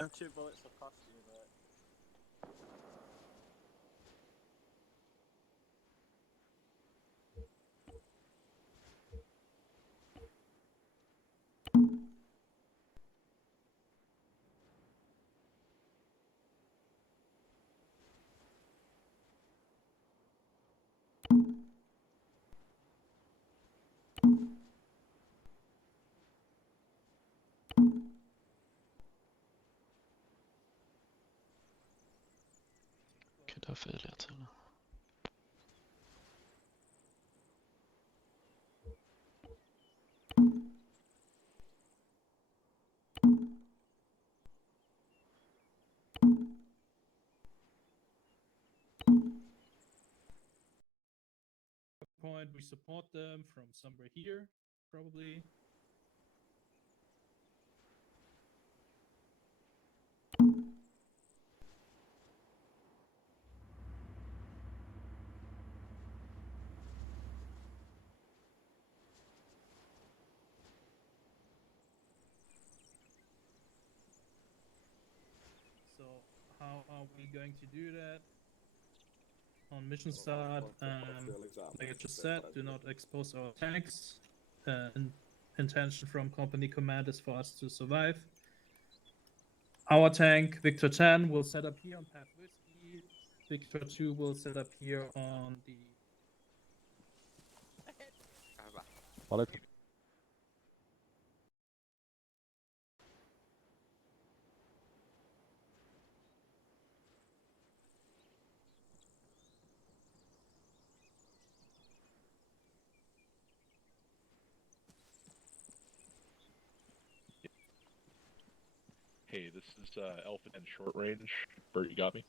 I'm 2 bullets across you, but... Could have failed. Point, we support them from somewhere here, probably. So how are we going to do that? On mission start, like I just said, do not expose our tanks. Intention from company command is for us to survive. Our tank, Victor 10, will set up here on Path Whiskey. Victor 2 will set up here on the... Hey, this is Elfin and short range. Bert, you got me?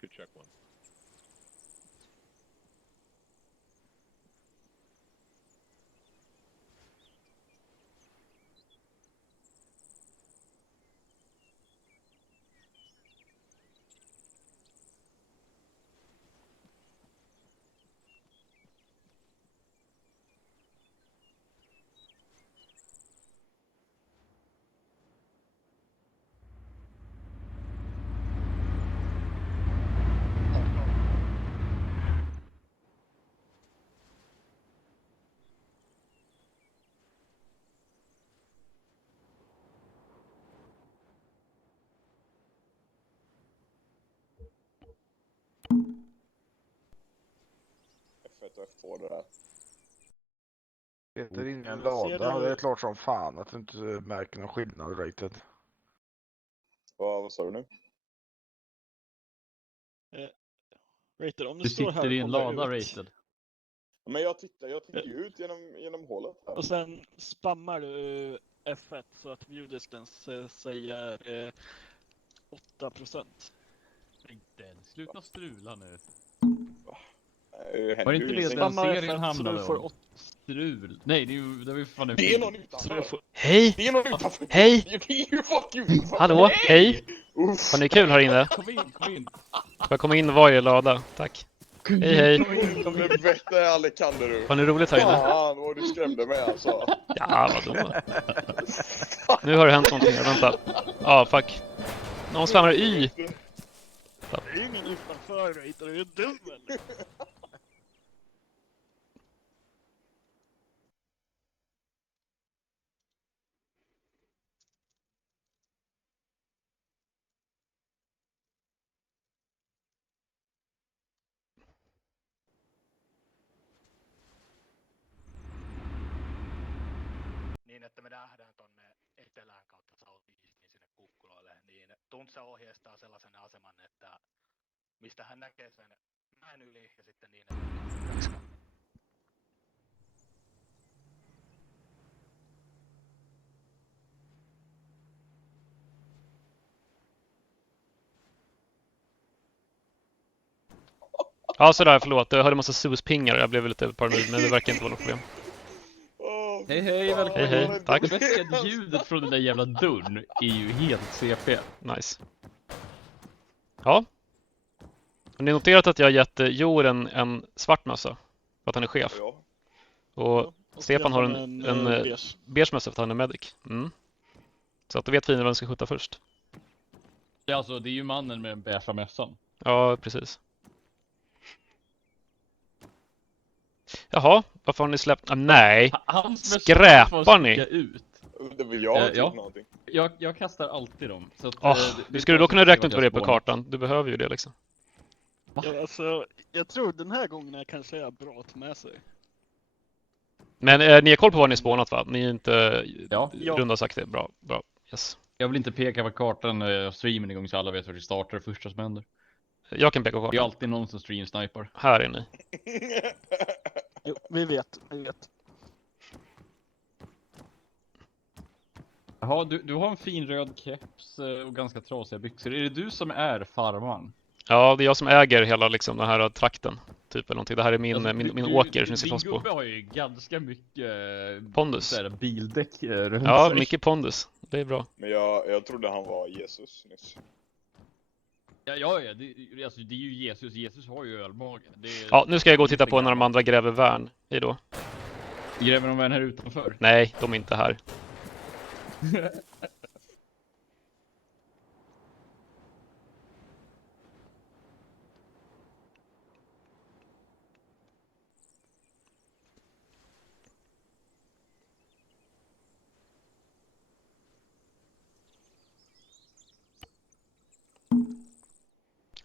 Good check one. F1 och F2 det där. Heter ingen lada, det är klart som fan att du inte märker någon skillnad riktigt. Vad sa du nu? Rated, om Du står här sitter i en lada, ut, Rated. Men jag tittar ju ut genom hålet här. och sen spammar du F1 så att view distance säger 8%. Inte. Sluta strula nu. Var Var det inte det den Spammar serien F1 så handlade du får om? Strul. Nej, det är ju fan en Det är film. någon utanför. Hej! Det är någon utanför. Hej! Det är ju fuck utanför. Hallå, hej! Uff. Har ni kul här inne? Kom in. Får jag komma in och vara i er lada? Tack. Hej, hej. Men bättre Alexander du. Har ni roligt här inne? Fan vad du skrämde mig alltså. Ja, vadå? Nu har det hänt någonting här, vänta. Ja, fuck. Någon spammar Y. Det är ju ingen utanför Rated, du är dum eller? Niin, että me nähdään tonne etelään kautta southeastiin sinne kukkuloille, niin Tuntsa ohjeistaa sellaisen aseman, että mistä hän näkee sen mäen yli ja sitten niin, että... Ja, sådär, förlåt. Jag hörde en massa Zeus-pingar. Jag blev lite paranoid, men det verkar inte vara något problem. Hej, välkommen. Hej, hej. Tack. Det bästa ljudet från den där jävla dörren är ju helt CP. Nice. Ja. Har ni noterat att jag har gett Jor en svart mössa? För att han är chef. Ja. Och Stefan har en beige. beige mössa för att han är medic. Så att då vet fienden vem ska skjuta först. Ja, alltså, det är ju mannen med den beiga mössan. Ja, precis. Jaha, varför har ni släppt... nej, skräpar ni? Ut. Det vill jag ja. någonting. Jag kastar alltid dem. Så att, Du skulle då kunna räkna ut vad det är på kartan. Du behöver ju det liksom. Ja, alltså, jag tror den här gången är kanske bra att ta med sig. Men ni har koll på var ni spånat, va? Ni är inte Ja. runda sagt det. Bra. Yes. Jag vill inte peka på kartan när jag streamen igång så alla vet var det startar det första som händer. Jag kan peka på Det är kartan. alltid någon som stream-snipar. Här är ni. Jo, vi vet. Jaha, du har en fin röd keps och ganska trasiga byxor. Är det du som är farmaren? Ja, det är jag som äger hela liksom, den här trakten. Typ eller någonting. Det här är min, Alltså, min åker som ni ska slåss Din på. gubbe har ju ganska mycket Pondus. så här, bildäck runt Ja, sig. mycket pondus. Det är bra. Men jag trodde han var Jesus nyss. Ja, det är ju Jesus. Jesus har ju ölmage. Ja, nu ska jag gå och titta på när de andra gräver värn. Hejdå. Gräver de värn här utanför? Nej, de är inte här.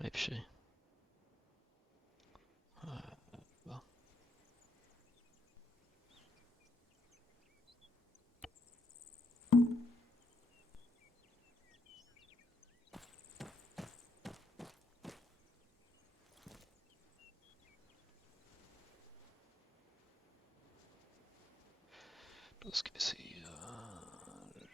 I och för sig. Va? Då ska vi se här.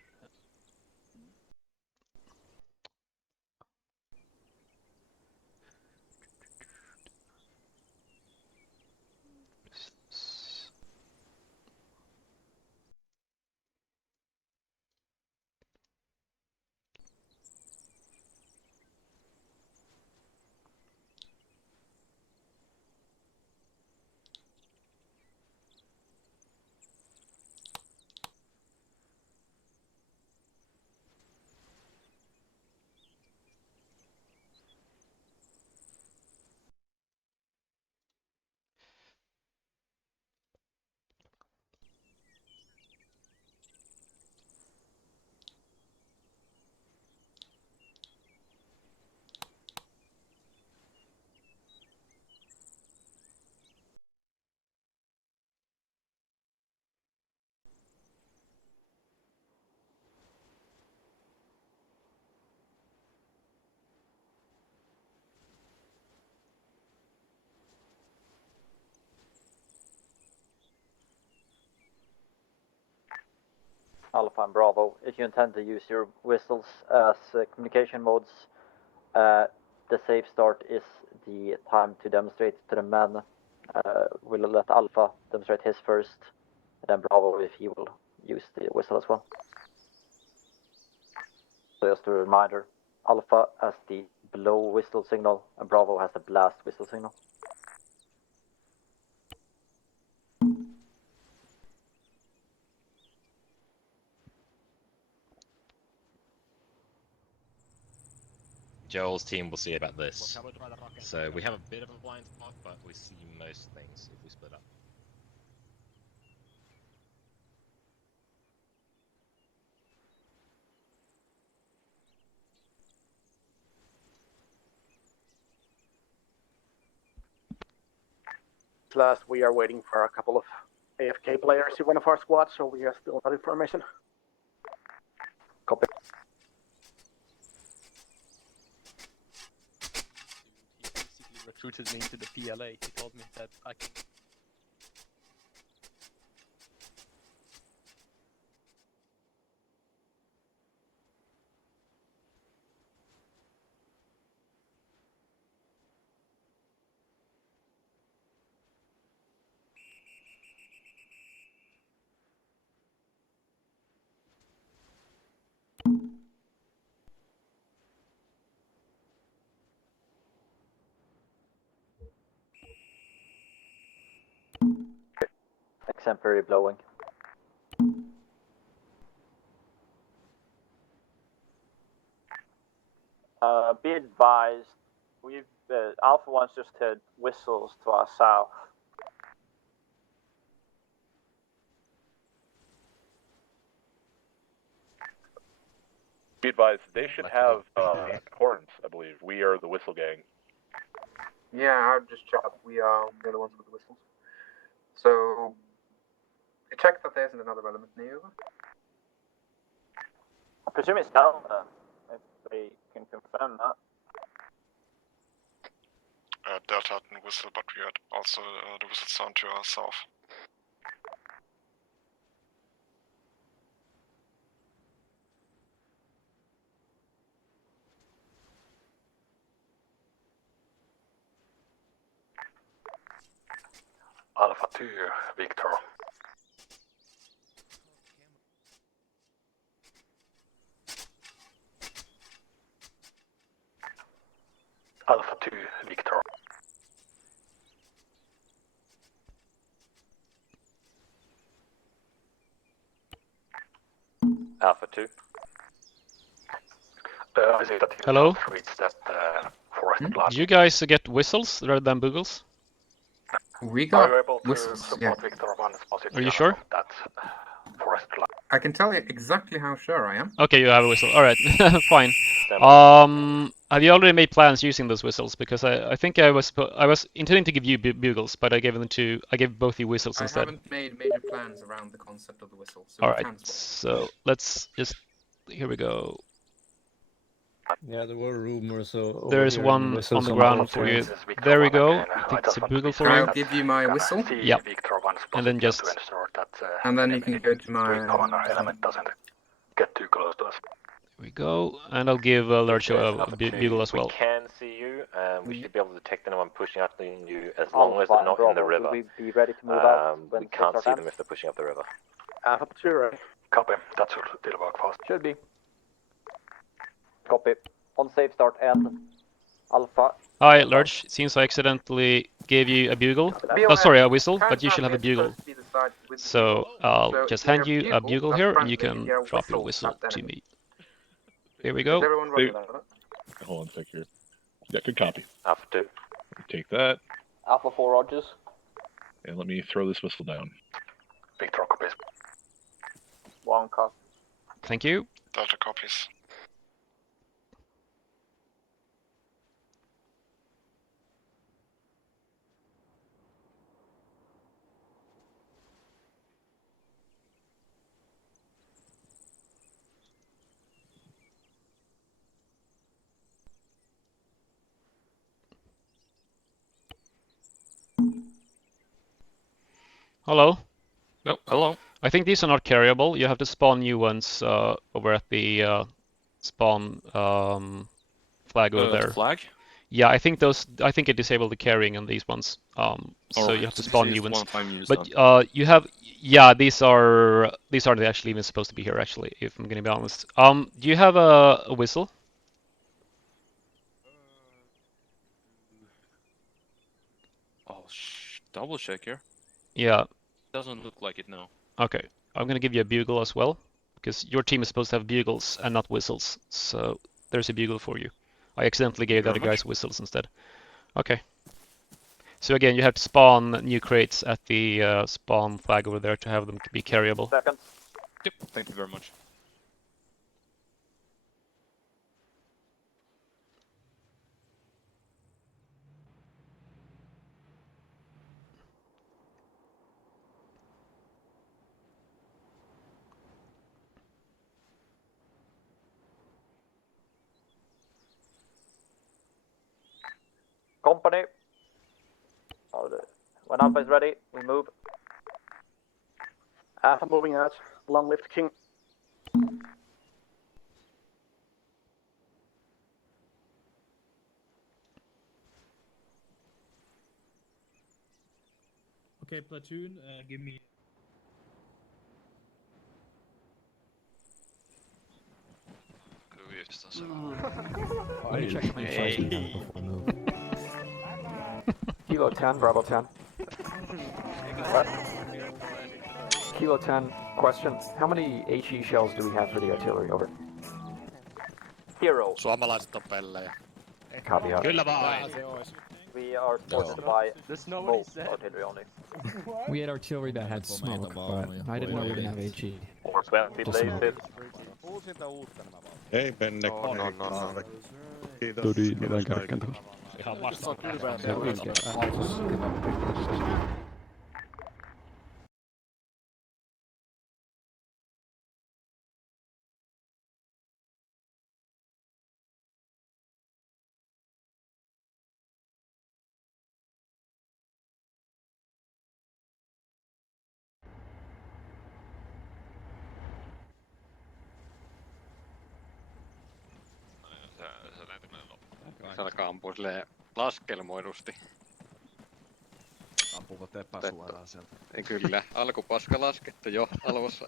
Alpha and Bravo, if you intend to use your whistles as communication modes, the safe start is the time to demonstrate to the men. We'll let Alpha demonstrate his first, and then Bravo if he will use the whistle as well. So just a reminder, Alpha has the blow whistle signal, and Bravo has the blast whistle signal. Joel's team will see about this. So we have a bit of a blind spot, but we see most things if we split up. Last, we are waiting for a couple of AFK players in one of our squads, so we are still not information. Copy. He basically recruited me into the PLA. He told me that I can. exemplary blowing. Be advised, we've Alpha 1's just heard whistles to our south. Be advised, they should have horns, I believe. We are the whistle gang. Yeah, I've just checked. We are the ones with the whistles. So, check that there isn't another element near you. I presume it's down there, if they can confirm that. Delta had a whistle, but we had also the whistle sound to our south. Alpha 2, Victor. Alpha 2, Victor. Alpha 2. I see that you Hello? have reached that forested land. Do you guys get whistles rather than bugles? We Are you got able to whistles, support yeah. Victor 1's position Are you sure? of that forested land? I can tell you exactly how sure I am. Okay, you have a whistle. Alright, fine. Have you already made plans using those whistles? Because I think I was intending to give you bugles, but I gave both you whistles I instead. haven't made major plans around the concept of the whistle. So Alright, so let's just... Here we go. Yeah, there were rumors. So There's one on the ground for you. There we go. I think it's a bugle for you. I'll give you my whistle. Yeah. And then just... And then you can go to my... element doesn't get too close to us. There we go. And I'll give Lurch a bugle as well. We can see you, and we should be able to detect anyone pushing up in you as long as they're not in the river. Will we be ready to move out? We can't see them if they're pushing up the river. Alpha 2, right? Copy. That should still work fast. Should be. Copy. On safe start and Alpha. Hi, Lurch. It seems I accidentally gave you a bugle. Oh, sorry, a whistle, but you should have a bugle. So I'll just hand you a bugle here, and you can drop your whistle to me. Here we go. Hold on a sec here. Yeah, good copy. Alpha 2. Take that, Alpha 4, Rogers. and let me throw this whistle down. Victor copies. 1 copy. Thank you. Delta copies. Hello. No, hello. I think these are not carryable. You have to spawn new ones over at the spawn flag over there. Flag? Yeah, I think it disabled the carrying on these ones. So you have to spawn new ones. But you have, yeah, these are actually even supposed to be here. Actually, if I'm gonna be honest. Do you have a whistle? I'll double check here. Yeah. Doesn't look like it now. Okay, I'm gonna give you a bugle as well, because your team is supposed to have bugles and not whistles. So there's a bugle for you. I accidentally gave the other guys whistles instead. Okay. So again, you have to spawn new crates at the spawn flag over there to have them be carryable. Seconds. Yep, thank you very much. Company. When Alpha is ready, we move. Alpha moving out. Long lift King. Okay, platoon, give me. Kilo 10, Bravo 10. Kilo 10, question. How many HE shells do we have for the artillery? Over. 0. Suomalaiset on pellejä. Copy out. Kyllä vaan. We are supported by nobody smoke artillery only. We had artillery that had smoke, but I didn't know we didn't have HE. 420 Just smoke. places. Ei Penne. No. Kiitos. Todella kärkentä. Ihan vasta. Se alkaa ampua silleen laskelmoidusti. Ampuvat epäsuoraan sieltä. Kyllä, alkupaska laskettu jo alussa.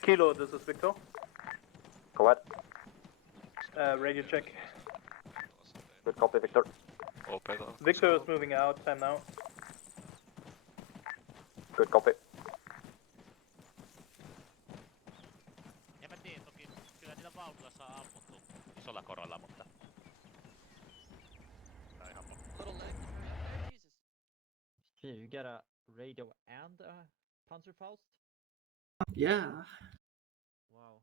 Kilo, this is Victor. Go ahead. Radio check. Good copy, Victor. Victor is moving out, time now. Good copy. En mä tiedä, toki kyllä niillä vaunuilla saa ammuttu isolla korolla, mutta... Tää ihan Here, you get a radio and a Panzerfaust? Yeah. Wow.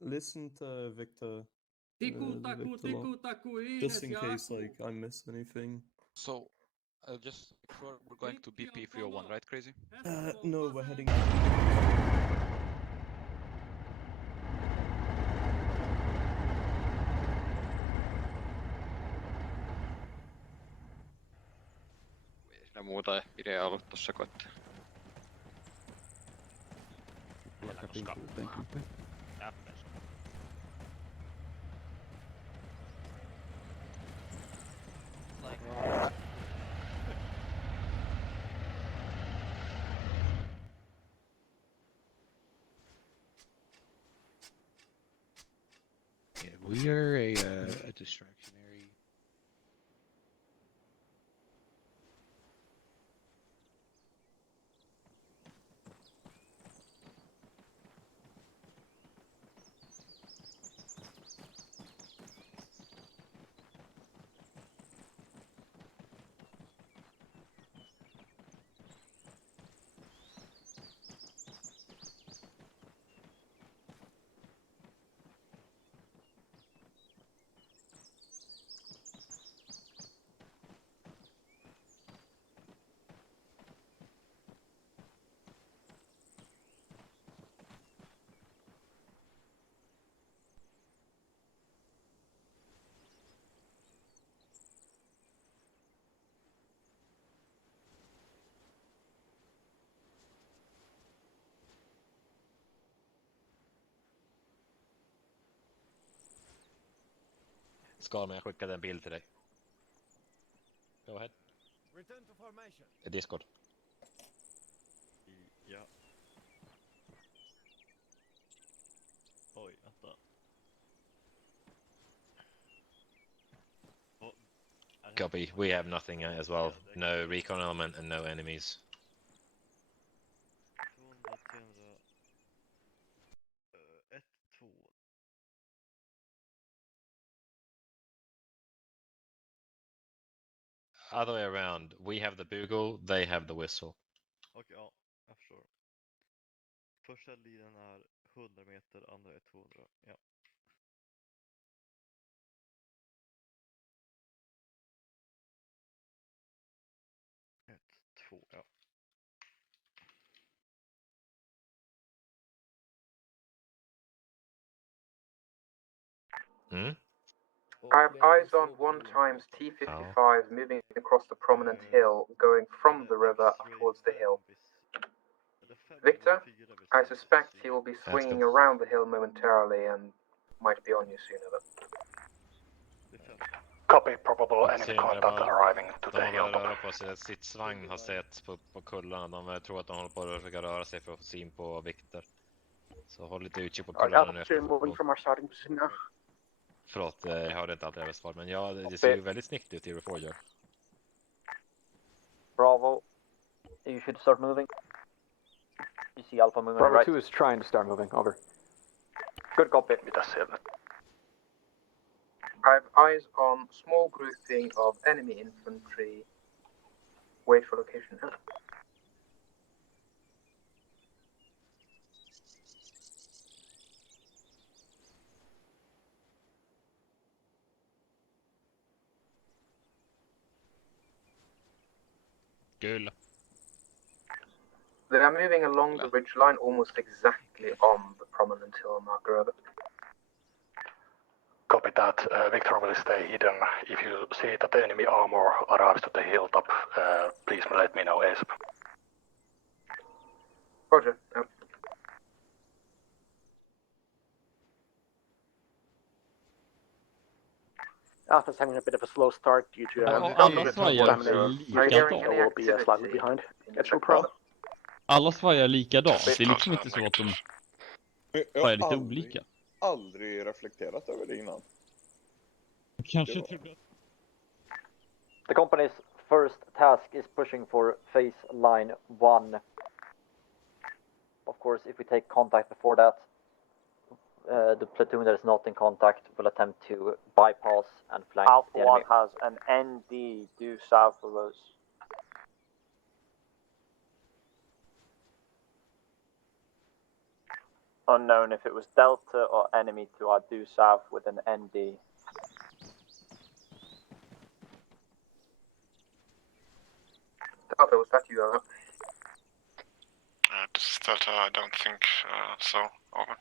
Listen to Victor. Tiku, Just in case, like, I miss anything. So, just sure we're going to BP 301, right, Crazy? No, we're heading. Ei siinä muuta ideaa ollut tossa koittaa. Yeah, we are a distractionary. Skalman, jag skickade en bild till dig. Go ahead. Return to formation. I Discord. Ja. Oj, vänta. Copy. We have nothing as well. No recon element and no enemies. 200, 300. 1, 2. Other way around. We have the bugle, they have the whistle. Okej, ja, jag förstår. Första linjen är 100 meter, andra är 200. Ja. Ett, två, ja. I have eyes on 1 times T-55 moving across the prominent hill, going from the river up towards the hill. Victor, I suspect he will be swinging around the hill momentarily and might be on you sooner. Copy, probable enemy contact arriving to the hill. De rör på sig. Stridsvagn har sett på kullarna. De tror att de håller på att försöka röra sig för att få syn på Victor. Så håll lite utkik på kullarna nu. Moving from our starting position now. Förlåt, jag hörde inte allt jag svar, men ja, det ser ju väldigt snyggt ut i Reforger. Bravo, you should start moving. You see Alpha moving Bravo right. 2 is trying to start moving. Over. Good copy. I have eyes on small grouping of enemy infantry. Wait for location. Kyllä. They are moving along the ridge line almost exactly on the prominent hill marker of it. Copy that. Victor will stay hidden. If you see that the enemy armor arrives to the hilltop, please let me know ASAP. Roger. Alpha's having a bit of a slow start due to Alla svajar will be slightly behind. Get some pro. Alla svajar likadant. Det är liksom inte så att de svajar lite olika. Aldrig reflekterat över det innan. Kanske inte. The company's first task is pushing for phase line 1. Of course, if we take contact before that, the platoon that is not in contact will attempt to bypass and flank the enemy. Alpha 1 has an ND due south of us. Unknown if it was Delta or enemy to our due south with an ND. Delta, was that you? This is Delta, I don't think so. Over.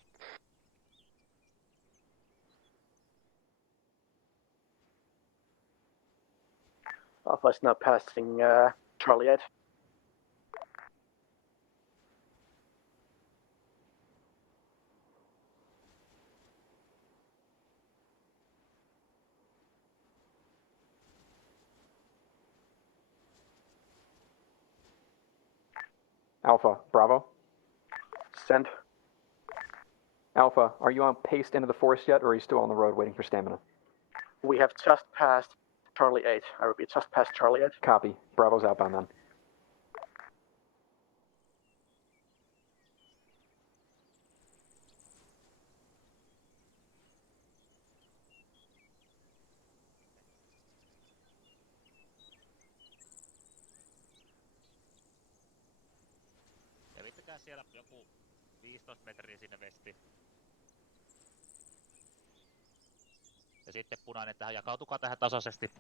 Alpha is now passing Charlie 8. Alpha, Bravo. Send. Alpha, are you on paced into the forest yet, or are you still on the road waiting for stamina? We have just passed Charlie 8. I repeat, just past Charlie 8. Copy. Bravo's outbound then. Levittäkää siellä joku 15 metriä sinne vestiin. Ja sitten punainen tähän, jakautukaa tähän tasaisesti.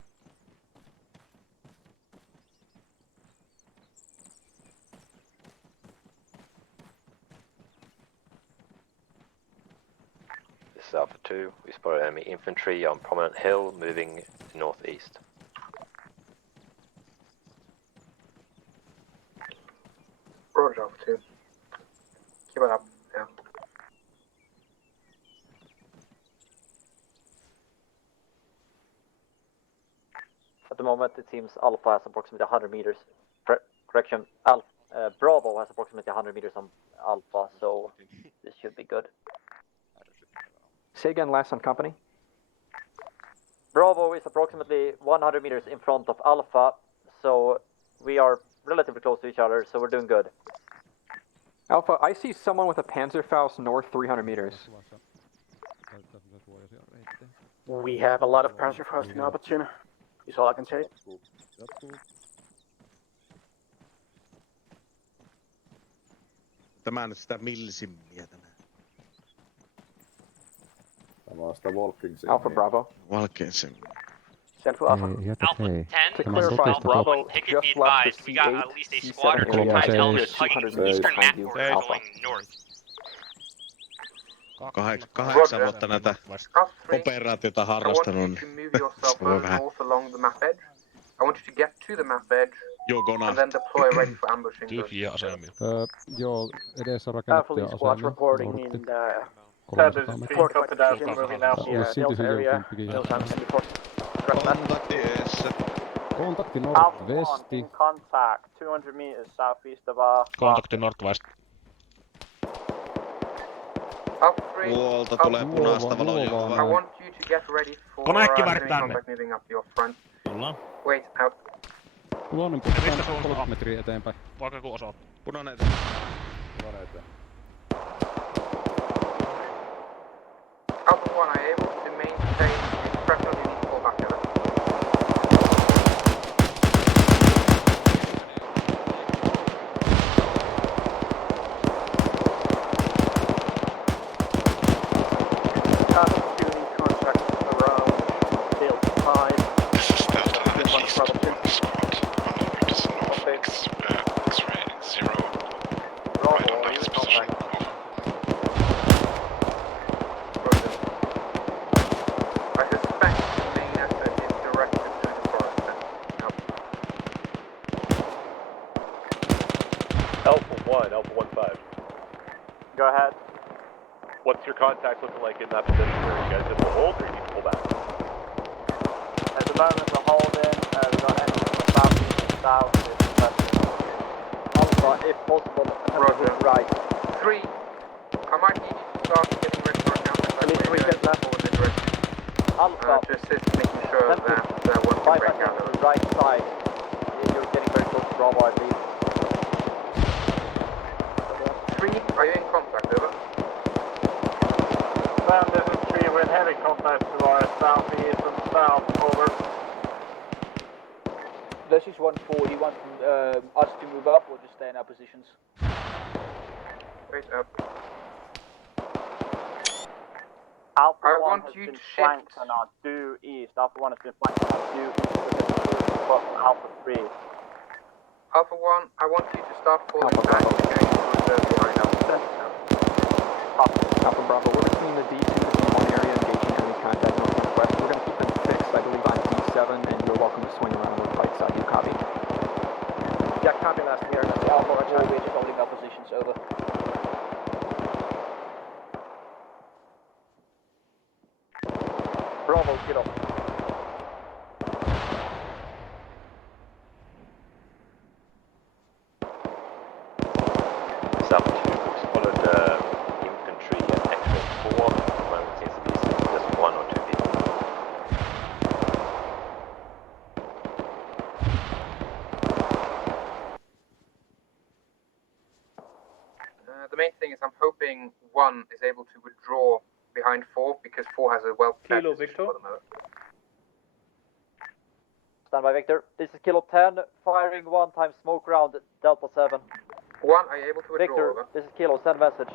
This is Alpha 2. We spotted enemy infantry on prominent hill moving northeast. Roger, Alpha 2. Keep it up, yeah. At the moment, it seems Alpha has approximately 100 meters. Correction, Bravo has approximately 100 meters on Alpha, so this should be good. Say again, last on company. Bravo is approximately 100 meters in front of Alpha, so we are relatively close to each other, so we're doing good. Alpha, I see someone with a Panzerfaust north 300 meters. We have a lot of Panzerfaust in Alpha, is all I can say. Tämä on sitä millsimmiä tämä. Tämä on sitä walking simmiä. Alpha Bravo. Walking simmiä. Send for Alpha. Alpha 10, To clarify, Bravo take it just be left advised, the we got C8, at least a C7 squad or two area. times There's elders hugging 200 meters eastern behind map you, border Alpha. going north. 8 vuotta näitä operaatioita harrastanut. I want you to move yourself north along the map edge. I want you to get to the map edge and then deploy ready for ambushing. Tyhjiä asemia. Joo, edessä rakennettuja asemia. reporting in the 300 metriä. port position where we now see Olisi silti se area. jokumpikin. Kontakti eessä. Kontakti Alpha 1 nordvesti. in contact, 200 meters southeast of our... Kontakti nordwest. Alpha 3. Tuolta tulee punaista valoa jo I vaan. want you to get ready for doing contact moving up your front. Tullaan. Wait, out. Luonnon Mistä pitää suunnasta? 30 metriä eteenpäin. Voiko joku osoittaa? Punainen eteen. Punainen eteen. Alpha 1, are you able to maintain pressure? You need to pull back a little. Go ahead. What's your contact looking like in that position? Are you guys in the hold or you need to pull back? At the moment we're holding, we've got enemies from southeast and south. Alpha, if possible, Roger. right. 3, I might need you to start getting ready for a counter. Need 3 get left. Alpha. To assist making sure that one can 5 break seconds out. to the right side. You're getting very close to Bravo, I believe. 3, are you in contact, over? Sam, this is 3, we're in heavy contact to our southeast and south, over. This is 1-4, you want us to move up or just stay in our positions? Wait up. Alpha I 1 want has you been to shift. flanked on our due east. Alpha 1 has been flanked on our due east from Alpha 3. Alpha 1, I want you to start falling back again towards behind us. Alpha Bravo, we're between the D2 and D1 area engaging enemy contact northwest. We're going to keep them fixed, I believe, on D7, and you're welcome to swing around with right side. You copy? Yeah, copy last year. Alpha, we're just holding our positions, over. Bravo, kilo. South 2 spotted infantry at X-ray 4. At the moment seems to be just 1 or 2 people. The main thing is I'm hoping 1 is able to withdraw behind 4 because 4 has a well-prepared Kilo, position Victor. for the moment. Stand by, Victor. This is Kilo 10, firing 1 times smoke round, Delta 7. 1, are you able to withdraw? Victor, over? this is Kilo, send message.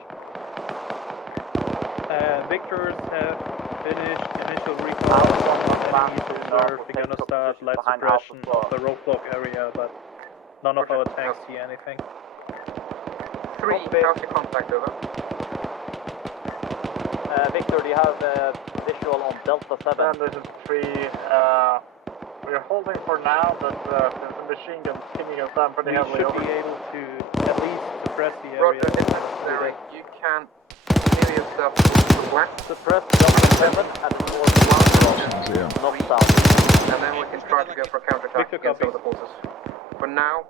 Victors have finished initial recall on enemies observed. We're gonna start light suppression of the roadblock area, but none of our tanks see anything. 3, how's your contact, over? Victor, do you have visual on Delta 7? This is 3. We're holding for now, but there's a machine gun pinging us down pretty We heavily. should be able to at least suppress the area. Roger, if necessary, you can clear yourself to the west. Suppress Delta 7 and the north, not south. And then we can try to go for a counterattack against some of the forces. For now,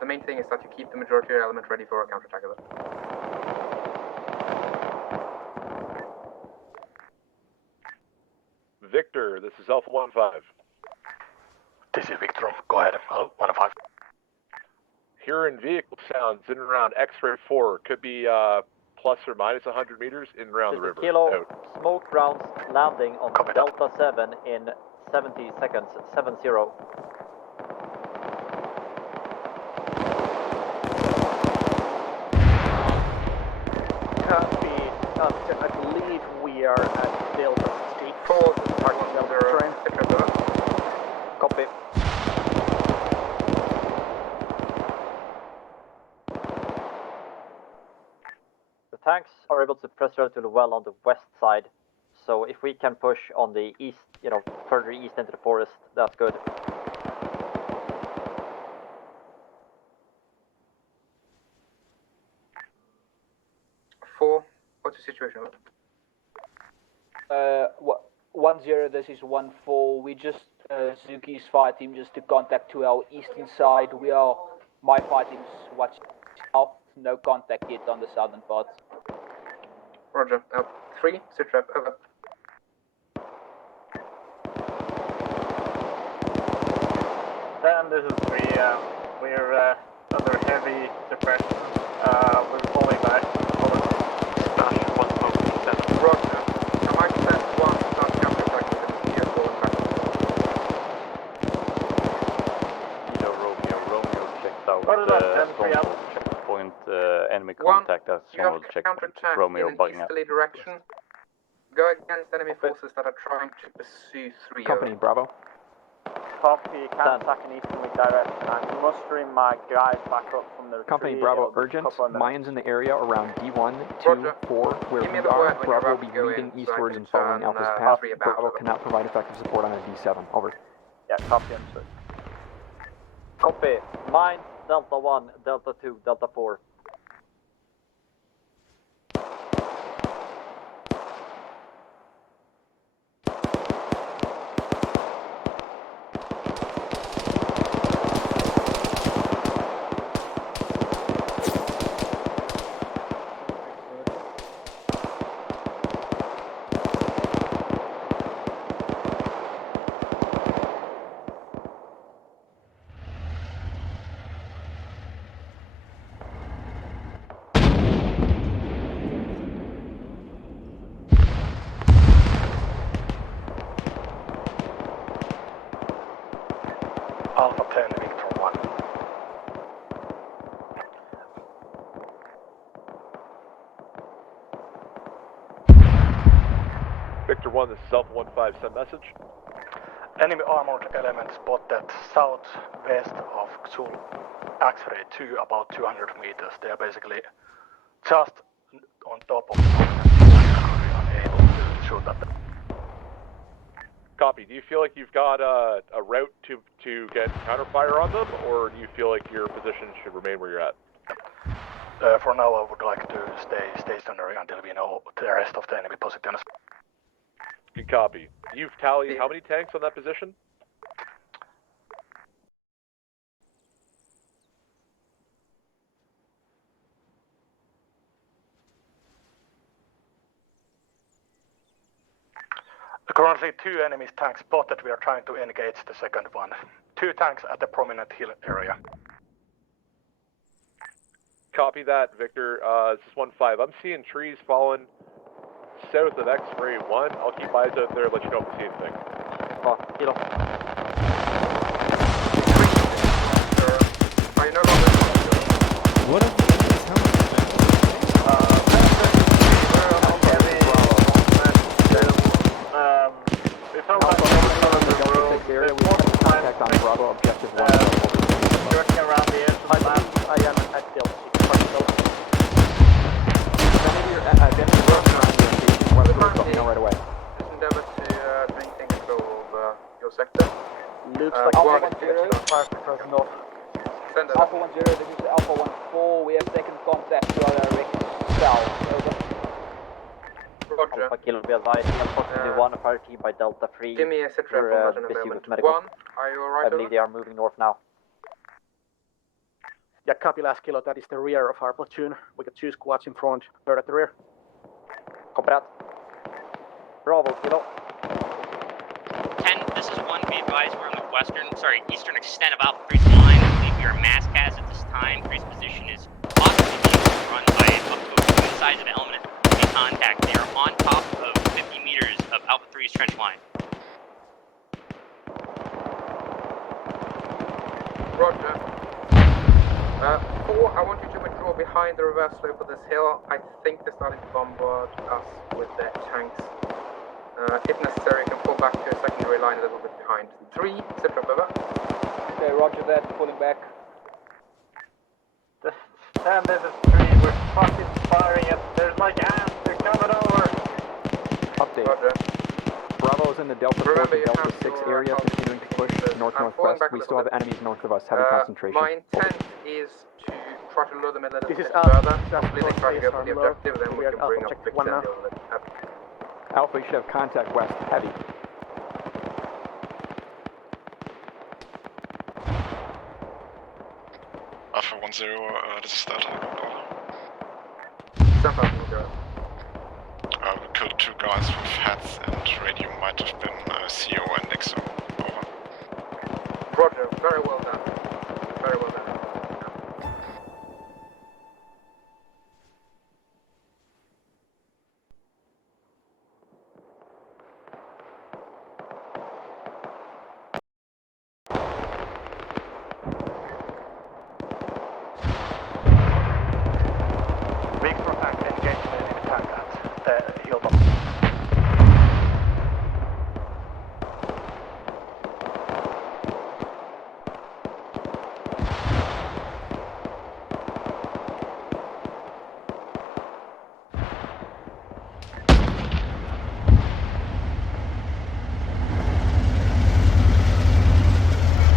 the main thing is that you keep the majority of your element ready for a counterattack of it. Victor, this is Alpha 1-5. This is Victor. Go ahead. 1-5. Hearing vehicle sounds in and around X-ray 4. Could be plus or minus 100 meters in and around the river. Kilo, Out. smoke rounds landing on Delta 7 in 70 seconds, 7-0. Copy. I believe we are at Delta 4, target number Copy. The tanks are able to press relatively well on the west side, so if we can push on the east, further east into the forest, that's good. What's the situation? 1-0, this is 1-4. We just, Zuki's fire team just to contact to our eastern side. My fire team's watching south, no contact yet on the southern part. Roger. 3, sit rep, over. Then this is 3, we're under heavy suppression. We're falling back. Over. Roger. I might send one start counter-attacking them here, falling back. Romeo checked out What is that? 10-3 up. checkpoint, enemy contact at stronghold checkpoint. Counterattack Romeo in an bugging up. easterly direction. Go against enemy forces that are trying to pursue 3. Company, Bravo. Copy, counterattack in easterly direction. I'm mustering my guys back up from the Company, tree. Bravo, It'll be urgent. a couple of minutes. Mayans in the area around D1, 2, 4, where Give me we the are. word when you're Bravo will about be to go leading in, so I eastwards can and following turn, Alpha's path. 3 about. Bravo cannot provide effective support on a D7. Over. Yeah, copy, understood. Copy. Mine, Delta 1, Delta 2, Delta 4. Alpha 10, Victor 1. Victor 1, this is Alpha 1-5, send message. Enemy armored element spotted southwest of Xul X-ray 2, about 200 meters. They are basically just on top of the unable to shoot at them. Copy. Do you feel like you've got a route to get counterfire on them, or do you feel like your position should remain where you're at? For now, I would like to stay stationary until we know the rest of the enemy positions. Good copy. You've tallied how many tanks on that position? Currently 2 enemy tanks spotted. We are trying to engage the second one. 2 tanks at the prominent hill area. Copy that, Victor. This is 1-5. I'm seeing trees falling south of X-ray 1. I'll keep eyes out there and let you know if we see anything. Kilo. What if area, we have contact on Bravo, objective 1. Working around the edge of the map. I am at still. Maybe you're at identity work around your station. Let me know right away. Just endeavor to maintain control of your sector. Looks like Alpha 10 north. Send Alpha 10, this is Alpha 14. We have taken contact to our direction south. Over. Roger. Alpha Kilo be advised. Approximately 1 fire team by Delta 3. Give me a sit rep We're on that in a busy moment. with medical. 1, are you alright? I believe they are moving north now. Yeah, copy last Kilo, that is the rear of our platoon. We got 2 squads in front, 3rd at the rear. Copy that. Bravo, Kilo. 10, this is 1, be advised we're on the eastern extent of Alpha 3's line. I believe we are mass cast at this time. 3's position is possibly being run by up to a twin size of element in contact. They are on top of 50 meters of Alpha 3's trench line. Roger. 4, I want you to withdraw behind the reverse slope of this hill. I think they're starting to bombard us with their tanks. If necessary, you can pull back to a secondary line a little bit behind. 3, sit rep over. Okay, roger that, pulling back. And this is 3, we're fucking firing it. There's like ants, they're coming over. Update. Roger. Bravo's in the Delta 4 to Delta 6 area, continuing to push north-northwest. We still have enemies north of us, heavy concentration. My intent is to try to lure them a little This bit is further. Just Hopefully they try to go for the below. objective, then we We are can at bring up objective Victor 1 and now. deal with it. Alpha, you should have contact west, heavy. Alpha 1-0, this is Delta. Jump out, 0. lines with heads and radio might have been CO and Nixo. Over. Roger, very well done. Very well done. Victor tank engaged in the tank at Hilltop.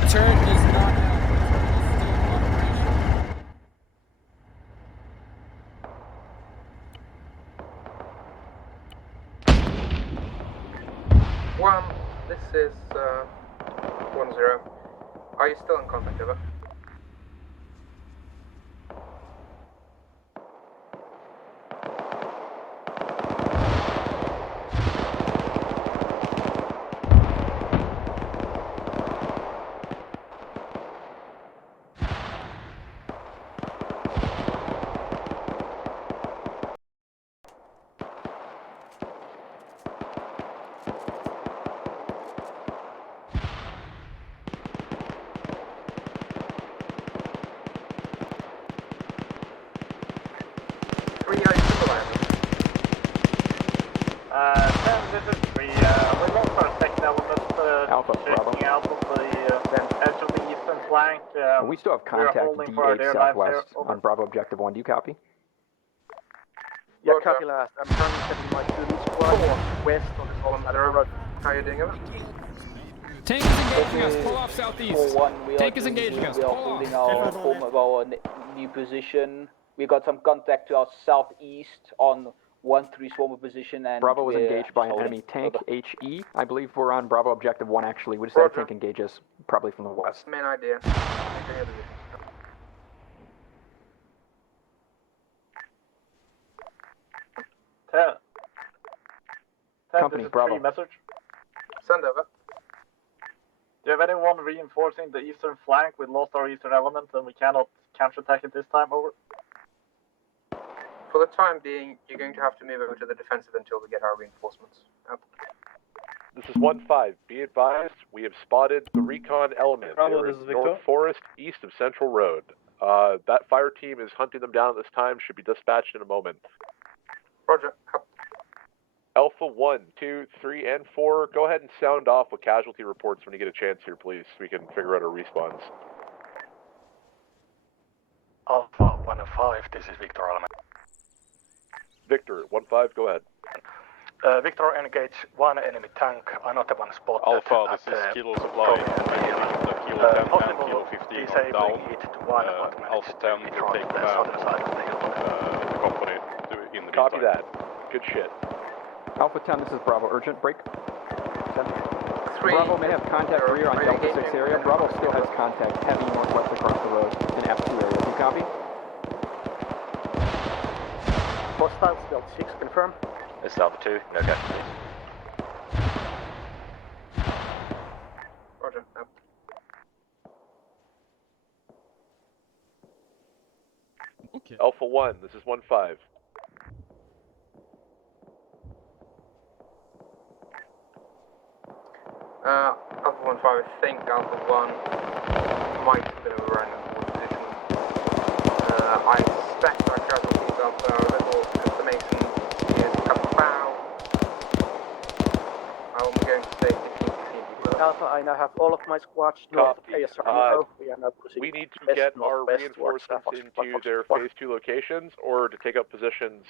The turret is not. One, this is 1-0. Are you still in contact, over? This is 3. We lost our second element Alpha, Bravo. checking out of the edge of the eastern flank. We still have contact holding for our D8 dear lives southwest here. Over. on Bravo Objective 1. Do you copy? Yeah, copy last. I'm currently sending my students west on this whole side of the road. How are you doing, over? Tank is engaging us. Pull off southeast. 4-1, Tank is engaging us. We are Pull holding off. our home of our new position. We got some contact to our southeast on 1-3 swarmer position, and Bravo was we're engaged by an holding. enemy tank, Over. HE. I believe we're on Bravo Objective 1 actually. We just had a tank engage us, probably from the west. Main idea. Maintain your position. Company, this is Bravo. 3 message. Send over. Do you have anyone reinforcing the eastern flank? We lost our eastern element and we cannot counterattack it this time. Over. For the time being, you're going to have to move over to the defensive until we get our reinforcements. Out. This is 1-5. Be advised, we have spotted the recon element. Bravo, They're this is in Victor. North Forest, east of Central Road. That fire team is hunting them down at this time, should be dispatched in a moment. Roger. Alpha 1, 2, 3, and 4, go ahead and sound off with casualty reports when you get a chance here, please, so we can figure out our respawns. Alpha 1 and 5, this is Victor Alma. Victor, 1-5, go ahead. Victor, engage one enemy tank, another one spotted. Alpha, this is Kilo Supply. The Kilo 10 and Kilo 15 are down. Alpha 10 will take command the company in the Copy meantime. that. Good shit. Alpha 10, this is Bravo. Urgent, break. 3. Bravo may have contact rear on Delta 6 area. Bravo still has contact heavy northwest across the road in F2 area. Do you copy? Hostile Delta 6, confirm. This is Alpha 2, no casualties. Roger. Out. Okay. Alpha 1, this is 1-5. Alpha 1-5, I think Alpha 1 might have been overrun in the position. I suspect our casualties after a little information is about, I'm going to say 15 Alpha, I now have all of my squads north of Copy. ASR. We are now pushing We need to west, get our northwest towards reinforcements Fox into their Fox. phase 2 locations or to take up positions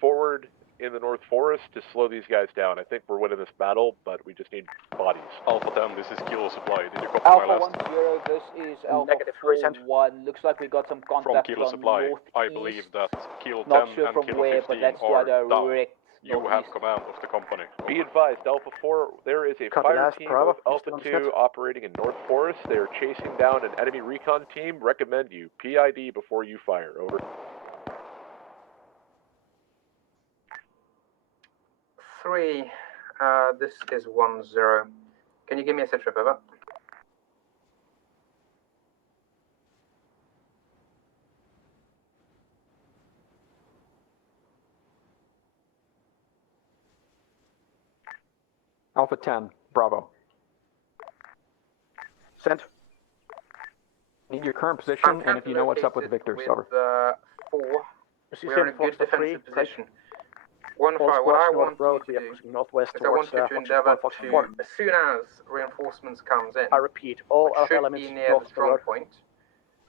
forward in the North Forest to slow these guys down. I think we're winning this battle, but we just need bodies. Alpha 10, this is Kilo Supply. Did you copy Alpha my last? 1-0, this is Alpha Negative, resent. 4-1. Looks like we got some From contact Kilo Supply, northeast. I believe that Kilo 10 Not sure and from Kilo where, 15 but that's to are our down. direct You have northeast. command of the company. Be advised, Alpha 4, there is a Copy fire last, team Bravo. of Alpha 2 operating in North Forest. They are chasing down an enemy recon team. Recommend you PID before you fire. Over. 3, this is 1-0. Can you give me a sit rep, over? Alpha 10, Bravo. Sent. Need your current position, and if you know what's up with the Victors, over. 4. We are in a good defensive position. 1-5, what I want you to do northwest is I want towards you to endeavour to, as soon as reinforcements comes in, I repeat, all which our should elements be near north the of the strong road. point,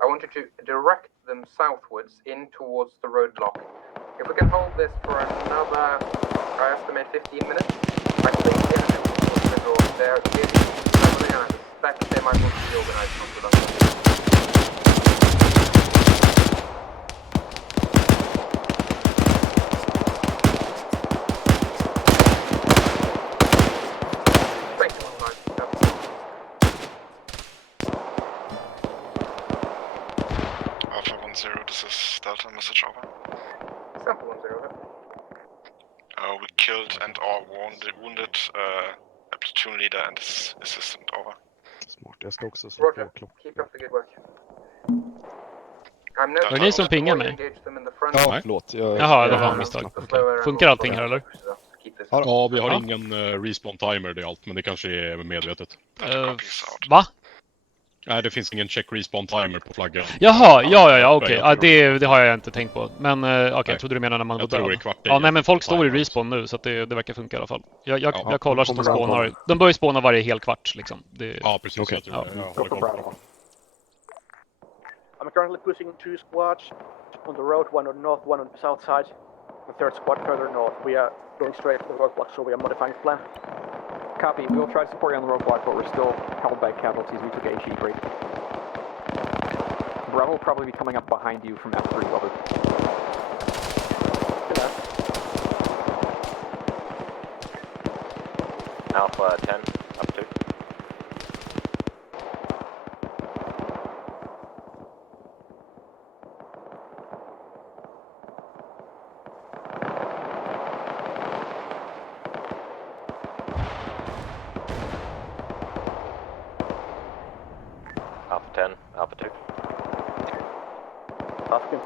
I want you to direct them southwards in towards the roadblock. If we can hold this for another, I estimate 15 minutes, I think the enemy will withdraw. They're getting traveling, and I suspect they might want to reorganize from production. Alpha 1-0, this is Delta, message over. Sample 1-0. We killed and or wounded a platoon leader and his assistant, over. Smart, jag ska också slå Roger, på klockan. keep up the good work. I'm not Var det ni som pingade mig? Ja, förlåt. Jaha, det var misstag. Okej. Funkar allting här eller? Ja, vi har ingen respawn timer, det är allt, men det kanske är medvetet. Va? Nej, det finns ingen check respawn timer på flaggan. Jaha, ja, okej. Ja, det har jag inte tänkt på. Men okej, jag trodde du menade när man var tror det är död. kvart Ja, nej, men folk står i respawn nu, så att det verkar funka i alla fall. Jag kollar så att de spånar. De börjar spåna varje hel kvart, liksom. Ja, precis. Okay. Jag tror det. Jag håller koll. I'm currently pushing 2 squads on the road, one on the north, one on the south side. The third squad further north. We are going straight to the roadblock, so we are modifying the plan. Copy. We will try to support you on the roadblock, but we're still held by casualties. We took HE break. Bravo will probably be coming up behind you from F3 level. Alpha 10, up 2. Alpha 10, Alpha 2. Alpha 10.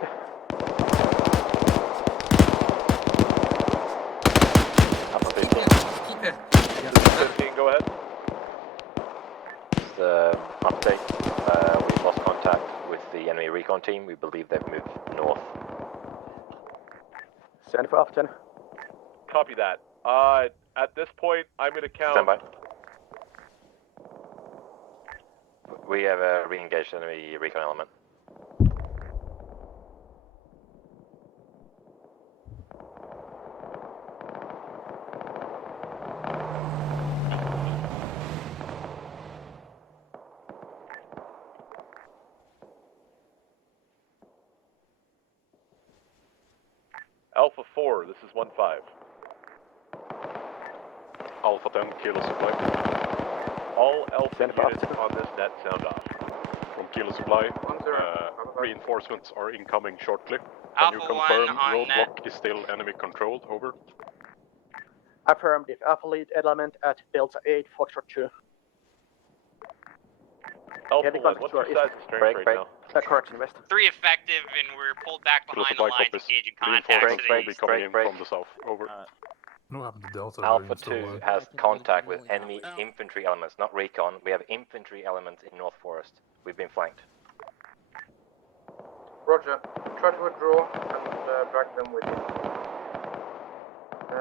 Alpha 15. Keep it. 15, go ahead. Update. We lost contact with the enemy recon team. We believe they've moved north. Send for Alpha 10. Copy that. At this point, I'm going to count. Stand by. We have a re-engaged enemy recon element. Alpha 4, this is 1-5. Alpha 10, kilo supply. All Alpha units on this net sound off. From kilo supply, reinforcements are incoming shortly. Can Alpha you confirm 1 on roadblock is still enemy controlled? Over. Affirmative. Alpha lead element at Delta 8, Foxtrot 2. Alpha 1, what's your size and strength right now? Correction, West. 3 effective, and we're pulled back behind the lines, engaging contact. Reinforcements will be coming in from the south. Over. Alpha 2 has contact with enemy infantry elements, not recon. We have infantry elements in North Forest. We've been flanked. Roger. Try to withdraw and drag them with you.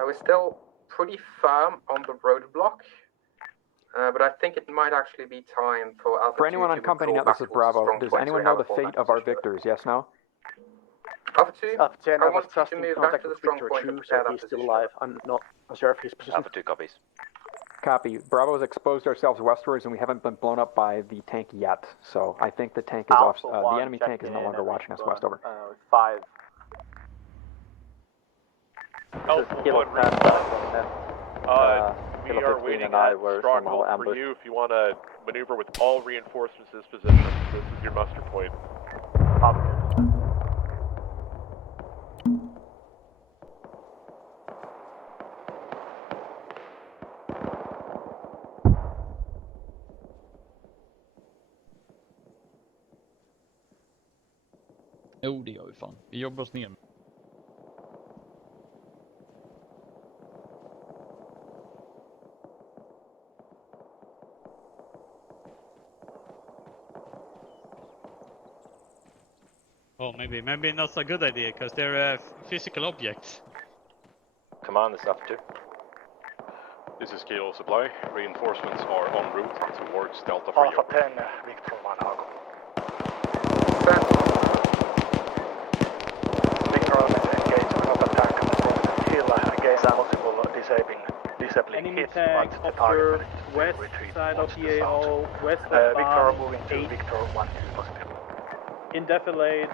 We're still pretty firm on the roadblock, but I think it might actually be time for Alpha 2 For anyone on company now, this is Bravo. Does anyone know the fate of our victors? Yes, no? Alpha 2, Alpha 10, I I was want you to trusting move back contact to the with strong Victor point 2, and so prepare that he's still position. alive. I'm not sure of his position. Alpha 2 copies. Copy. Bravo has exposed ourselves westwards, and we haven't been blown up by the tank yet. So I think the tank is off. The enemy tank is no longer watching us west. Over. 5. Alpha 1, we are waiting at stronghold for you if you want to maneuver with all reinforcements in this position. This is your muster point. Jo, det gör vi fan. Vi jobbar oss ner. Oh, maybe not so good idea, because they're physical objects. Command is up to. This is Kilo Supply. Reinforcements are en route towards Delta 3. Alpha 10, Victor 1 Algo. Victor engage Alpha tank on the hill against possible disabling Enemy hits, tank but the target observed west retreat side of towards the EAO, south. west of Victor bomb, moving to 8. Victor 1 positive. In defilade,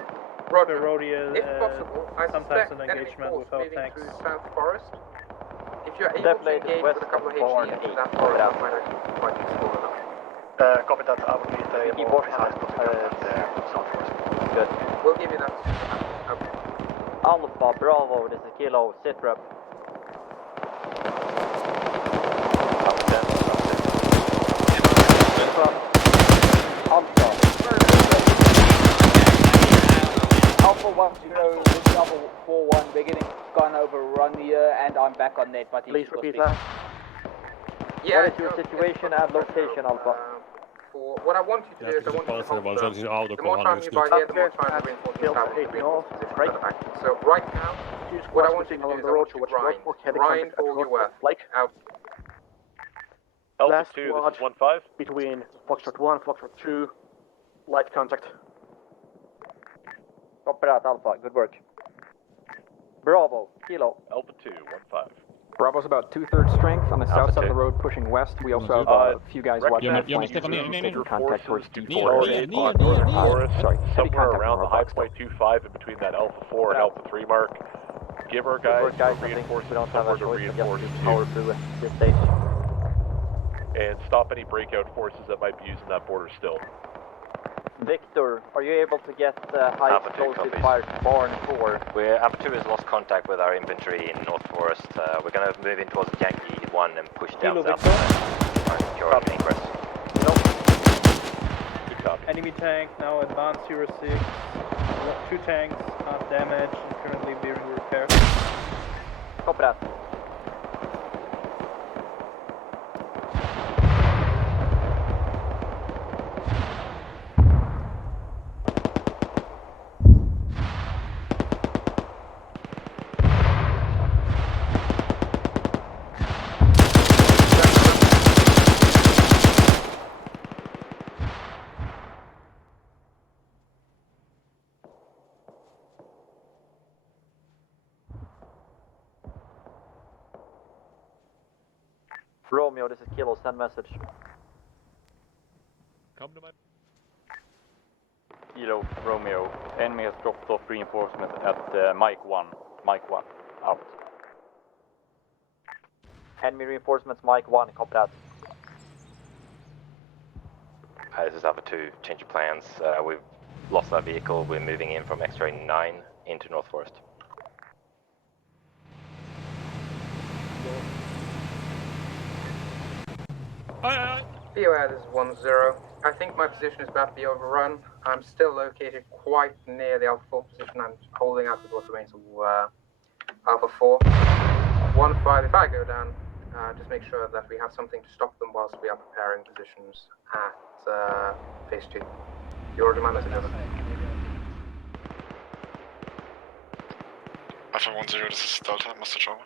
Roger. Rodia, If possible, I sometimes suspect an enemy engagement force without moving tanks. through South Forest. If you're able Defilade to engage west with a couple of of Barn HE into 8. that forest, that might actually be quite useful enough. Copy that. I will need a more precise position than south forest. Good. We'll give you that. Okay. Alpha, Bravo, this is Kilo, sit rep. Alpha 1-0, this is Alpha 4-1, we're getting gone overrun here, and I'm back on net, but Please repeat that. Yeah, What is your situation and location, Alpha? For what I want you to do is I want you to hold the more time you buy here, the more time the reinforcements have to reinforce position further back. So right now, what I want you to do is I want you to grind for all your worth. Out. Last 2, squad this is 1-5. between Foxtrot 1, Foxtrot 2, light contact. Copy that, Alpha, good work. Bravo, Kilo. Alpha 2, 1-5. Bravo's about 2/3 strength on the south side of the road pushing west. We also have a few guys watching the flank taking contact towards D4. Sorry, heavy somewhere contact on around our the high box point 2-5 in between that Alpha 4 and Alpha 3 mark. Give our guys reinforcements somewhere to reinforce power through this stage. and stop any breakout forces that might be using that border still. Victor, are you able to get high Alpha 2 explosive copies. fire Barn 4? Alpha 2 has lost contact with our infantry in North Forest. We're gonna move in towards Yankee 1 and push down Kilo south. Secure ingress. Good copy. Enemy tank now advanced 06. 2 tanks half damage and currently being repaired. Copy that. Romeo, this is Kilo, send message. Come to my... Kilo, Romeo, enemy has dropped off reinforcement at Mike 1. Mike 1, out. Enemy reinforcements, Mike 1, copy that. This is Alpha 2, change of plans. We've lost our vehicle. We're moving in from X-ray 9 into North Forest. Be aware this is 1-0. I think my position is about to be overrun. I'm still located quite near the Alpha 4 position. I'm holding out with what remains of Alpha 4. 1-5, if I go down, just make sure that we have something to stop them whilst we are preparing positions at phase 2. You already my message over. Alpha 1-0, this is Delta, message over.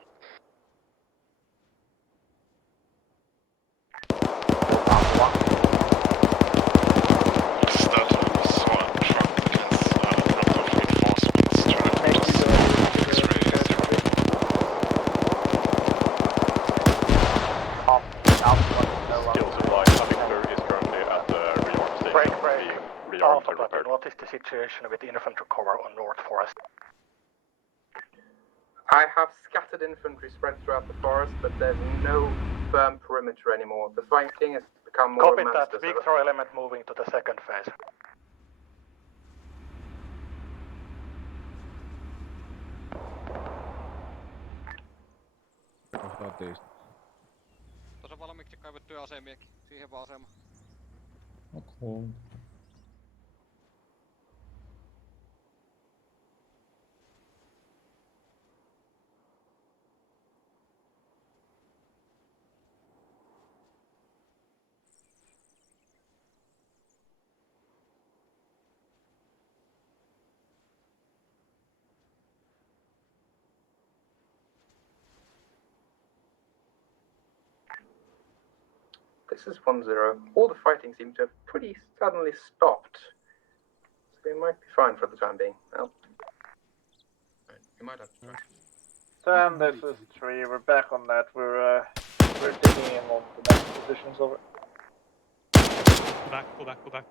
This is Delta, so a truck has dropped off reinforcements to X-ray 0. Skill supply coming through is currently at the rearm station. Break. Being rearmed Alpha and repaired. What is the situation with infantry cover on North Forest? I have scattered infantry spread throughout the forest, but there's no firm perimeter anymore. The flanking has become more Copy advanced. that. Victor element moving to the second phase. Tuossa valmiiksi kaivettuja asemia, siihen vaan asema. Okay. This is 1-0. All the fighting seems to have pretty suddenly stopped. So they might be fine for the time being. Well, you might have to try. Sam, this is 3. We're back on that. We're digging in on the next positions over. Go back.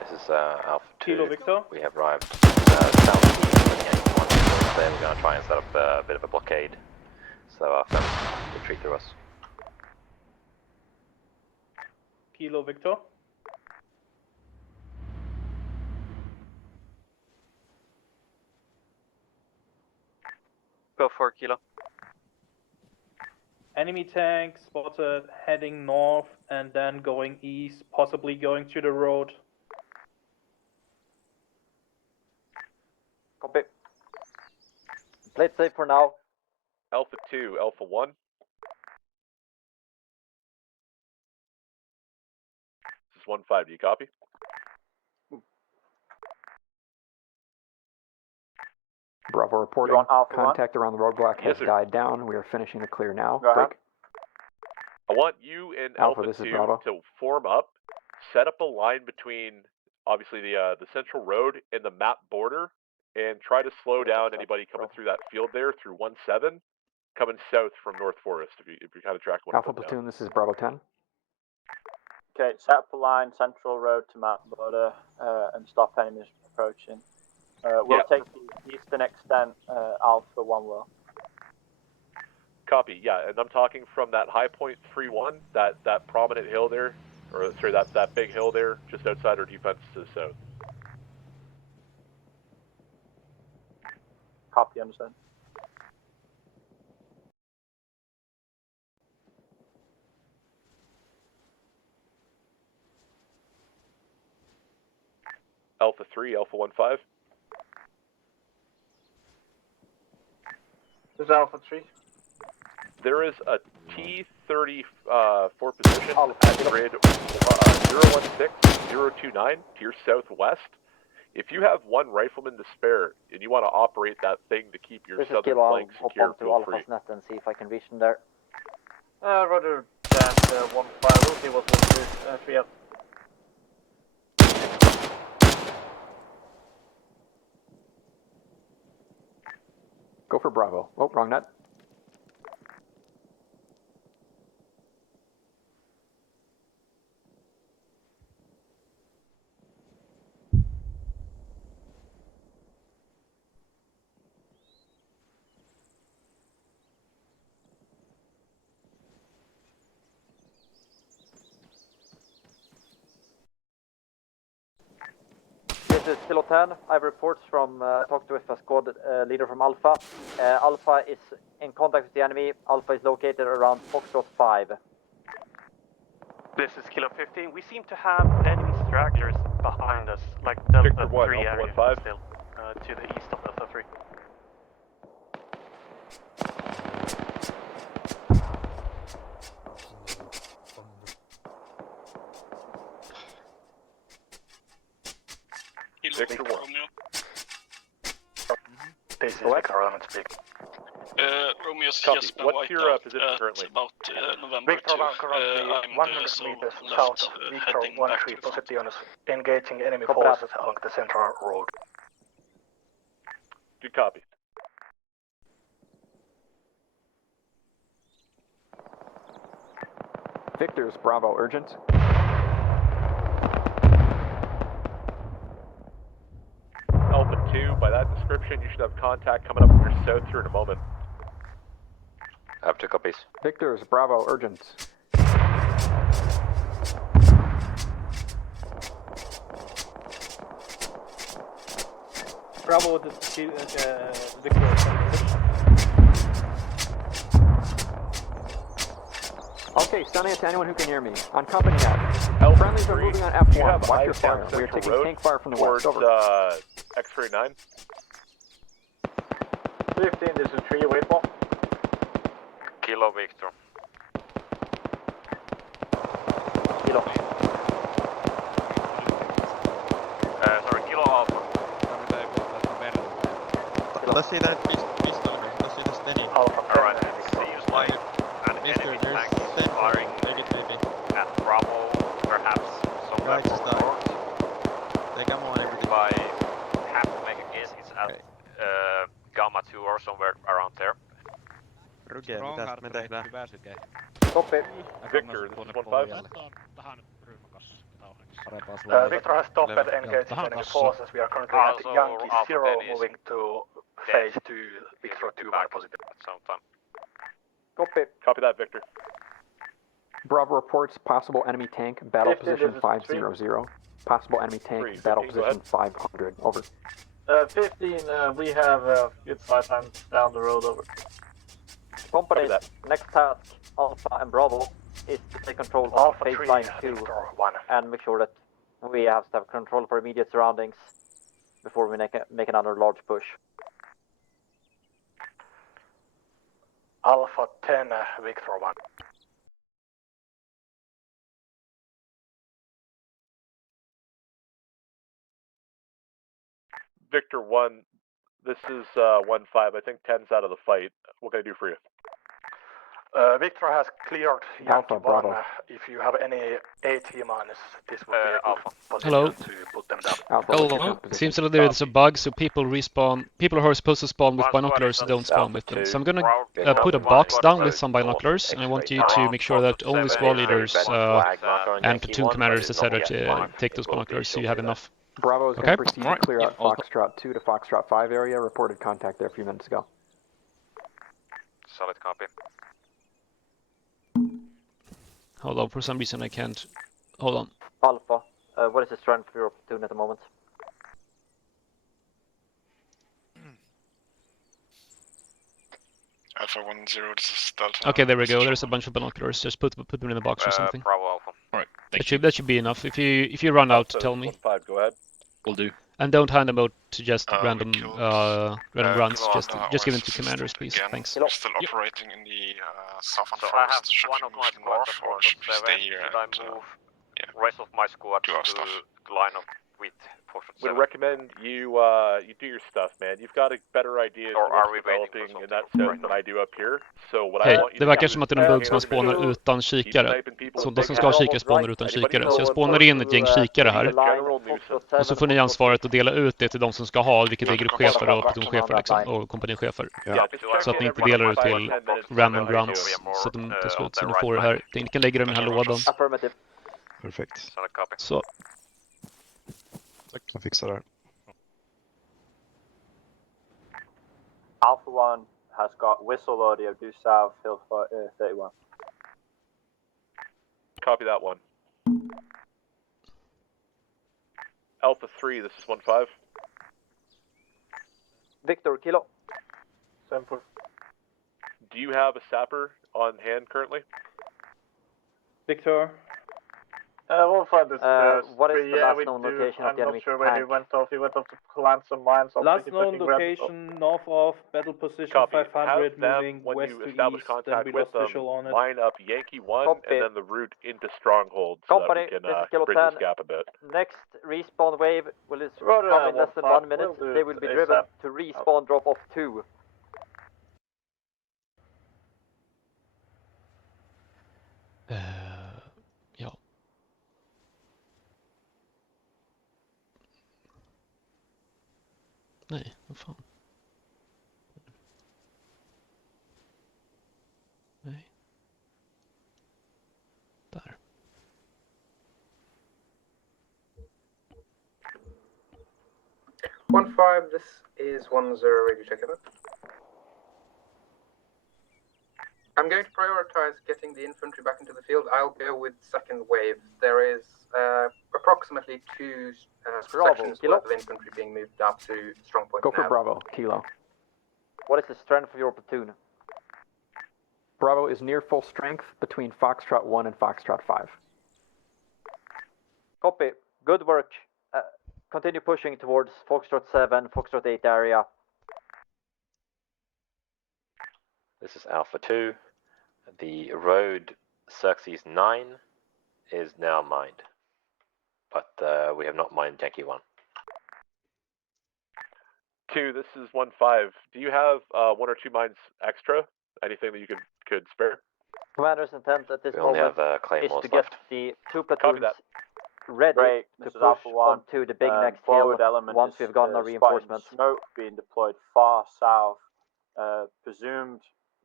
This is Alpha 2. Kilo Victor. We have arrived southeast of the N1. Today we're going to try and set up a bit of a blockade, so our friends retreat through us. Kilo Victor. Go for Kilo. Enemy tank spotted heading north and then going east, possibly going to the road. Copy. Play it safe for now. Alpha 2, Alpha 1. This is 1-5, do you copy? Bravo reporting. Contact around the roadblock has died down. We are finishing the clear now. Break. I want you and Alpha, Alpha this is 2 Bravo. to form up, set up a line between, obviously, the central road and the map border, and try to slow down anybody coming through that field there through 1-7, coming south from North Forest, if you kind of track one. Alpha platoon, this is Bravo 10. Okay, set up a line, central road to map border, and stop enemies approaching. We'll take the eastern extent, Alpha 1 will. Copy, yeah, and I'm talking from that high point 3-1, that prominent hill there, or sorry, that big hill there, just outside our defense to the south. Copy, understand. Alpha 3, Alpha 1-5. This is Alpha 3. There is a T-34 position at grid 016-029 to your southwest. If you have one rifleman to spare and you want to operate that thing to keep your southern flank secure, feel free. Net and see if I can reach them there. Roger that 1-5. We'll see what we'll do. 3 up. Go for Bravo. Oh, wrong net. This is Kilo 10. I have reports from talk to a squad leader from Alpha. Alpha is in contact with the enemy. Alpha is located around Foxtrot 5. This is Kilo 15. We seem to have enemy stragglers behind us, like Delta 3 area still, to the east of Delta 3. Victor 1. This is Victor Element speaking. Romeo's Copy. just been What's wiped your out position currently? about November Victor 2. 1 currently I'm 100 so meters left, south of Victor heading 1 back 3 to the front. positions, engaging enemy forces along the central road. Good copy. Victor's Bravo urgent. Alpha 2, by that description, you should have contact coming up from your south here in a moment. I have 2 copies. Victor's Bravo urgent. Bravo, Victor. Okay, stunning it to anyone who can hear me. On company net. Friendlies are moving on F1. Watch your fire. We are taking tank fire from the west. Over. X-ray 9. 15, this is 3, wait for. Kilo Victor. Kilo. Sorry, Kilo Alpha. Ota siitä nyt pistoli, ota siitä Alright, it seems like an enemy tank is firing at Bravo, perhaps somewhere from north. If I have to make a guess, it's at Gamma 2 or somewhere around there. Copy. Victor, this is 1-5. Victor has stopped engaging enemy forces. We are currently at Yankee 0, moving to phase 2, Victor 2 by positive. Copy. Copy that, Victor. Bravo reports possible enemy tank, battle 15, position this is 500. Possible enemy tank, battle 15, go position 500. Over. 15, we have good sight time down the road, over. Company, next task, Alpha and Bravo, is to take control of phase line 2 and make sure that we have to have control of our immediate surroundings before we make another large push. Alpha 10, Victor 1. Victor 1, this is 1-5. I think 10's out of the fight. What can I do for you? Victor has cleared Yankee 1. If you have any AT minus, this would be a good position Hello. to put them down. Hello. Seems that there's a bug, so people respawn. People who are supposed to spawn with binoculars don't spawn with them. So I'm gonna put a box down with some binoculars, and I want you to make sure that only squad leaders and platoon commanders, etc., take those binoculars, so you have enough. Bravo is going to proceed to clear out Foxtrot 2 to Foxtrot 5 area. Reported contact there a few minutes ago. Solid copy. Hold on, for some reason I can't. Hold on. Alpha, what is the strength of your platoon at the moment? Alpha 1-0, this is Delta. Okay, there we go. There's a bunch of binoculars. Just put them in a box or something. Bravo Alpha. Right. That should be enough. If you run out, tell me. 1-5, go ahead. Will do. And don't hand them out to just random runs. Just give them to system commanders, please. again. Thanks. We're still operating in the southern So I have forest. Should one we of my move north squads or should we stay Should here I and move rest of my squad do our stuff? to line up with Fortress Would 7? recommend you you do your stuff, man. You've got a better idea of what's developing in that sense than I do up here. So what I Hej, want you det to verkar do som is att det är en bugg som man spånar utan kikare. Så de som ska ha kikare spånar utan kikare. Så jag spånar in ett gäng kikare här. Och så får ni ansvaret att dela ut det till de som ska ha, vilket är gruppchefer och plutonchefer liksom, och kompanichefer. Så att ni inte delar ut till random grunts så att de tar slut. Så ni får det här. Ni kan lägga det i den här lådan. Perfekt. Så. Tack, jag fixar det här. Alpha 1 has got whistle audio due south, hill 31. Copy that one. Alpha 3, this is 1-5. Victor, kilo. 7-4. Do you have a sapper on hand currently? Victor. We'll find this. What is the last we known do. location I'm of the enemy not sure where he tank? went off. He went off to plant some mines. Last known location north of battle position Copy. 500, Have them, moving when west you to establish east, then contact we with lost them, visual on it. line up Yankee 1 Copy. and then the route into stronghold so Company, that we can this is Kilo bridge 10. this gap a bit. Next respawn wave will Roger, come in less than 1 minute. we'll do They it will be ASAP. driven to respawn drop off 2. Ja. Nej, vad fan. Nej. Där. One five. This is 1-0. Radio check over. I'm going to prioritize getting the infantry back into the field. I'll go with second wave. There is approximately 2 sections worth of infantry being moved up to strong point Go for now. Bravo, Kilo. What is the strength of your platoon? Bravo is near full strength between Foxtrot 1 and Foxtrot 5. Copy. Good work. Continue pushing towards Foxtrot 7, Foxtrot 8 area. This is Alpha 2. The road Xerxes 9 is now mined, but we have not mined Yankee 1. 2, this is 1-5. Do you have 1 or 2 mines extra? Anything that you could spare? Commander's intent at this We only moment have is claymores to get left. the 2 platoons ready Great. to This is push Alpha 1. onto the big next hill Forward element once is, we've gotten our spotting reinforcements. Smoke being deployed far south. Presumed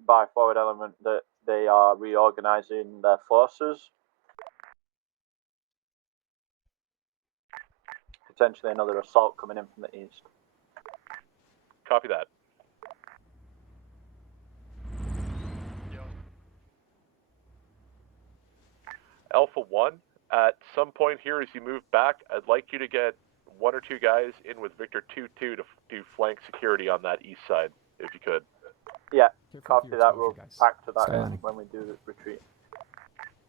by forward element that they are reorganizing their forces. Potentially another assault coming in from the east. Copy that. Alpha 1, at some point here as you move back, I'd like you to get 1 or 2 guys in with Victor 2-2 to do flank security on that east side, if you could. Yeah, copy that. We'll factor that in Skylining. when we do the retreat.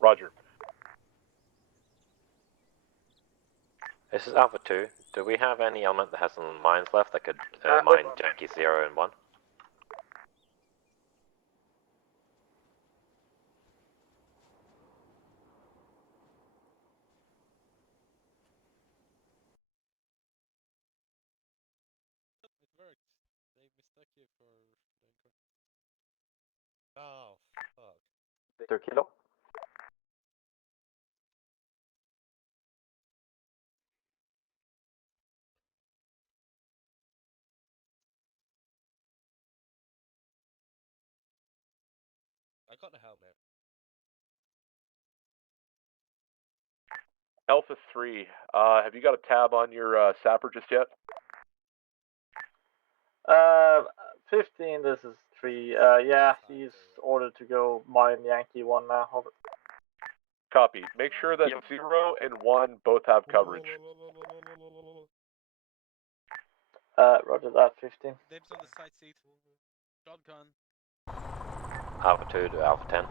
Roger. This is Alpha 2. Do we have any element that has some mines left that could mine Yankee 0 and 1? Oh, fuck. Victor Kilo. I got the helmet. Alpha 3, have you got a tab on your sapper just yet? 15, this is 3. Yeah, he's ordered to go mine Yankee 1 now. Over. Copy. Make sure that 0 and 1 both have coverage. Roger that, 15. Dibs on the side seat. Shotgun. Alpha 2 to Alpha 10.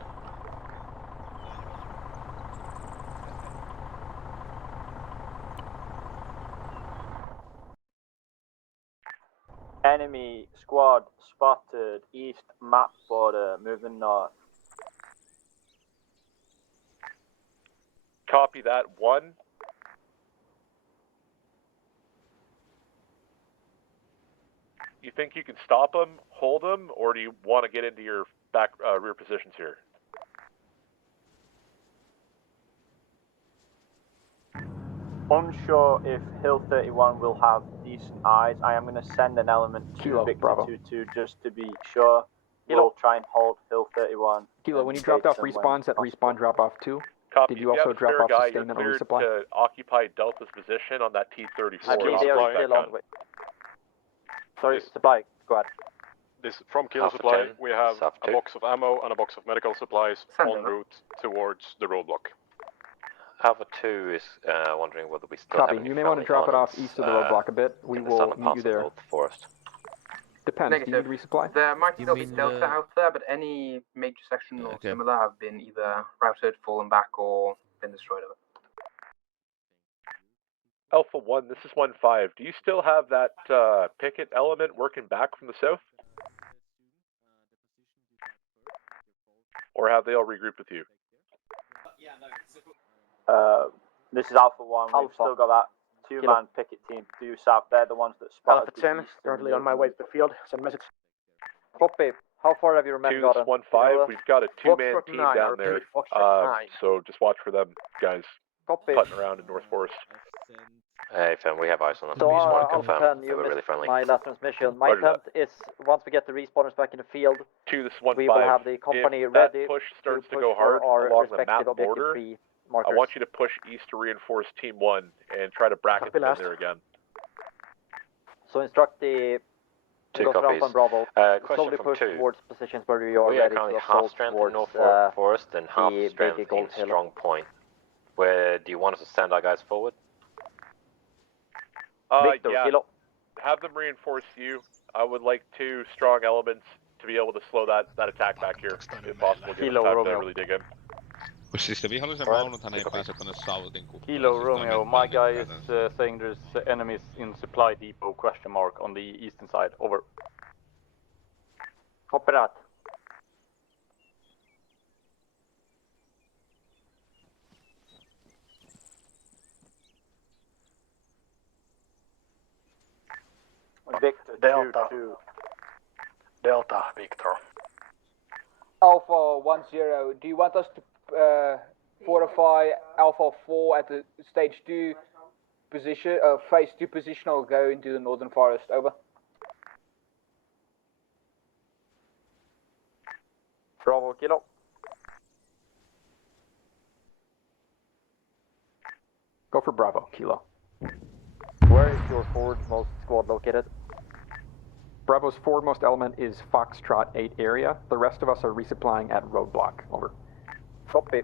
Enemy squad spotted east map border, moving north. Copy that. 1. You think you can stop them, hold them, or do you want to get into your back rear positions here? Unsure if Hill 31 will have decent eyes. I am going to send an element to Kilo, Victor Bravo. 2-2 just to be sure. We'll try and hold Hill 31. Kilo, when you dropped off respawns at respawn drop off 2, Copy. did you also drop off guy, sustainment you're or cleared resupply? to occupy Delta's position on that T-34. I believe they are still on. Sorry, supply. Go ahead. This from Kill Alpha Supply, 10, we have Sub a 2. box of ammo and a box of medical supplies Send en over. route towards the roadblock. Alpha 2 is wondering whether we still Copy. have any You may want to drop it off east of the roadblock a bit. We in the will southern meet parts you of there. the forest. Depends. Negative. Do you need resupply? There might You still be mean, Delta out there, but any major section or Okay. similar have been either routed, fallen back, or been destroyed. Alpha 1, this is 1-5. Do you still have that picket element working back from the south? Or have they all regrouped with you? This is Alpha 1. We've Alpha. still got that 2-man picket team due south. They're the ones that spotted Alpha the 10, east currently and on my way to the field. Send message. Copy. How far have your men 2, this gotten? is 1-5. We've got a 2-man Foxtrot team 9, I down repeat, there. Foxtrot 9. So just watch for them, guys. Copy. Putting around in North Forest. Hey, Finn, we have eyes on them. So Respawn Alpha confirmed. 10, They you were missed really friendly. my last transmission. My Roger that. intent is, once we get the respawners back in the field, 2, this is 1-5. we will have the company if ready that push starts to to push go hard for our along the respective map objective border, 3 markers. I want you to push east to reinforce Team 1 and try to bracket them in there again. So instruct the Two Ghost copies. Alpha and Bravo. Question Slowly from push 2. towards positions where we are We are ready currently to half assault strength in towards North Forest and half the strength big in gold hill. Strong Point. Where do you want us to send our guys forward? Victor, yeah. Kilo. Have them reinforce you. I would like 2 strong elements to be able to slow that attack back here, if possible. Give them time to really dig in. Siis se vihollisen vaunuthan ei pääse tonne Southin kuppaan. Kilo siis Romeo, toi my mekaanikko guy is käytännössä. saying there's enemies in supply depot question mark on the eastern side. Over. Copy that. Victor, Delta. 2-2. Delta, Victor. Alpha 10, do you want us to fortify Alpha 4 at the stage 2 position, phase 2 position, or go into the northern forest? Over. Bravo, Kilo. Go for Bravo, Kilo. Where is your forwardmost squad located? Bravo's forwardmost element is Foxtrot 8 area. The rest of us are resupplying at roadblock. Over. Copy.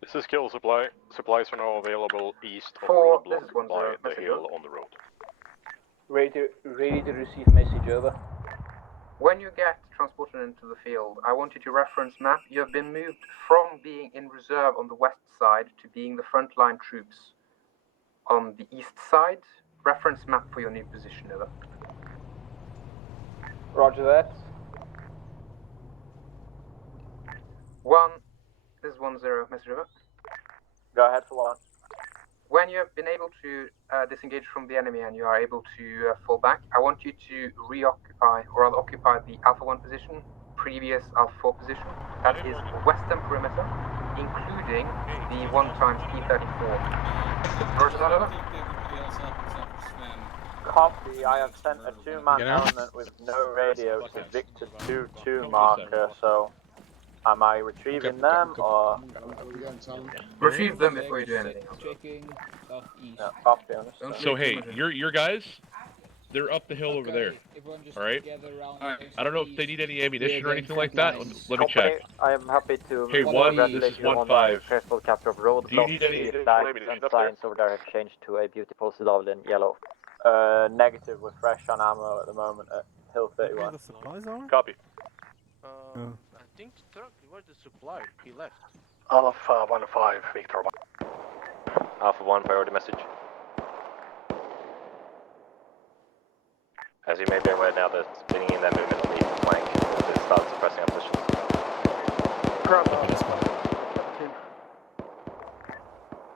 This is Kill Supply. Supplies are now available east of For this roadblock is 10, by the message hill over. on the road. Ready to receive message. Over. When you get transported into the field, I want you to reference map. You have been moved from being in reserve on the west side to being the frontline troops on the east side. Reference map for your new position, over. Roger that. This is 10, message over. Go ahead for launch. When you have been able to disengage from the enemy and you are able to fall back, I want you to reoccupy, or rather occupy the Alpha 1 position, previous Alpha 4 position. That is western perimeter, including the 1x T-34. Roger that, over. Copy, I have sent a 2-man element with no radio to Victor 2-2 marker, so am I retrieving them or? Retrieve them before you do anything else. Checking southeast. No, copy, understand. So hey, your guys, they're up the hill over there. All right. I don't know if they need any ammunition or anything like that. Let me check. I am happy to Hey, one. This is 1-5. successful capture of road. Do you need any flags ammunition and up there? signs over there have changed to a beautiful Syldavian yellow. Negative, we're fresh on ammo at the moment at Hill 31. Copy. I think the truck, where's the supply? He left. Alpha 1-5, Victor 1. Alpha 1, priority message. As you may be aware now, they're beginning their movement on the east flank as they start suppressing our positions.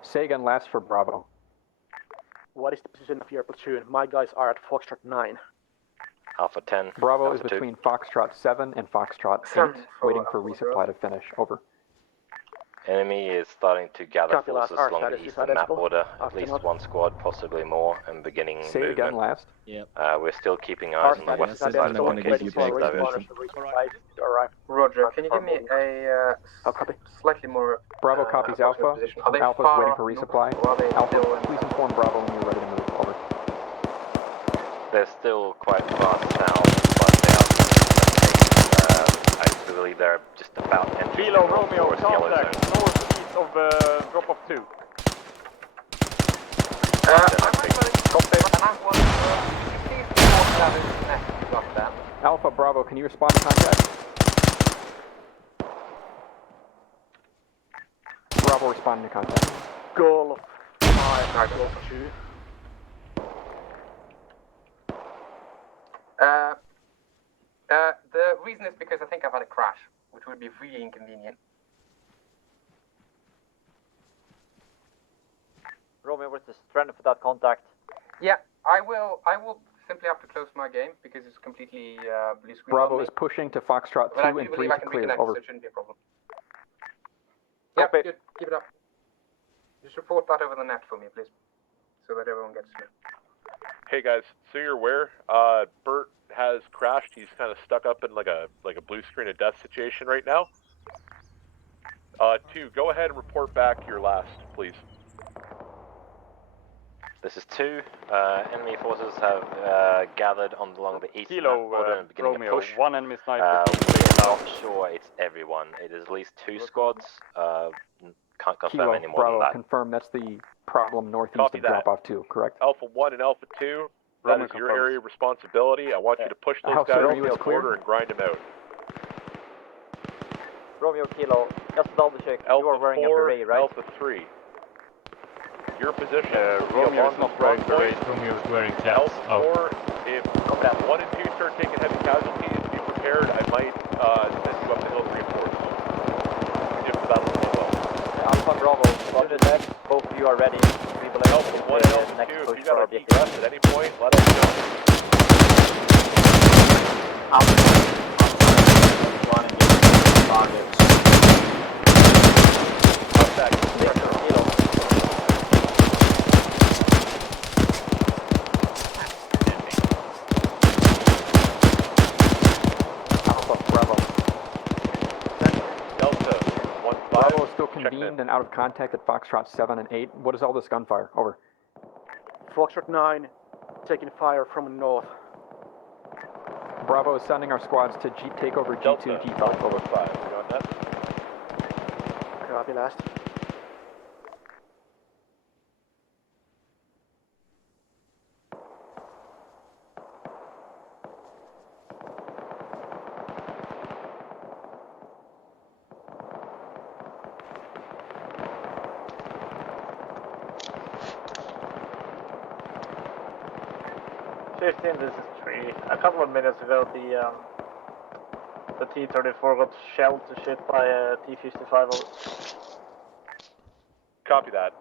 Sagan last for Bravo. What is the position of your platoon? My guys are at Foxtrot 9. Alpha 10. Bravo Alpha is 2. between Foxtrot 7 and Foxtrot 8, waiting for resupply to finish. Over. Enemy is starting to gather Copy, forces last. along Our the side is eastern map identical. border, at After least not. one squad, possibly more, and beginning Say movement. it again last. Yep. We're still keeping eyes on the west side of the location. Roger, can you give me a slightly more... Bravo copies Alpha. Position? Are they Alpha's far waiting for north, resupply. or are they Alpha, still... please inform Bravo when you're ready to move. Over. They're still quite far south, but they are. I believe they're just about entering Kilo the North Romeo, Forest yellow contact zone. northeast of drop off 2. Alpha, Bravo, can you respond to contact? Bravo responding to contact. Goal 5, goal 2. The reason is because I think I've had a crash, which would be really inconvenient. Romeo, what's the strength of that contact? Yeah, I will simply have to close my game because it's completely blue screen. Bravo is pushing to Foxtrot 2 but I and do 3 believe I to can clear. reconnect, Over. so it shouldn't be a problem. Yeah, good. Keep it up. Just report that over the net for me, please, so that everyone gets to know. Hey guys, so you're aware, Bert has crashed. He's kind of stuck up in like a blue screen of death situation right now. 2, go ahead and report back your last, please. This is 2. Enemy forces have gathered along the eastern map border and beginning Romeo, to push. 1 enemy sniper. We're not sure it's everyone. It is at least 2 squads. Can't confirm Kilo, any more Bravo, than that. confirm that's the problem northeast Copy of that. drop-off 2, correct? Alpha 1 and Alpha 2, that is your area of responsibility. I want you to push those guys Alpha to 3 the is clear. border and grind them out. Romeo, Kilo, just double check. You are Alpha wearing 4, a beret, right? Alpha 3. Your position Romeo is not wearing beret. Romeo is wearing caps. Alpha 4, if 1 and 2 start taking heavy casualties, be prepared. I might send you up the hill to reinforce. If the battle goes well. Alpha Bravo, roger that. Both of you are ready. Alpha 1 and Alpha 2, if push you for got a objective. egress at any point, let us know. Bravo is still convened and out of contact at Foxtrot 7 and 8. What is all this gunfire? Over. Foxtrot 9 taking fire from the north. Bravo is sending our squads to take over G2, G5. Over. Copy last. This is 3. A couple of minutes ago, the T-34 got shelled to shit by a T-55. Copy that.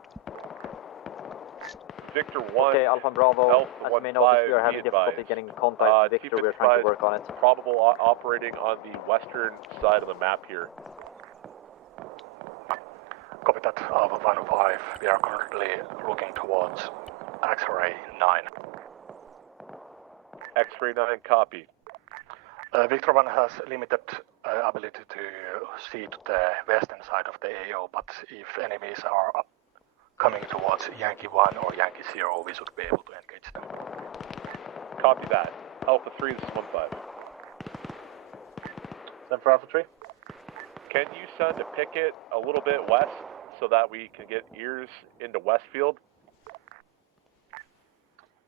Victor 1. Okay, Alpha Bravo. Alpha As 1, you may notice, we are 5, having difficulty getting contact with Victor. We're trying to work on it. Probable operating on the western side of the map here. Copy that, Alpha 1-5. We are currently looking towards X-ray 9. X-ray 9, copy. Victor 1 has limited ability to see to the western side of the AO, but if enemies are coming towards Yankee 1 or Yankee 0, we should be able to engage them. Copy that. Alpha 3, this is 1-5. Send for Alpha 3. Can you send a picket a little bit west so that we can get ears into Westfield?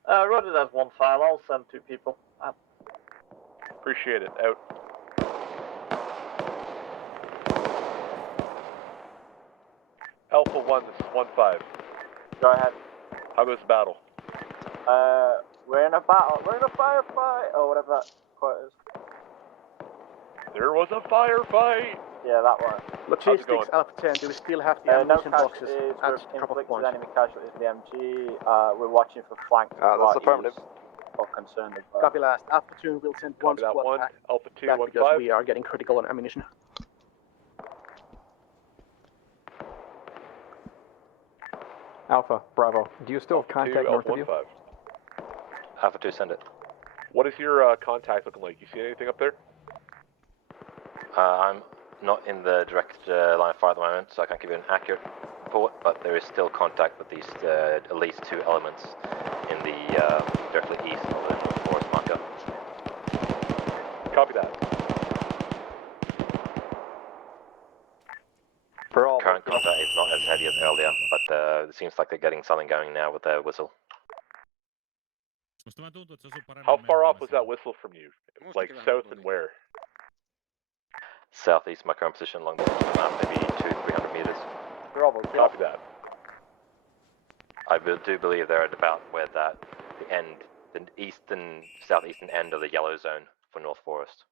Roger that 1-5. I'll send 2 people. Appreciate it. Out. Alpha 1, this is 1-5. Go ahead. How goes the battle? We're in a battle. We're in a firefight, or whatever that quote is. There was a firefight! Yeah, that one. Logistics, Alpha 10, do we still have the ammunition boxes at drop off points? Enemy casualties in the MG. We're watching for flank. That's affirmative. Or concerned about. Copy last. Alpha 2 will send one Copy that squad 1. back. Alpha 2, Back 1-5. because we are getting critical on ammunition. Alpha, Bravo. Do you still have contact north of you? 1-5. Alpha 2, send it. What is your contact looking like? You see anything up there? I'm not in the direct line of fire at the moment, so I can't give you an accurate report, but there is still contact with these at least 2 elements in the directly east of the forest marker. Copy that. Current contact is not as heavy as earlier, but it seems like they're getting something going now with their whistle. How far off was that whistle from you? Like south and where? Southeast, my current position along the map, maybe 200-300 meters. Bravo, copy that. I do believe they're at about where the southeastern end of the yellow zone for North Forest.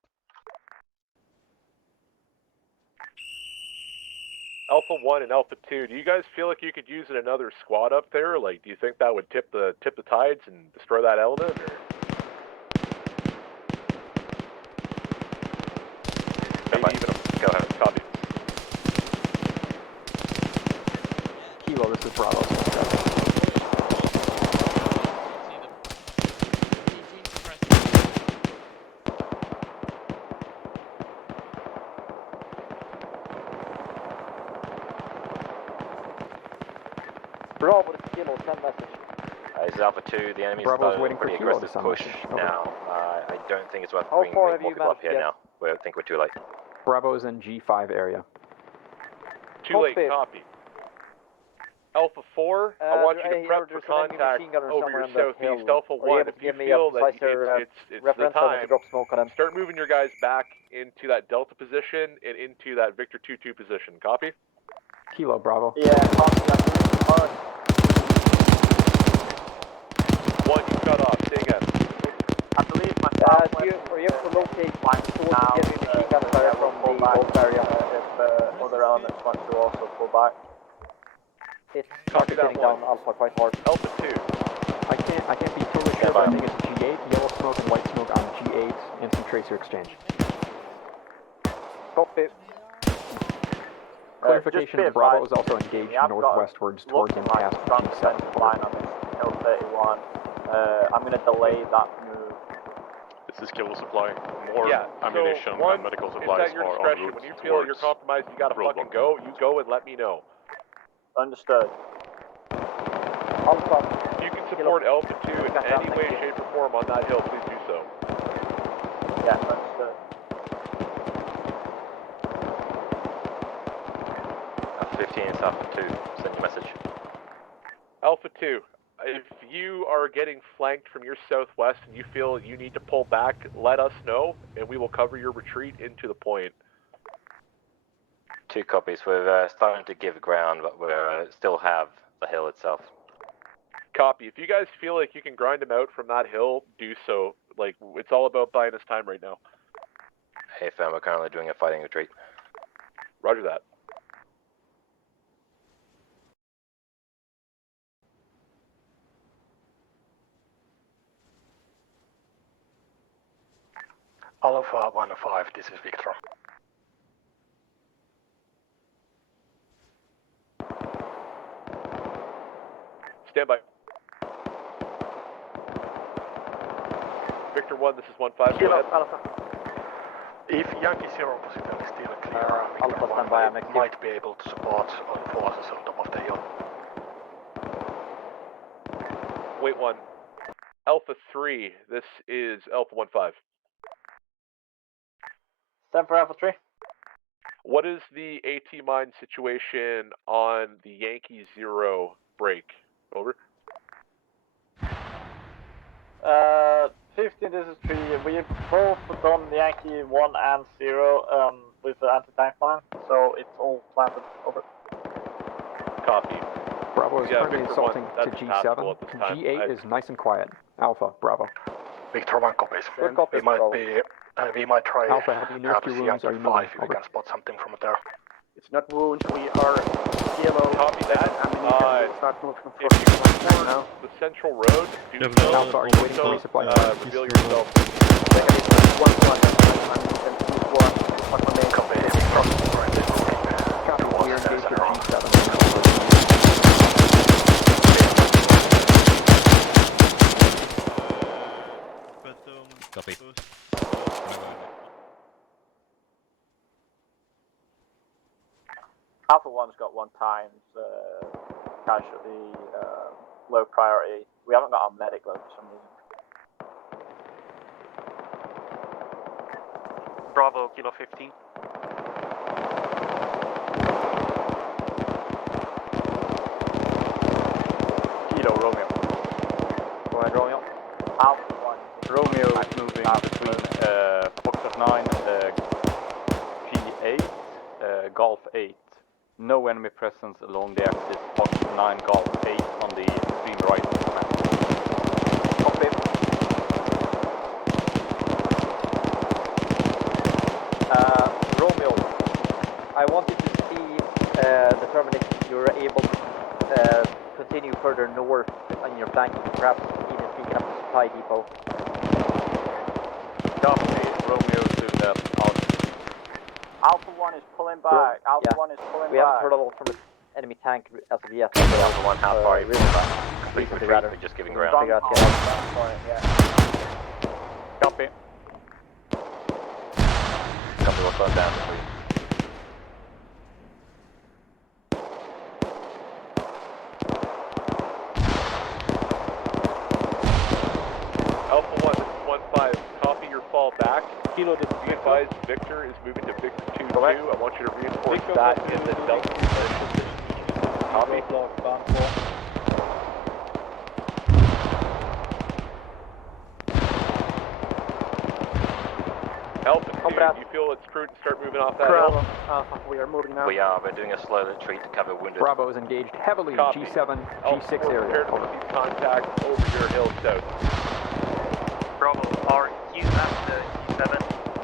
Alpha 1 and Alpha 2, do you guys feel like you could use another squad up there? Like, do you think that would tip the tides and destroy that element? Or? Maybe even go ahead. Copy. Kilo, this is Bravo. Bravo to Kilo, send message. This is Alpha 2, the enemy's Bravo's waiting for pretty Kilo to aggressive send push message. now. I don't think it's worth How bringing far more have you people up managed here to now. I think we're too late. Bravo's in G5 area. Too late, copy. Alpha 4, I want you to prep for contact over your southeast. Alpha 1, if you feel that it's the time, start moving your guys back into that Delta position and into that Victor 2-2 position. Copy? Kilo, Bravo. Yeah, copy that. 1, you cut off. Say again. I believe my are you able to locate source of heavy machine gun fire from the Gulf area? If other elements want to also pull back. It's Copy that hitting down Alpha quite hard. Alpha 2. I think it's G8, yellow smoke and white smoke on G8, and some tracer exchange. Copy. Clarification, Bravo is also engaged northwestwards towards and past G7. Line on this L31. I'm going to delay that move. This is killer supply. More ammunition and medical supplies it's at your are en discretion. route When you feel you're compromised, you gotta fucking go. You go and let me know. Understood. Alpha. If you can support Alpha 2 in any way, shape, or form on that hill, please do so. Yeah, understood. Alpha 15 is Alpha 2. Send your message. Alpha 2, if you are getting flanked from your southwest and you feel you need to pull back, let us know, and we will cover your retreat into the point. 2 copies. We're starting to give ground, but we still have the hill itself. Copy. If you guys feel like you can grind them out from that hill, do so. Like, it's all about buying us time right now. Hey fam, we're currently doing a fighting retreat. Roger that. Alpha 1-5, this is Victor. Stand by. Victor 1, this is 1-5. Go ahead. Alpha. If Yankee 0 position is still clear, Victor 1 might be able to support on forces on top of the hill. Wait 1. Alpha 3, this is Alpha 1-5. Stand for Alpha 3. What is the AT mine situation on the Yankee 0 break? Over. 15, this is 3. We both done Yankee 1 and 0 with the anti-tank mine, so it's all planted. Over. Copy. Bravo is currently assaulting to tactical G7. at this time. G8 is nice and quiet. Alpha, Bravo. Victor 1 copies. Good copy, We might try Alpha, have you nursed your wounds? Are you moving? 5 if we can spot something from there. It's not wounds, we are yellow. Copy that. Ammunition will start moving from If you front support now. the central road, do so. Alpha, are you waiting for resupply? Reveal yourself. Copy. Copy, we are engaged at G7. Copy. Alpha 1's got 1 times casualty, low priority. We haven't got our medic though for some reason. Bravo, Kilo 15. Kilo, Romeo. Go ahead, Romeo. Alpha 1. Romeo is moving between Foxtrot 9, G8, Golf 8. No enemy presence along the axis Foxtrot 9, Golf 8 on the extreme right of the map. Copy. Romeo, I wanted to see determine if you're able to continue further north on your flank, perhaps even picking up the supply depot. Copy, Romeo to that out. Alpha 1 is pulling back. Alpha 1 is pulling We back. haven't heard a lot from the enemy tank as of yet. Alpha 1, how far are you from complete retreat? We're just giving ground. Figure out the Copy. Copy, we'll slow down this week. Alpha 1, this is 1-5. Copy your fall back. Kilo, this is advised. Victor is moving to Victor 2-2. I want you to reinforce that in the Delta position. Copy. Alpha 2, do you feel it's prudent to start moving off that hill? Alpha, we are moving now. We are. We're doing a slow retreat to cover wounded. Bravo is engaged heavily Copy. G7, Alpha G6 4, area. prepare to receive contact over your hill south. Bravo, are you at the G7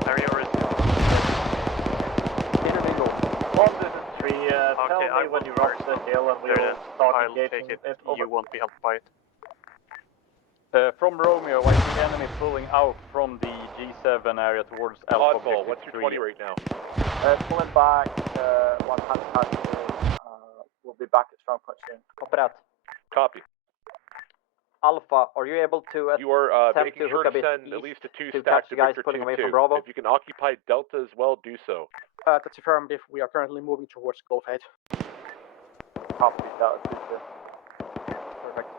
area or is Intermingle. 1, this is 3. Tell Okay, me I when will you rush the hill and we will start I'll engaging take it. it over. You won't be helped by it. From Romeo, I see the enemy pulling out from the G7 area towards Alpha. Oddball, what's your 20 right now? Pulling back, 100 passengers. We'll be back at strong point soon. Copy that. Copy. Alpha, are you able to You are attempt making to sure hook to a bit send at least a 2 to stack catch to the guys Victor pulling away 2-2. from Bravo? If you can occupy Delta as well, do so. That's affirmative. We are currently moving towards Golf 8. Copy, Delta 2-2. Perfect.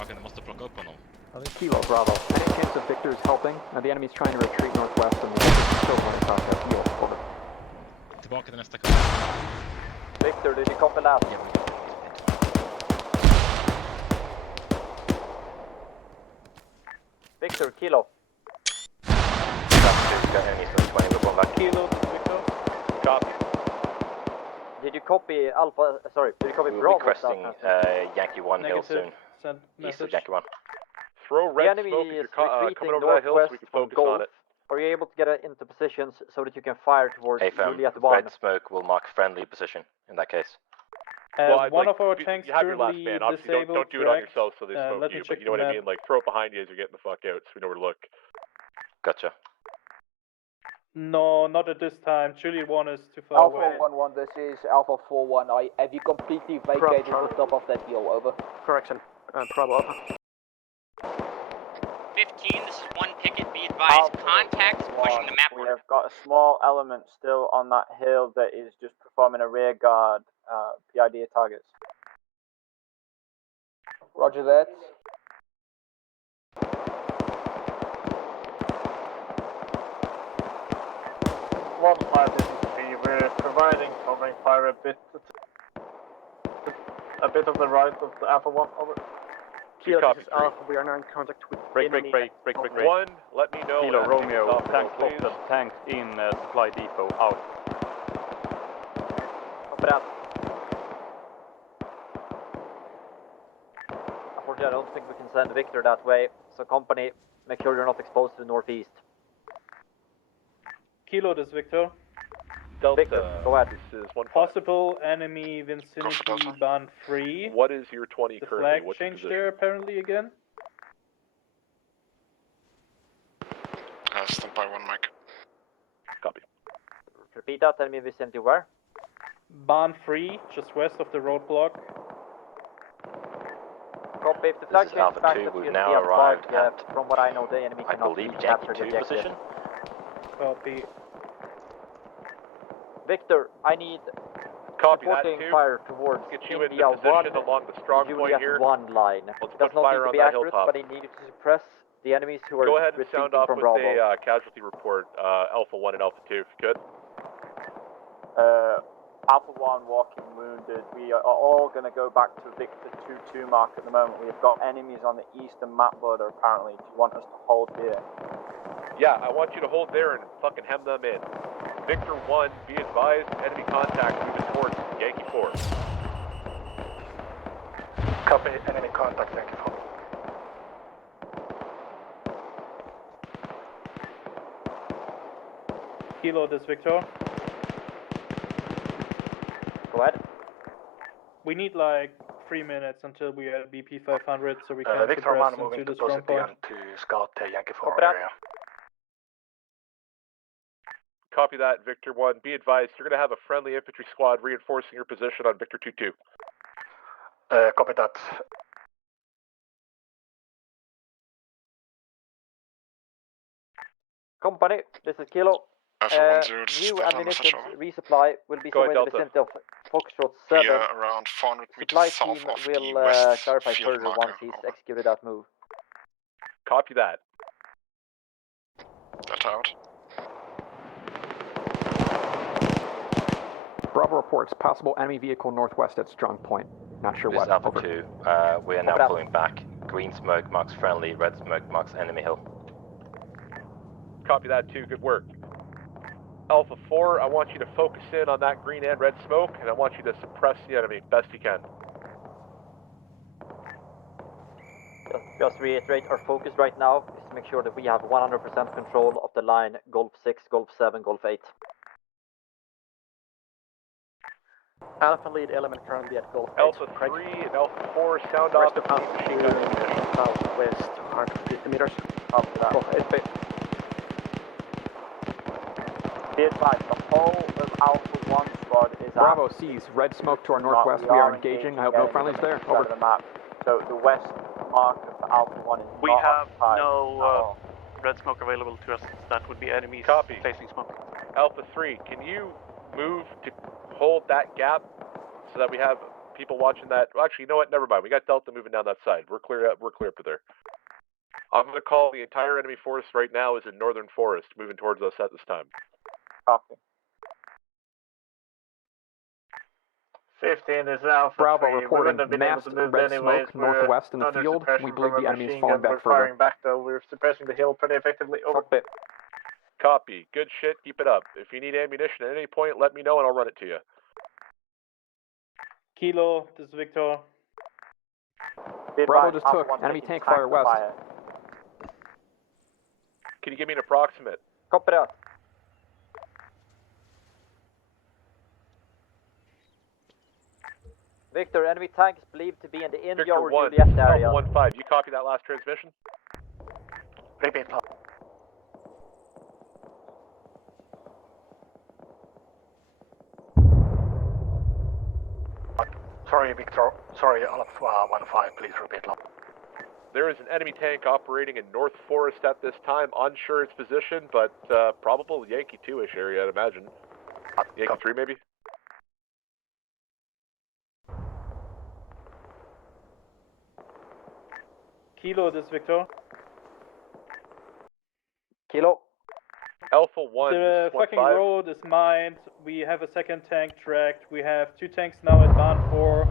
Okej, ni måste plocka upp honom. Kilo, Bravo. Any chance of Victor's helping? The enemy's trying to retreat northwest and we're still running across that field. Over. Tillbaka till nästa kurs. Victor, did you copy that? Victor, Kilo. Kilo, Victor. Copy. Did you copy Alpha? Sorry, did you copy We'll Bravo? be cresting Yankee 1 hill soon. Send East of message. Yankee 1. Throw The red enemy smoke if is you're coming retreating over that hill so we northwest can from focus Golf. on it. Are you able to get into positions so that you can fire towards AFM, Juliet 1? red smoke will mark friendly position in that case. Well, One of our tanks you have your last currently man. Obviously, disabled. don't do it on tracked. yourself so they smoke let me you, check but you know what the I mean? map. Like, throw it behind you as you're getting the fuck out so we know where to look. Gotcha. No, not at this time. Juliet 1 is too far Alpha away. 1-1, this is Alpha 4-1. Have you completely vacated the top of that hill? Over. Correction. Bravo Alpha. 15, this is 1 picket. Be advised, contacts pushing the map We order. have got a small element still on that hill that is just performing a rear guard PID targets. Roger that. One flight is we're providing covering fire a bit of the right of the Alpha 1, over. Kilo, Copy, this is Alpha. We are now in contact with Break. enemy. One, let me know. Kilo, when Romeo, that tank please. spotted, tanks in supply depot, out. Copy that. Unfortunately, I don't think we can send Victor that way. So company, make sure you're not exposed to the northeast. Kilo, this is Victor. Delta, Victor, go ahead. This is 1-5. Possible enemy vicinity ban free. What is your 20 The currently? flag What's your changed position? there apparently again. Stand by 1 mic. Copy. Repeat that, enemy vicinity where? Ban free, just west of the roadblock. Copy. If the This flag is change Alpha back 2, to we've the now Fiat arrived flag, at, from what I know, the enemy I cannot believe, recapture Yankee the 2 objective. position. Copy. Victor, I need Copy that, supporting too. fire towards Get you into India 1, position along the strong point Juliet here. 1 line. Let's It does put not fire need to on be that accurate, hilltop. but I need to suppress the enemies who are Go ahead and retreating sound off from with Bravo. a casualty report, Alpha 1 and Alpha 2, if you could. Alpha 1 walking wounded. We are all going to go back to Victor 2-2 mark at the moment. We've got enemies on the eastern map border apparently. Do you want us to hold here? Yeah, I want you to hold there and fucking hem them in. Victor 1, be advised, enemy contact moving towards Yankee 4. Copy, enemy contact, Yankee 4. Kilo, this is Victor. Go ahead. We need like 3 minutes until we are at BP 500 so we can Victor suppress 1 into moving the to strong point. position to scout the Yankee 4 Copy that. area. Copy that, Victor 1. Be advised, you're going to have a friendly infantry squad reinforcing your position on Victor 2-2. Copy that. Company, this is Kilo. Alpha 1-0, this is New Delta, ammunition message over. resupply will be Go somewhere ahead, in the Delta. vicinity of Foxtrot We 7. are around 400 meters Supply south team of the will west clarify field further marker. once he's Over. executed that move. Copy that. Delta out. Bravo reports possible enemy vehicle northwest at Strong Point. Not sure This is what. Alpha Over. 2. We are now Copy that. pulling back. Green smoke marks friendly, red smoke marks enemy hill. Copy that, too. Good work. Alpha 4, I want you to focus in on that green and red smoke, and I want you to suppress the enemy best you can. Just reiterate, our focus right now is to make sure that we have 100% control of the line Golf 6, Golf 7, Golf 8. Alpha lead element currently at Golf 8. Alpha 3 and Alpha 4, sound off the machine gun ammunition. Southwest, 150 meters. After that. Golf 8. Be advised, the whole of Alpha 1 squad is Bravo sees red smoke to our northwest. We are engaging. I hope no friendlies there. Over. The map. So the west mark of Alpha 1 is We not have occupied no red smoke available to us. That would be enemies placing smoke. Alpha 3, can you move to hold that gap so that we have people watching that? Well, actually, you know what? Never mind. We got Delta moving down that side. We're clear up to there. I'm going to call the entire enemy force right now is in northern forest, moving towards us at this time. Copy. 15 is Alpha Bravo 3. reporting We wouldn't have been able masked to move red anyways. smoke northwest in the Under field. suppression We believe from the a enemy is machine falling gun. back We're further. firing back though. We're suppressing the hill pretty effectively. Over. Copy. Good shit. Keep it up. If you need ammunition at any point, let me know and I'll run it to you. Kilo, this is Victor. Bravo just took enemy tank fire west. Can you give me an approximate? Copy that. Victor, enemy tank is believed to be in the India Victor or 1, Juliet area. Alpha 1-5, you copy that last transmission? Repeat. Sorry, Victor. Sorry, Alpha 1-5, please repeat. There is an enemy tank operating in North Forest at this time. Unsure its position, but probable Yankee 2-ish area, I'd imagine. Yankee 3, maybe? Kilo, this is Victor. Kilo. Alpha 1, The fucking 1-5. road is mined. We have a second tank tracked. We have 2 tanks now at Barn 4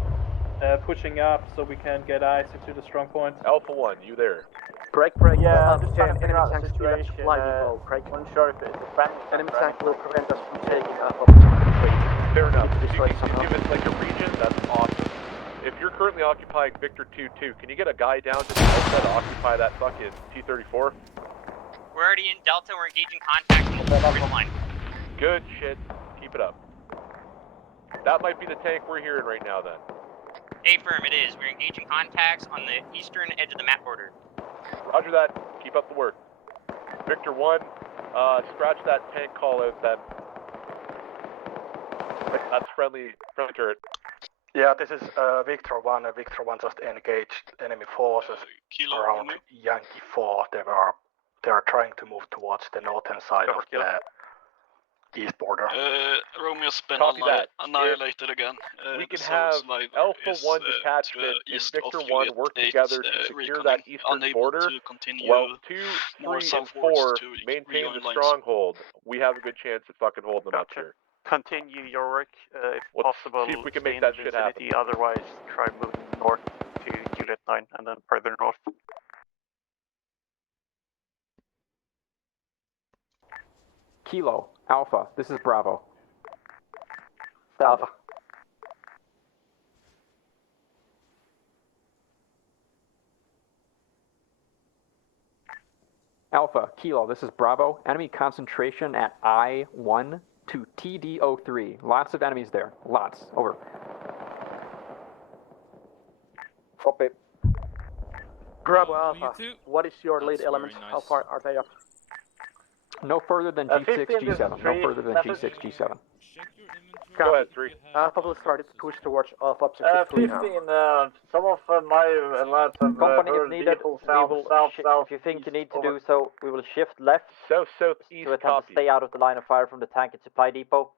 pushing up so we can get eyes into the strong point. Alpha 1, you there? Break. Yeah, I'm Understand, just trying to figure enemy out the tanks still at situation. supply depot. Break. Unsure if it's a friendly Enemy tank tank or will prevent us from taking Alpha. Fair enough. If you can give us like a region, that's awesome. If you're currently occupying Victor 2-2, can you get a guy down to the Delta to occupy that fucking T-34? We're already in Delta. We're engaging contact in the ridge line. Good shit. Keep it up. That might be the tank we're hearing right now then. Affirm, it is. We're engaging contacts on the eastern edge of the map border. Roger that. Keep up the work. Victor 1, scratch that tank call out then. That's friendly turret. Yeah, this is Victor 1. Victor 1 just engaged enemy forces around Yankee 4. They are trying to move towards the northern side of the east border. Romeo's been annihilated again. We can have Alpha 1 detachment and Victor 1 work together to secure that eastern border, while 2, 3, and 4 maintain the stronghold. We have a good chance at fucking holding them up here. Continue your work, if Let's possible. see if we can stay make in that the shit vicinity, happen. Otherwise, try moving north to Juliet 9 and then further north. Kilo, Alpha, this is Bravo. Alpha. Alpha, Kilo, this is Bravo. Enemy concentration at I-1 to TD-03. Lots of enemies there. Lots. Over. Copy. Bravo Alpha, what is your lead element? How far are they up? No further than G6, G7. No further than G6, G7. Go ahead, 3. Alpha will start its push towards Alpha objective 3 now. 15, some of my lads have Company heard if needed, vehicles we will if you think you need to do so, we will shift left southeast to attempt to stay out of the line of fire from the tank and supply depot.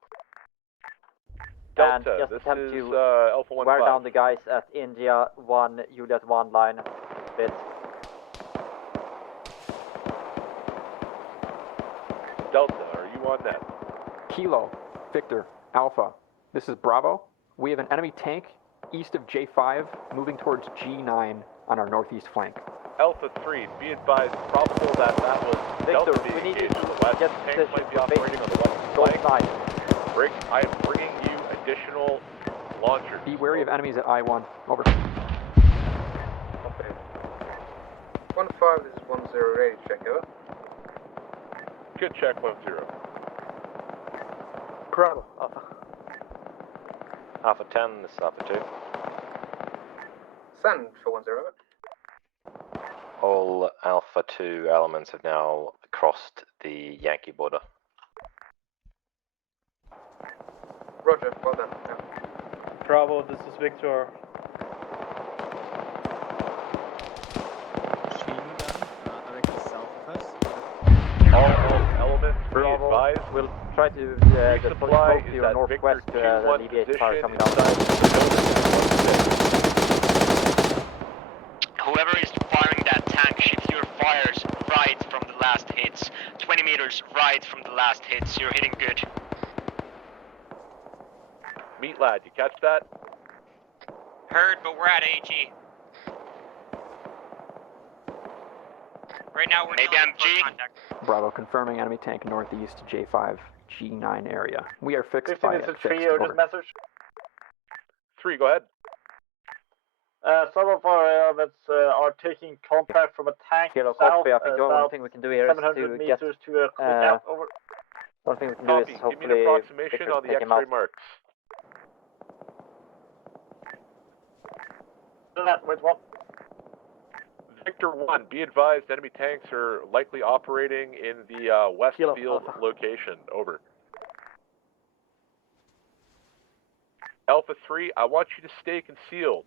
Delta, and just this attempt is to Alpha 1-5. wear down the guys at India 1, Juliet 1 line bit. Delta, are you on that? Kilo, Victor, Alpha, this is Bravo. We have an enemy tank east of J5 moving towards G9 on our northeast flank. Alpha 3, be advised, probable that was Victor, Delta being engaged on the west. Get Tank might be operating on the west flank. Rick, I am bringing you additional launchers. Be wary of enemies at I-1. Over. 5, this is 10 radio check, over. Good check, 10. Bravo, Alpha. Alpha 10, this is Alpha 2. Send for 10, over. All Alpha 2 elements have now crossed the Yankee border. Roger, well done. Yeah. Bravo, this is Victor. All elements, Bravo, we'll try to deploy to your northwest to alleviate fire coming down. Whoever is firing that tank, shift your fires right from the last hits. 20 meters right from the last hits. You're hitting good. Meat lad, you catch that? Heard, but we're at AG. Right now we're maybe MG. Bravo, confirming enemy tank northeast J5, G9 area. We are fixed by this is fixed. 3, urgent message. 3, go ahead. Some of our elements are taking contact from a tank Kilo, south, copy. I think the only thing we can do here is 700 to get meters to a quick out, over. one thing we can Copy. do is Give me hopefully an approximation Victor on the take him X-ray out. marks. Wait, what? Victor 1, be advised enemy tanks are likely operating in the Westfield location. Over. Alpha 3, I want you to stay concealed.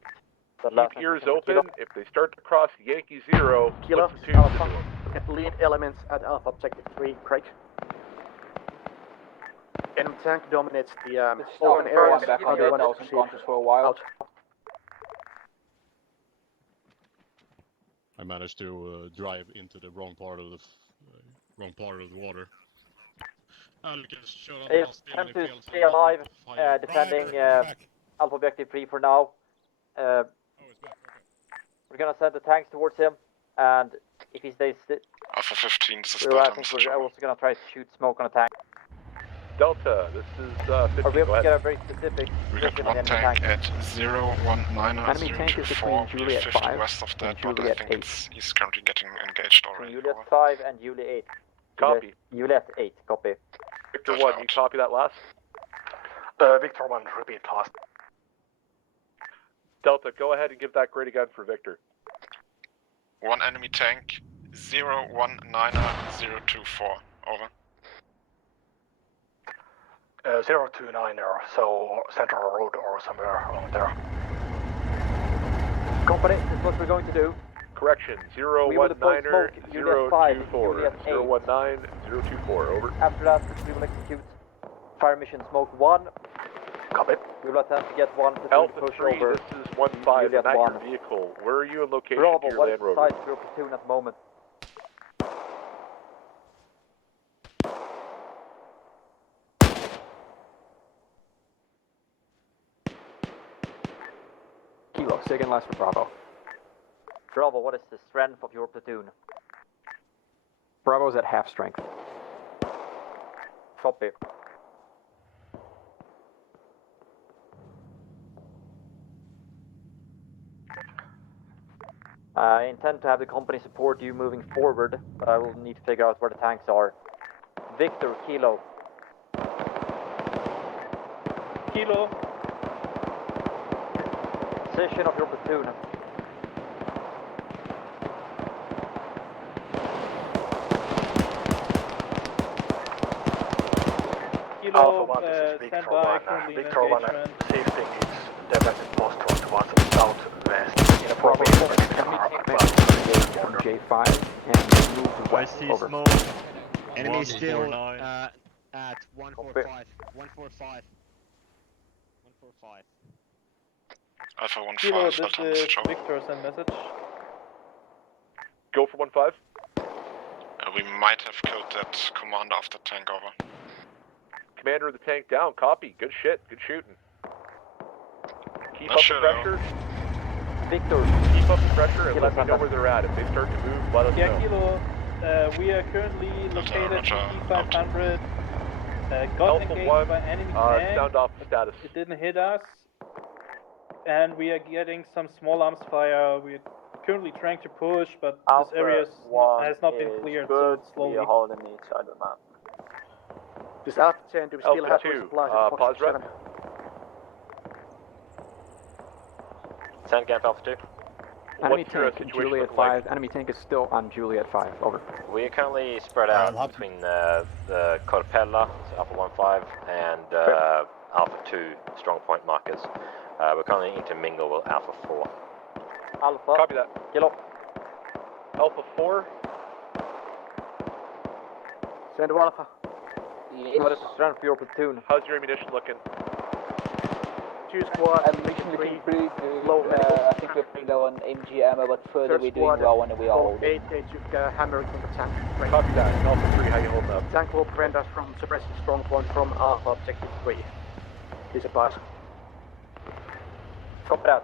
Keep ears open. If they start to cross Yankee 0, Kilo, put some tubes Alpha. into them. Get lead elements at Alpha Objective 3, Craig. Enemy tank dominates the open area. Back on the unconscious for a while. Out. I managed to drive into the wrong part of the water. Lucas, showed on the last Attempt to stay alive, defending Alpha Objective 3 for now. We're gonna send the tanks towards him, and if he stays Alpha 15, this is I think we're also gonna try to shoot smoke on a tank. Delta, this is 15, Are we able go to ahead. get a very specific We got position one on the tank enemy at 019 Enemy tank is between Juliet 50 5 west of that, and but I Juliet think 8. he's currently getting engaged already. Juliet 5 and Juliet 8. Copy. Juliet 8, copy. Victor 1, you copy that last? Victor 1, repeat last. Delta, go ahead and give that grade again for Victor. One enemy tank, 019-024, over. 029er, so Central Road or somewhere along there. Company, this is what we're going to do. Correction, 019er, 024. 019, 024, over. After that, we will execute fire mission smoke 1. Copy. We will attempt to get one platoon Alpha push 3, over. this is 15, Juliet not 1. your vehicle. Where are you in location Bravo, to your what is Land the Rover? size of your platoon at the moment? Kilo, second last for Bravo. Bravo, what is the strength of your platoon? Bravo's at half strength. Copy. I intend to have the company support you moving forward, but I will need to figure out where the tanks are. Victor, Kilo. Kilo. Position of your platoon. Kilo, Alpha 1, this is Victor 1. Victor 1, shifting its defensive posture towards the southwest. In a Bravo, from J5 and move west. Over. Enemy still at 145. 145. 145. Alpha 1-5, Kilo, this Delta, is message over. Victor, send message. Go for 15. We might have killed that commander of the tank, over. Commander of the tank down, copy. Good shit, good shooting. Keep Not up sure, the pressure. Victor. Keep up the pressure and let me know where they're at. If they start to move, let us know. Kilo, we are currently located at T500. Got engaged by enemy tank. Sound off status. It didn't hit us. And we are getting some small arms fire. We're currently trying to push, but Alpha this area has not been is cleared, good. so it's slowly. We are holding the east side of the map. This Alpha 10, do we still have supplies at pause 7? Send Camp Alpha 2. Enemy tank, Juliet 5. Enemy tank is still on Juliet 5. Over. We are currently spread out between the Corpella, so Alpha 1-5, and Alpha 2 strong point markers. We're currently intermingled with Alpha 4. Alpha. Copy that. Kilo. Alpha 4. Send to Alpha. What is the strength for your platoon? How's your ammunition looking? 2 squad, ammunition looking pretty good. I think we're pretty low on MG ammo, but further we're doing well and we are holding. 8 you've hammered from the tank. Copy that. Alpha 3, how you holding up? Tank will prevent us from suppressing strong point from Alpha objective 3. Please advise. Copy that.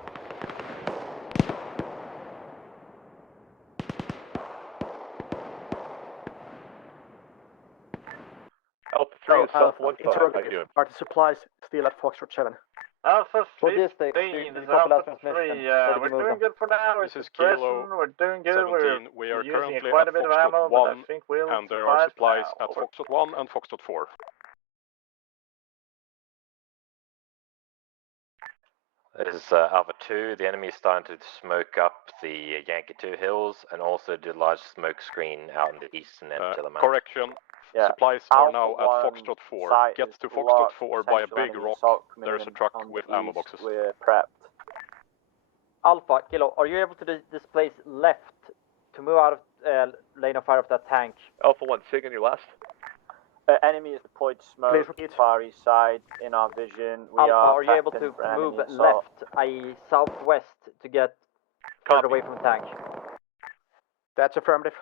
Alpha 3 is Alpha 1-5. How you doing? Are the supplies still at Foxtrot 7? Alpha 15 is is Alpha 3. We're doing good for now. This is Kilo We're doing good. 17. We are using currently quite at a bit of Foxtrot ammo, 1, but I think we'll and there are supplies at Foxtrot 1 and Foxtrot 4. This is Alpha 2. The enemy is starting to smoke up the Yankee 2 hills and also do large smoke screen out in the eastern end of the map. Correction. Yeah. Supplies are now at Foxtrot 4. Get to Foxtrot 4 by a big rock. There's a truck with ammo boxes. We're prepped. Alpha, Kilo, are you able to displace left to move out of lane of fire of that tank? Alpha 1, sig on your last. Enemy is deployed smoke, far east side, in our vision. Alpha, are you able to move left, i.e. southwest, to get further away from the tank? That's affirmative.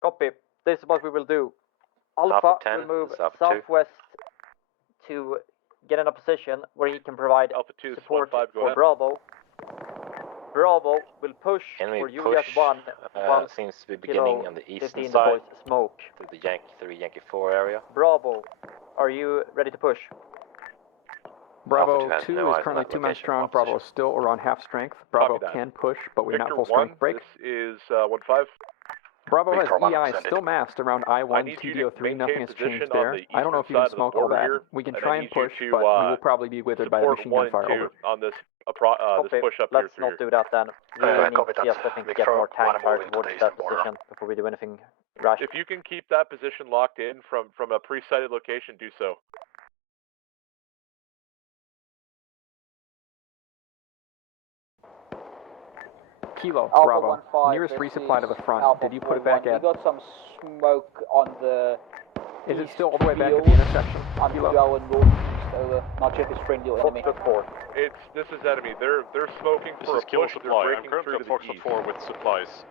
Copy. This is what we will do. Alpha will move southwest to get in a position where he can provide support for Bravo. Bravo will push for Juliet 1. Seems to be beginning on the eastern side. Smoke. Through the Yankee 3, Yankee 4 area. Bravo, are you ready to push? Bravo 2 is currently 2 men strong. Bravo is still around half strength. Bravo can push, but we're not full strength break. This is 1-5. Bravo has EI still massed around I-1, TDO3, nothing has changed there. I don't know if you can smoke all that. We can try and push, but we will probably be withered by the machine gun fire. Over. On this, this push up Let's here. not do that then. We need just, I think, get more tank fire towards that position before we do anything rash. If you can keep that position locked in from a pre-sighted location, do so. Kilo, Alpha Bravo. 1-5, Nearest resupply to the front. Alpha Did you put it back 4-1. at? We got some smoke on the. Is it still all the way back at the intersection? Until our northeast, over. Not sure if it's friendly or enemy. This is enemy. They're smoking This for is a kill push. supply. They're I'm breaking currently through at to the Foxtrot 4 east. with supplies.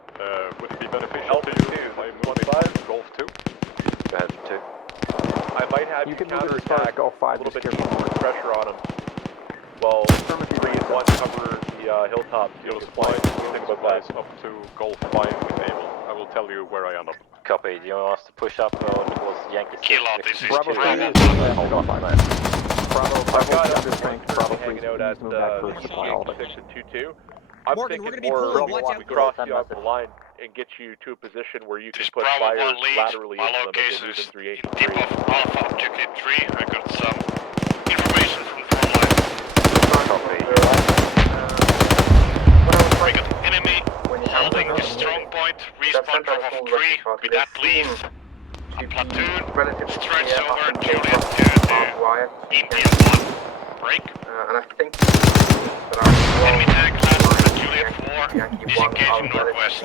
Would it be beneficial to you if I move to Golf 2? Go ahead, 2. I might have you can counterattack Golf 5 a little bit just easier pressure on them. Well, 3 and 1 cover the hilltops. You'll supply supplies up to Golf 5 with Able. I will tell you where I end up. Copy. Do you want us to push up towards Yankee 6? Kilo, this is Bravo 3 is Hold on. Bravo 3 strength. Bravo 3 hanging out at move back for supply all Yankee day. 6 and 2-2. I'm Morgan, we're thinking gonna be more pulling. Watch out. we cross you off the line and get you to a position where you can put fires laterally into them as they move in through Yankee 3. Tip of Alpha Objective 3. I got some information from frontline. We got enemy holding a strong point, respawn drop of 3 with at least a platoon stretched over Juliet 2 to EPS 1. Break. And I think enemy tank landed at Juliet 4, disengaging northwest.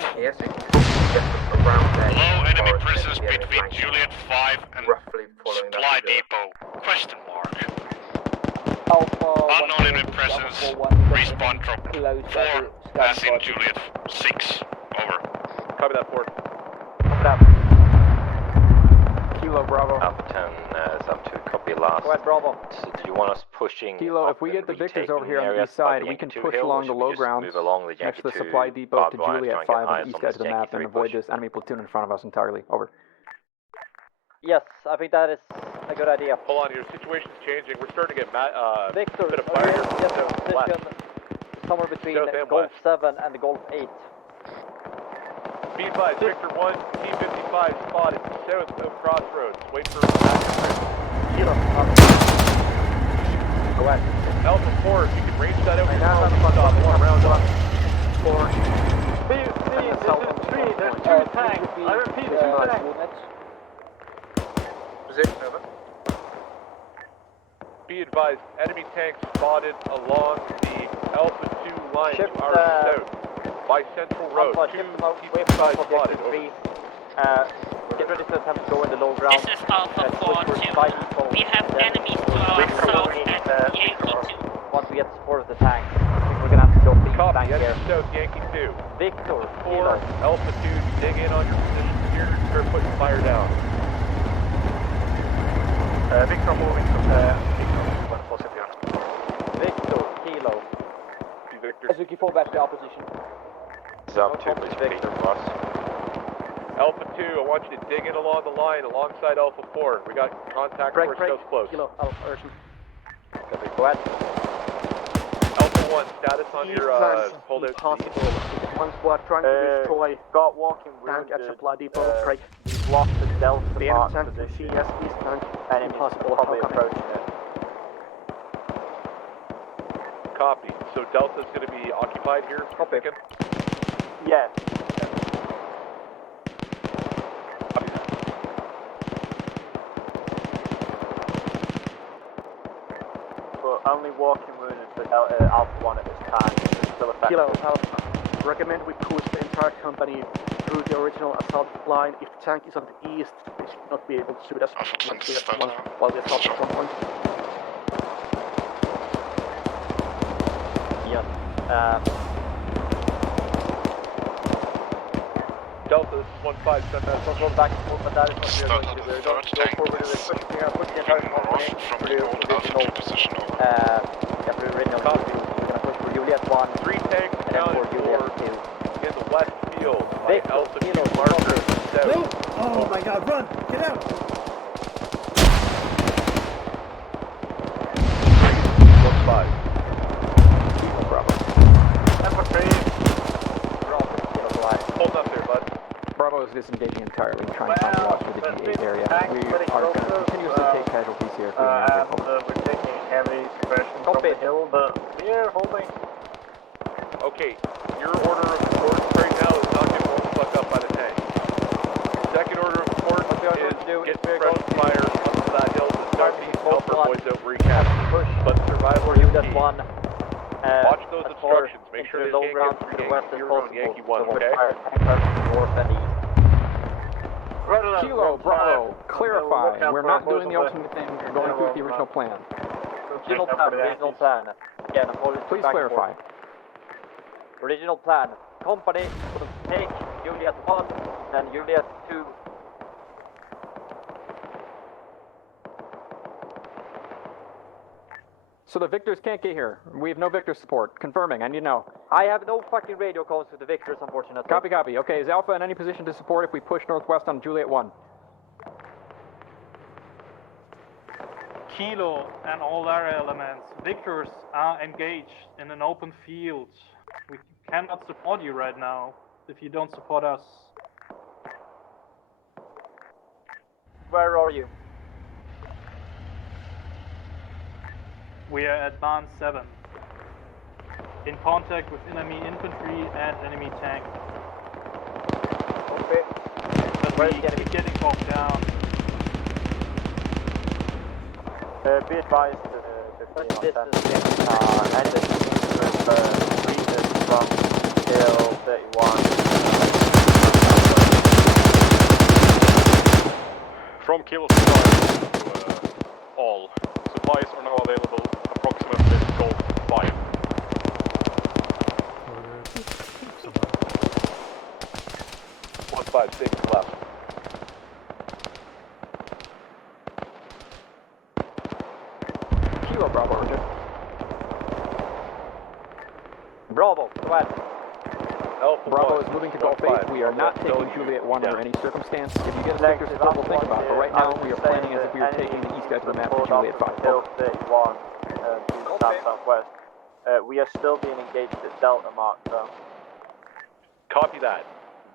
Low enemy presence between Juliet 5 and supply depot. Question mark. Unknown enemy presence, respawn drop 4, as in Juliet 6. Over. Copy that, 4. Kilo, Bravo. Alpha 10 is up to copy last. Go ahead, Bravo. So do you want us pushing? Kilo, if we get the victors over here on the east side, we can push along the low ground next to the supply depot to Juliet 5 on the east edge of the map and avoid this enemy platoon in front of us entirely. Over. Yes, I think that is a good idea. Hold on, your situation's changing. We're starting to get Victor, bit of fire. position somewhere between South and Golf west. 7 and Golf 8. Be advised, Victor 1, T-55 spotted south of Crossroads. Wait for active. Kilo. Go ahead. Alpha 4, if you can range that out, you're now having fun stop. One round up. 4. There's 2 tanks. I repeat, 2 tanks. Position over. Be advised, enemy tanks spotted along the Alpha 2 line Shift, to our south by Central Road. Alpha, 2 T-55 spotted. Objective 3. Get ready to attempt to go in the low ground. This is Alpha 4 2. We have enemies to our south at Yankee 2. Once we get support of the tank, we're gonna have to go beat Copy, tank here. south Yankee 2. Victor, 4, Alpha 2, dig in on your position here and start putting fire down. Victor moving to Victor position. Victor, Kilo. Victor. Suzuki, fall back to our position. Zone 2, please repeat to us. Alpha 2, I want you to dig in along the line alongside Alpha 4. We got contact for ourselves close. Kilo, Alpha Urson. Go ahead. Alpha 1, status on your holdout. Possible. One squad trying to destroy got walking tank at wounded. supply depot. Craig. We've lost the Delta The Mark enemy tank to position. CS East tank. Enemies Impossible. probably How approaching it. Copy. So Delta's going to be occupied here. Copy. Yes. But only walking wounded for Alpha 1 at this time. It's still effective. Kilo, Alpha. Recommend we push the entire company through the original assault line. If the tank is on the east, they should not be able to shoot us while the assault is on point. Yes. Delta, this is 1-5, send that. Control back and forth, but that is what we are going to do. We're going to go forward with this. We're going to push the entire company through the original, the original copy. We're going to push for Juliet 1. 3 tanks and then for Juliet 2. In the west field by Victor, Alpha 2 Kilo, marker No! 7. Oh my god, run! Get out! 1-5. Bravo. Number 3. Hold up there, bud. Bravo is disengaging entirely, trying to find a route through the G8 area. We are going to continuously take casualties here if we we're taking heavy suppression from the hill, but we're holding. Okay, your order of support right now is not get blown fuck up by the tank. Second order of support is get fresh fire up to that hill to the southeast, help our boys out recap. But survival is key. Watch those obstructions, make sure they can't get through Yankee 0 and Yankee 1, okay? Kilo, Bravo, clarify. We're not doing the ultimate thing. We're going through with the original plan. Original plan. Again, Please clarify. Original plan. Company will take Juliet 1 and Juliet 2. So the Victors can't get here. We have no Victor support. Confirming, I need to know. I have no fucking radio calls with the Victors, unfortunately. Copy, copy. Okay, is Alpha in any position to support if we push northwest on Juliet 1? Kilo and all our elements. Victors are engaged in an open field. We cannot support you right now if you don't support us. Where are you? We are at Barn 7. In contact with enemy infantry and enemy tank. Okay. But we keep getting bogged down. Be advised, this is retreated from Hill 31. From Kilo to all. Supplies are now available approximately Golf 5. One 5, 6 left. Kilo, Bravo, Roger. Bravo, go ahead. Bravo is moving to Golf 8. We are not taking Juliet 1 under any circumstance. If you get a Victor support, we'll think about it. But right now, we are planning as if we were taking the east edge of the map for Juliet 5. Hill 31, south-southwest. We are still being engaged at Delta Mark, though. Copy that.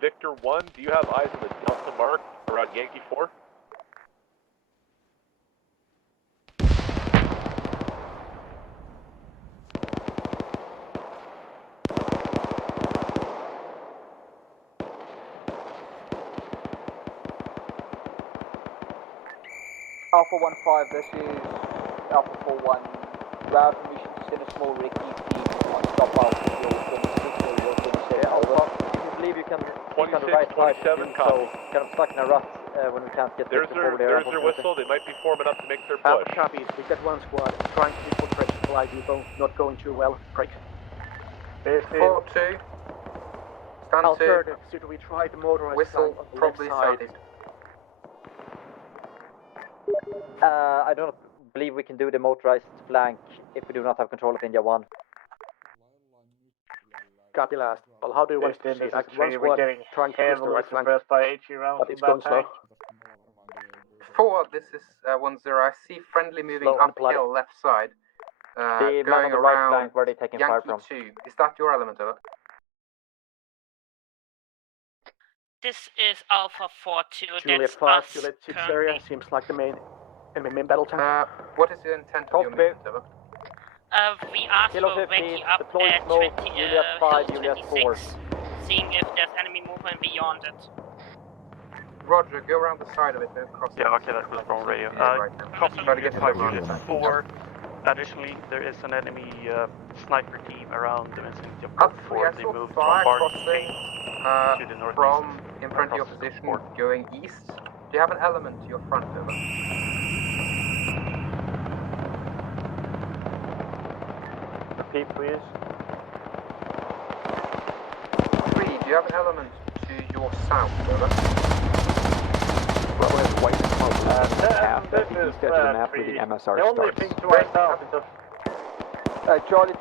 Victor 1, do you have eyes on the Delta Mark around Yankee 4? Alpha 1-5, this is Alpha 4-1. You have permission to send a small recce team on stop Alpha 26 or your 27. Alpha, if you believe you can click on the right side to do so, kind of stuck in a rut when we can't get There's Victor forward there. their whistle, they might be forming up to make their Alpha push. copies. We've got one squad trying to infiltrate supply depot. Not going too well. Break. 4-2. Stand Alternative. Should we try the motorized Whistle, flank on the probably left side? southeast. I don't believe we can do the motorized flank if we do not have control of India 1. Copy last. Well, how do you want to proceed? I one squad trying to push the right flank, but it's going slow. 4, this is 1-0. I see friendly moving Slow and uphill left side. The man Going on the right around flank, where are they taking fire Yankee from? 2. Is that your element, over? This is Alpha 4-2. Juliet That's 5, us Juliet 6 currently. area seems like the main battle tank. What is the intent of your movement, over? We asked Kilo for 15, recce up deploy at smoke, 20, Juliet 5, Hill Juliet 4. 26, seeing if there's enemy movement beyond it. Roger, go around the side of it, move across. Yeah, okay, that was wrong radio. Copy Try to get 5 5 units 4. Additionally, there is an enemy sniper team around the vicinity of Up 4. I They saw moved fire from crossing to the northeast. from in front of your position, going east. Do you have an element to your front, over? Repeat, please. 3, do you have an element to your south, over? Bravo has white and blue half at the east edge of the map where the MSR starts. Charlie,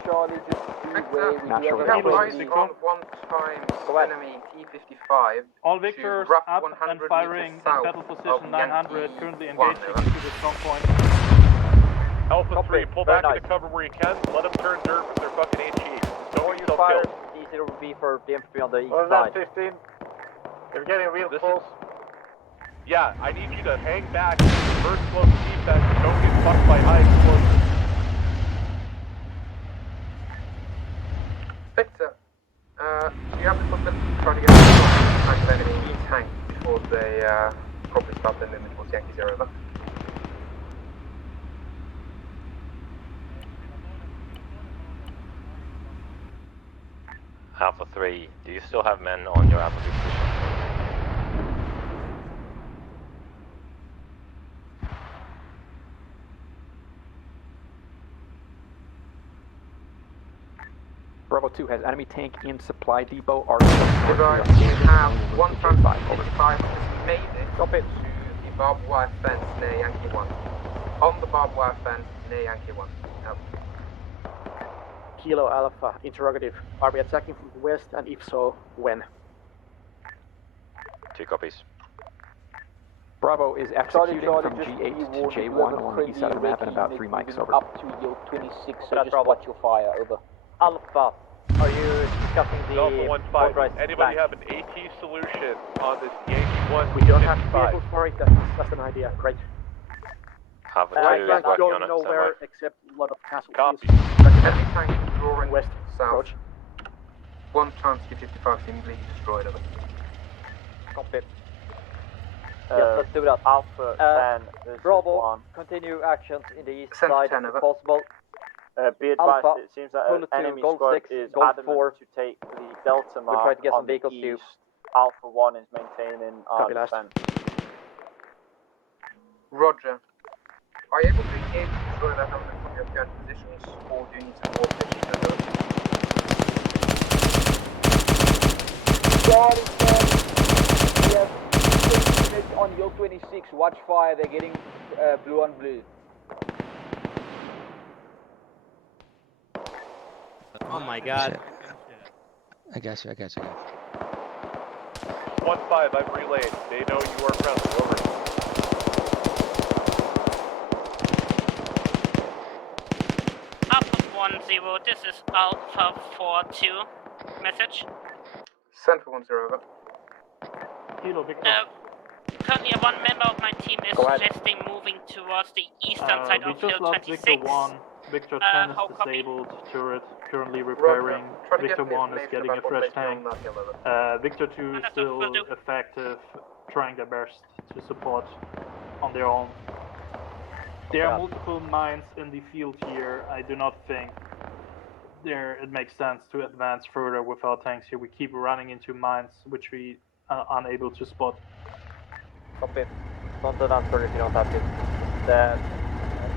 just do where we Not do sure have what a that Eyes is. on 1 times enemy T-55. All Victors to rough up 100 and firing meters in south battle of position 900, Yankee currently 1, engaging over. into the strong point. Alpha 3, pull back Very into cover where you can. Let them turn dirt with their fucking HE. Don't get yourself Fire killed. D0B for the infantry on the east side. 15. They're getting real close. Yeah, I need you to hang back, first close defense, and don't get fucked by high explosives. Victor, do you have the possibility to try to get a enemy tank before they probably start their movement towards Yankee 0, over? Alpha 3, do you still have men on your Alpha 3 position? Bravo 2 has enemy tank in supply depot. Debriefing, you have 1 times 55 has made it to the barbed wire fence near Yankee 1. On the barbed wire fence near Yankee 1. Out. Kilo Alpha, interrogative. Are we attacking from the west, and if so, when? 2 copies. Bravo is executing Charlie, from just G8 be to warned, J1 you have a along the east side of the map and about 3 mics over. Up to Yield 26, so just watch your fire, over. Alpha, are you discussing the Alpha 1-5, motorized anybody flank? have an AT solution on this Yankee 1? We don't have vehicles for it, that's an idea. Great. Alpha 2 Right is flank working going on it nowhere somewhere. except a lot of casualties. Copy. Enemy tank drawing West south. approach. 1 times T-55 seemingly destroyed, over. Copy. Yes, let's do that. Alpha 10, this Bravo, is 1. continue actions in the east Send side 10 if over. possible. Be advised, Alpha, it seems that pull an it to enemy Gold squad 6, is Gold adamant 4. to take the Delta We'll try mark to get on some the vehicles to you. east. Alpha 1 is maintaining our Copy last. defense. Roger. Are you able to engage and destroy that element from your current positions, or do you need some more position, over? Charlie, we have 6 units on Yield 26, watch fire, they're getting blue on blue. Oh my god. I got you. 1-5, I've relayed. They know you are friendly. Over. Alpha 1, 1-0, this is Alpha 4-2. Message. Central 1-0, over. Kilo, Victor. Currently, one member of my team is suggesting moving towards the eastern side of Hill 26. Victor 1. Victor 10 is disabled. Turret currently repairing. Victor 1 is getting a fresh tank. Victor 2 is still effective, trying their best to support on their own. There are multiple mines in the field here. I do not think it makes sense to advance further with our tanks here. We keep running into mines which we are unable to spot. Copy. Don't advance further if you don't have to.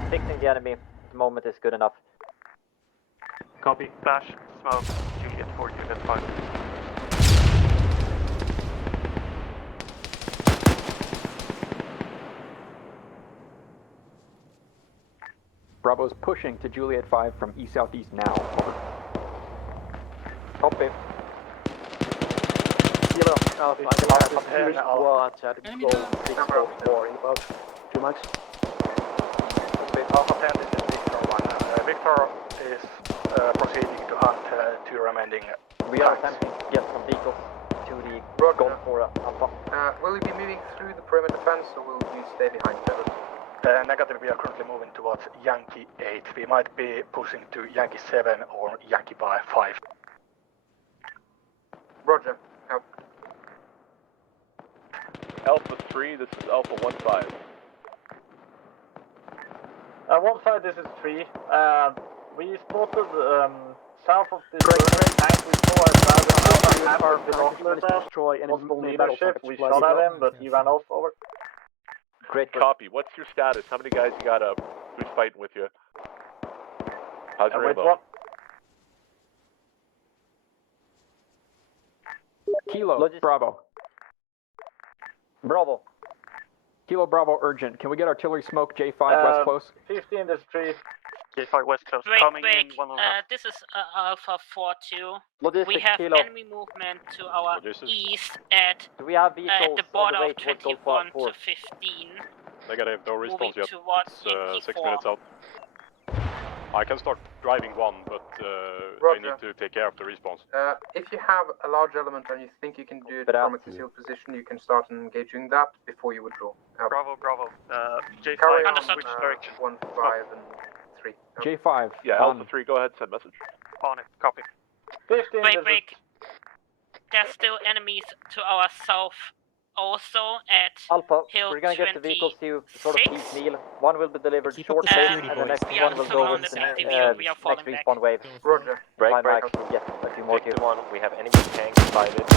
Fixing the enemy at the moment is good enough. Copy. Bash, smoke, Juliet 4, Unit 5. Bravo's pushing to Juliet 5 from east-southeast now. Over. Copy. Kilo, Alpha, I have some huge squads at Gold 604 in about 2 months. Alpha 10, this is Victor 1. Victor is proceeding to hunt two remaining. We are attempting to get some vehicles to the goal for Alpha. Will you be moving through the perimeter fence or will you stay behind it? Negative, we are currently moving towards Yankee 8. We might be pushing to Yankee 7 or Yankee 5. Roger. Out. Alpha 3, this is Alpha 1-5. 1-5, this is 3. We spotted south of the tank. We saw a driver with binoculars out. Possible leadership. We shot at him, but he ran off. Over. Great copy. What's your status? How many guys you got up? Who's fighting with you? How's your ammo? Kilo, Bravo. Bravo. Kilo, Bravo, urgent. Can we get artillery smoke J5 west close? 15, there's 3. J5 west close. Coming in 1 and a half. This is Alpha 4-2. Logistics, we have Kilo. enemy movement to our east at we have the border of 21 to 15. Negative, no response yet. Towards It's 6 minutes out. I can start driving one, but I need to take care of the response. If you have a large element and you think you can do it from a concealed position, you can start engaging that before you withdraw. Bravo. J5, carry on, which direction? 1, 5, and 3. J5. Yeah, Alpha 3, go ahead, send message. On it, copy. 15, break. There's still enemies to our south. Also at Alpha, Hill we're gonna get the vehicles to sort of piecemeal. One will be delivered short phase, and the next one will go with the next respawn wave. Roger. Break. Yes, a few more Victor 1, we have enemy tanks sighted.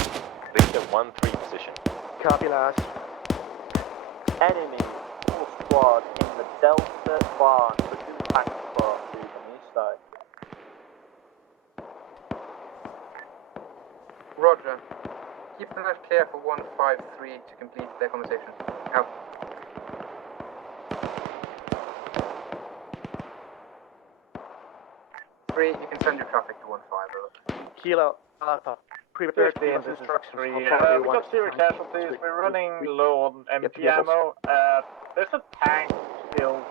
Victor 1-3 position. Copy, last. Enemy full squad in the Delta 1 for 2 tanks for the east side. Roger. Keep the net clear for 153 to complete their conversation. Out. Three, you can send your traffic to 1-5. Kilo, Alpha. Prepare to give us 15, this is instructions. 3. on We how you got want 0 to casualties. We're running low on MP ammo. There's a tank still,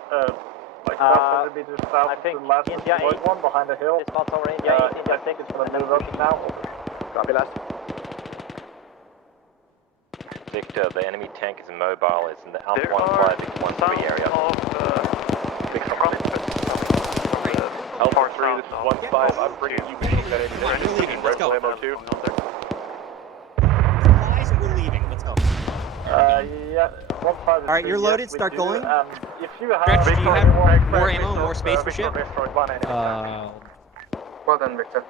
like 100 meters south of the last deployed one behind the hill. It's not over India 8, India 6, it's gonna move up now. Copy, last. Victor, the enemy tank is immobile. It's in the Alpha 1-5, Victor 1-3 area. Alpha 3, this is 1-5. I'm bringing you machine gun ammunition. Rifle ammo too. We're leaving. Let's go. Yeah, 1-5 is Alright, you're yes, loaded. we Start do. going. If you have Stretch, do you have more ammo, more space for Victor ship? destroyed 1 enemy tank. Well done, Victor.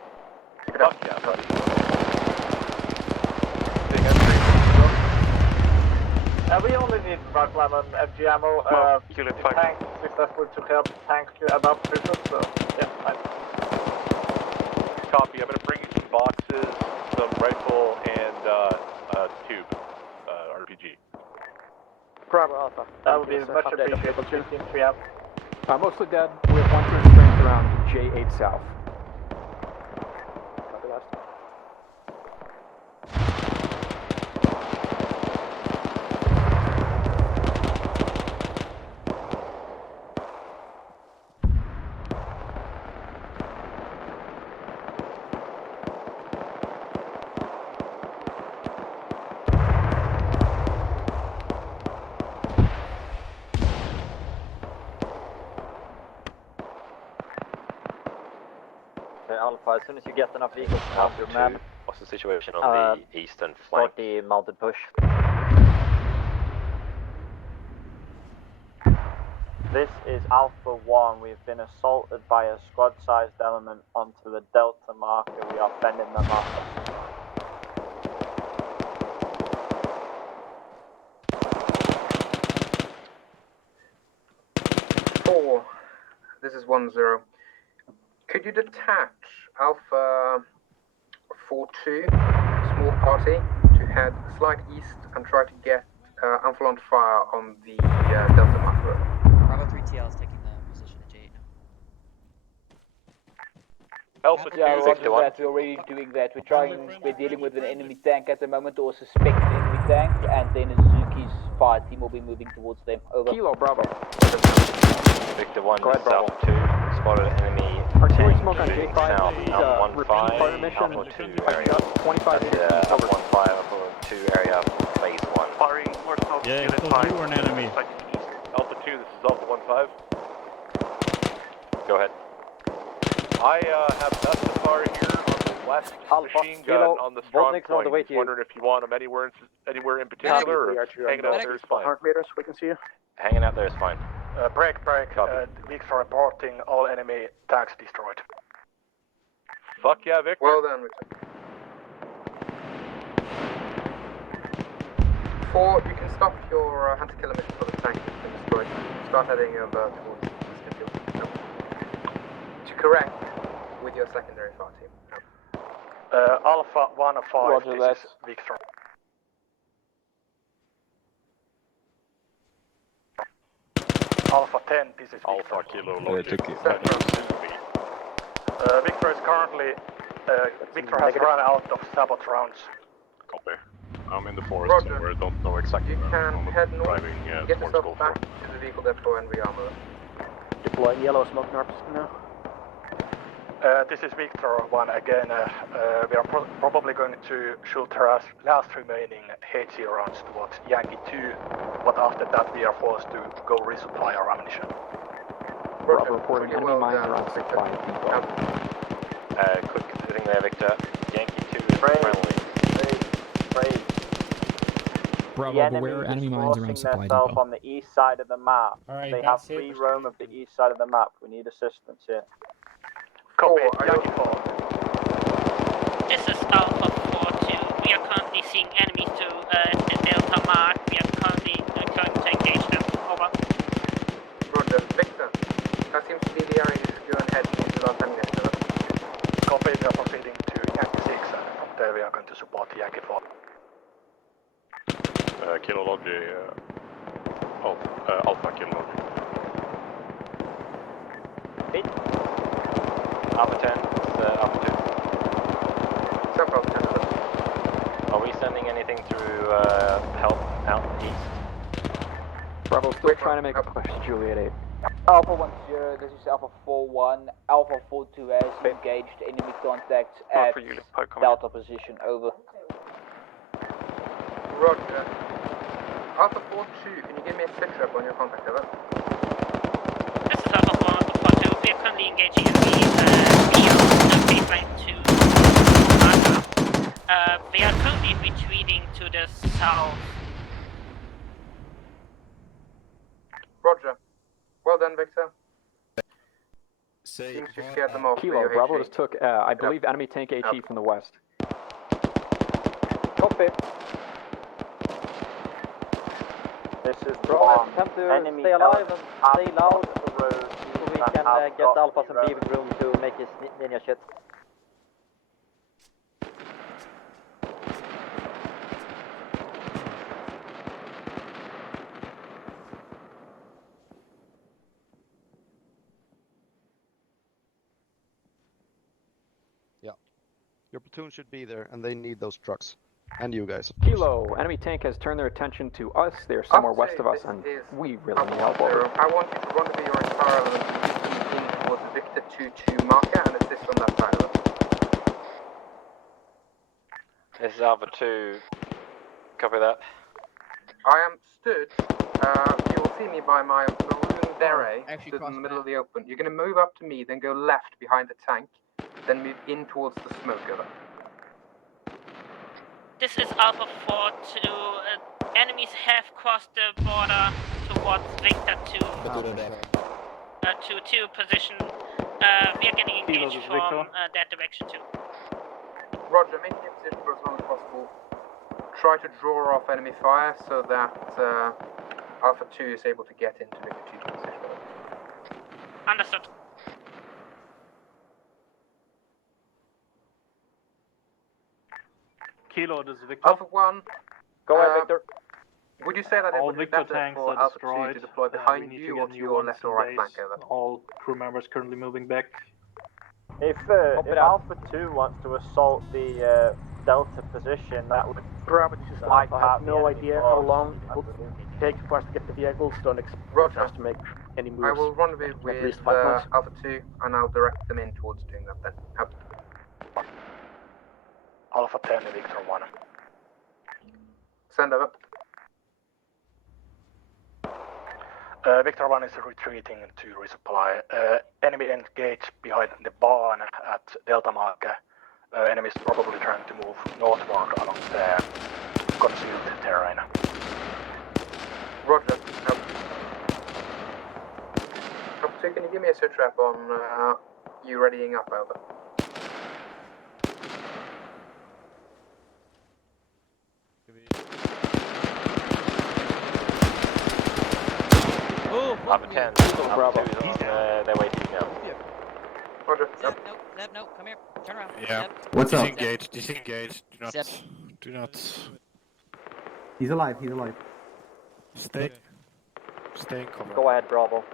Keep it up. We only need rifle and FG ammo. The tank successfully took out the tank about pushes, so yeah, fine. Copy, I'm going to bring you some boxes, some rifle, and tube, RPG. Bravo, Alpha. That would be much appreciated. 15-3 out. Mostly dead. We have 1 turn strength around J8 south. Copy, last. Alpha, as soon as you get enough vehicles around your men, what's the situation on the eastern flank? start the mounted push. This is Alpha 1. We've been assaulted by a squad-sized element onto the Delta marker. We are fending them off. This is 1-0. Could you detach Alpha 4-2, small party, to head slight east and try to get enfilade fire on the Delta marker? Bravo 3TL is taking the position at J8 now. Alpha 2, yeah, roger that. We're already doing that. We're dealing with an enemy tank at the moment, or a suspected enemy tank, and then Azuki's fire team will be moving towards them. Over. Kilo, Bravo. Victor 1, Go ahead, Bravo. South 2, spotted enemy artillery tank smoke on moving J5, south, please, Alpha 1-5, fire mission, Alpha 2 area, 25 and Alpha 1-5, Alpha 2 area, phase 1. Firing more south. Yeah, so you were an enemy. Alpha 2, this is Alpha 1-5. Go ahead. I have Vestifar here on the west machine gun on the strong point. Wondering if you want them anywhere in particular, or hanging out there is fine. 100 meters, we can see you. Hanging out there is fine. Break. Victor reporting all enemy tanks destroyed. Fuck yeah, Victor. Well done, Victor. 4, you can stop your hunter-killer mission for the tank that's been destroyed. Start heading over towards Eastern Field. No. To correct with your secondary fire team. No. Alpha 1-5, Roger this is Victor. Alpha 10, this is Victor. Alpha Kilo Logic. Victor is currently... Victor has run out of sabot rounds. Copy. I'm in the forest somewhere, don't know exactly where. You can I'm head north, driving get towards yourself BLUFOR. back to the vehicle depot and rearmor them. Deploying yellow smoke in our position now. This is Victor 1 again. We are probably going to shoot her last remaining HE rounds towards Yankee 2, but after that we are forced to go resupply our ammunition. Bravo reporting enemy mines around 65 people. Quick thing there, Victor. Yankee 2 is friendly. Bravo, beware enemy mines around supply depot. On the east side of the map. Alright, they have free roam of the east side of the map. We need assistance here. Copy, Yankee 4. This is Alpha 4-2. We are currently seeing enemies to the Delta mark. We are currently going to engage them. Over. Roger. Victor, that seems to be the area you should go and head into without sending it to us. Copy, we are proceeding to Yankee 6, and from there we are going to support Yankee 4. Kilo Logic. Alpha Kilo Logic. Alpha 10, Alpha 2. Alpha 10. Are we sending anything through help out east? Bravo, still trying to make a push, Juliet 8. Alpha 1-0, this is Alpha 4-1. Alpha 4-2 has engaged enemy contacts at Delta position. Over. Roger. Alpha 4-2, can you give me a sit-rep on your contact, over? This is Alpha 4, Alpha 4-2. We are currently engaging in the beyond the baseline 2 marker. They are currently retreating to the south. Roger. Well done, Victor. Seems you scared them off. Kilo, Bravo just took, I believe, enemy tank HE from the west. Copy. This is Bravo. Attempt to stay alive and stay loud so we can get Alpha some breathing room to make his ninja shit. Yeah. Your platoon should be there, and they need those trucks. And you guys. Kilo, enemy tank has turned their attention to us. They are somewhere west of us, and we really need help. I want you to rendezvous your entire element in towards the Victor 2-2 marker and assist on that side of it. This is Alpha 2. Copy that. I am stood. You will see me by my maroon beret stood in the middle of the open. You're going to move up to me, then go left behind the tank, then move in towards the smoke. Over. This is Alpha 4 to enemies have crossed the border towards Victor 2. To 2 position. We are getting engaged from that direction too. Roger, maintain your position for as long as possible. Try to draw off enemy fire so that Alpha 2 is able to get into Victor 2's position. Understood. Kilo, this is Victor. Alpha 1. Go ahead, Victor. Would you say that it would be Victor better tanks for are Alpha destroyed. 2 to deploy behind you or to your left or right flank? Over? All crew members currently moving back. If Alpha 2 wants to assault the Delta position, that would... Gravity is I have no idea how long it will take for us to get the vehicles. Don't expect us to make any moves. I will rendezvous with Alpha 2 and I'll direct them in towards doing that then. Alpha 10, Victor 1. Send over. Victor 1 is retreating to resupply. Enemy engaged behind the barn at Delta Marker. Enemies probably trying to move northward along the concealed terrain. Roger. Alpha 2, can you give me a sit rep on you readying up, over? Alpha 10, Alpha 2 is on their way to you now. Roger. Zeb, no, come here. Turn around. Yeah. Zeb. What's up? Zeb. Disengage. Zeb. Do not. He's alive. Stay in cover. Go ahead, Bravo.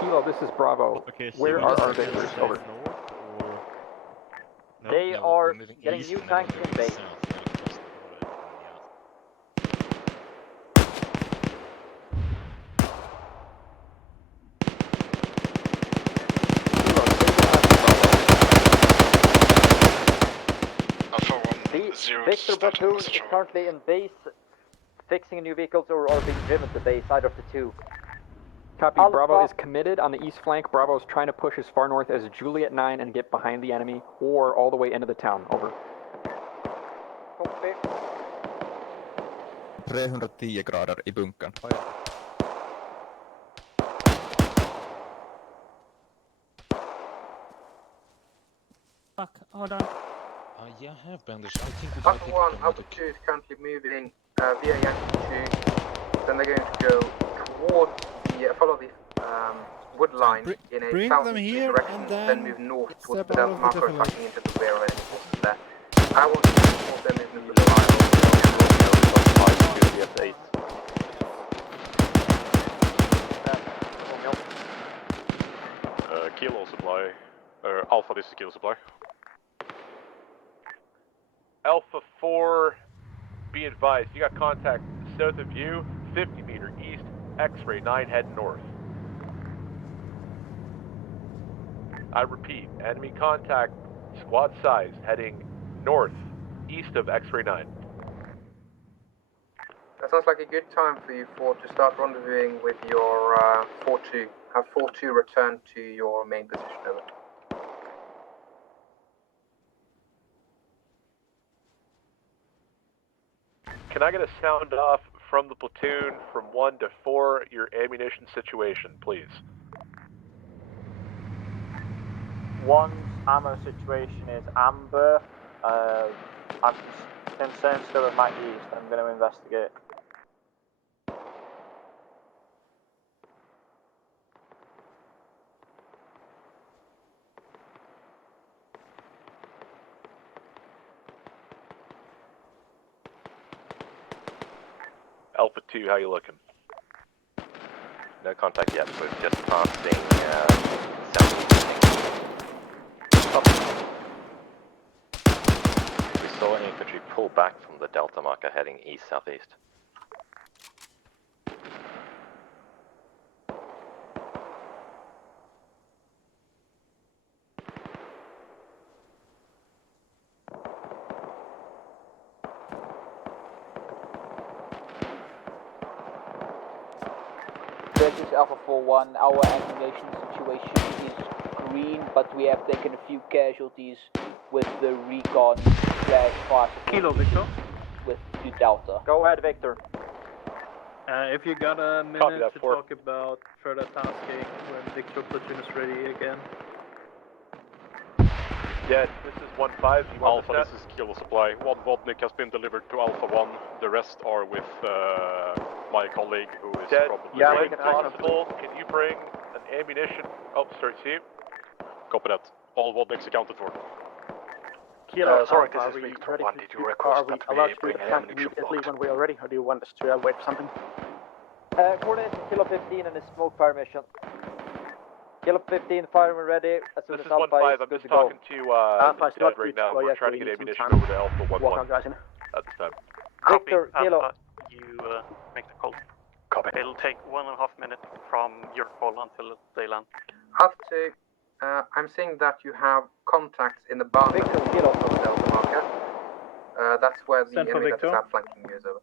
Kilo, this is Bravo. Okay, so Where are our victors? Over. They are getting new tanks in base. The Victor platoon is currently in base, fixing new vehicles or being driven to base, either of the two. Copy. Bravo is committed on the east flank. Bravo is trying to push as far north as Juliet 9 and get behind the enemy, or all the way into the town. Over. Copy. 310 grader i bunkern. Fuck, hold on. Yeah, I have bandage. I think we Alpha gotta 1, take Alpha 2 is currently moving via Yankee 2. Then they're going to go towards the, follow the wood line in a southeast direction, then move north towards the Delta Marker, attacking into the rear of enemy forces there. I want to support them in the line. Kilo supply. Alpha, this is Kilo supply. Alpha 4, be advised, you got contact south of you, 50 meter east, X-ray 9 heading north. I repeat, enemy contact, squad size, heading north, east of X-ray 9. That sounds like a good time for you four to start rendezvousing with your 4-2. Have 4-2 return to your main position. Over. Can I get a sound off from the platoon from 1 to 4, your ammunition situation, please? One's ammo situation is amber. I'm concerned still with my east. I'm going to investigate. Alpha 2, how you looking? No contact yet, we're just passing southeast. We saw infantry pull back from the Delta Marker heading east-southeast. The this is Alpha 4-1. Our ammunition situation is green, but we have taken a few casualties with the recon / fire support Kilo, Victor. with 2 Delta. Go ahead, Victor. If you got a minute to talk about further tasking when Victor platoon is ready again. Yeah, this is 1-5. You want Alpha, this is Kilo Supply. One Vodnik has been delivered to Alpha 1. The rest are with my colleague who is probably... Yeah, when possible, can you bring an ammunition... Oh, sorry, see? Copy that. All Vodniks accounted for. Kilo, sorry, Alpha, this is are we Victor ready 1. to Did you are request we that allowed we to bring do an the camp ammunition immediately block? when we are ready, or do you want us to wait for something? Coordinates Kilo 15 and a smoke fire mission. Kilo 15, fire when ready. As soon This as is Alpha 1-5. is I'm good just to go. talking to Alpha is Dead not right good now. to go We're yet. trying to We get need some ammunition time. over to Alpha 1-1 Walk our guys in. at this time. Victor, Kilo. Alpha, you make the call. Copy. It'll take 1.5 minutes from your call until they land. Alpha 2, I'm seeing that you have contacts in the barn of the Delta marker. That's where the Send for enemy that is Victor. outflanking you is over.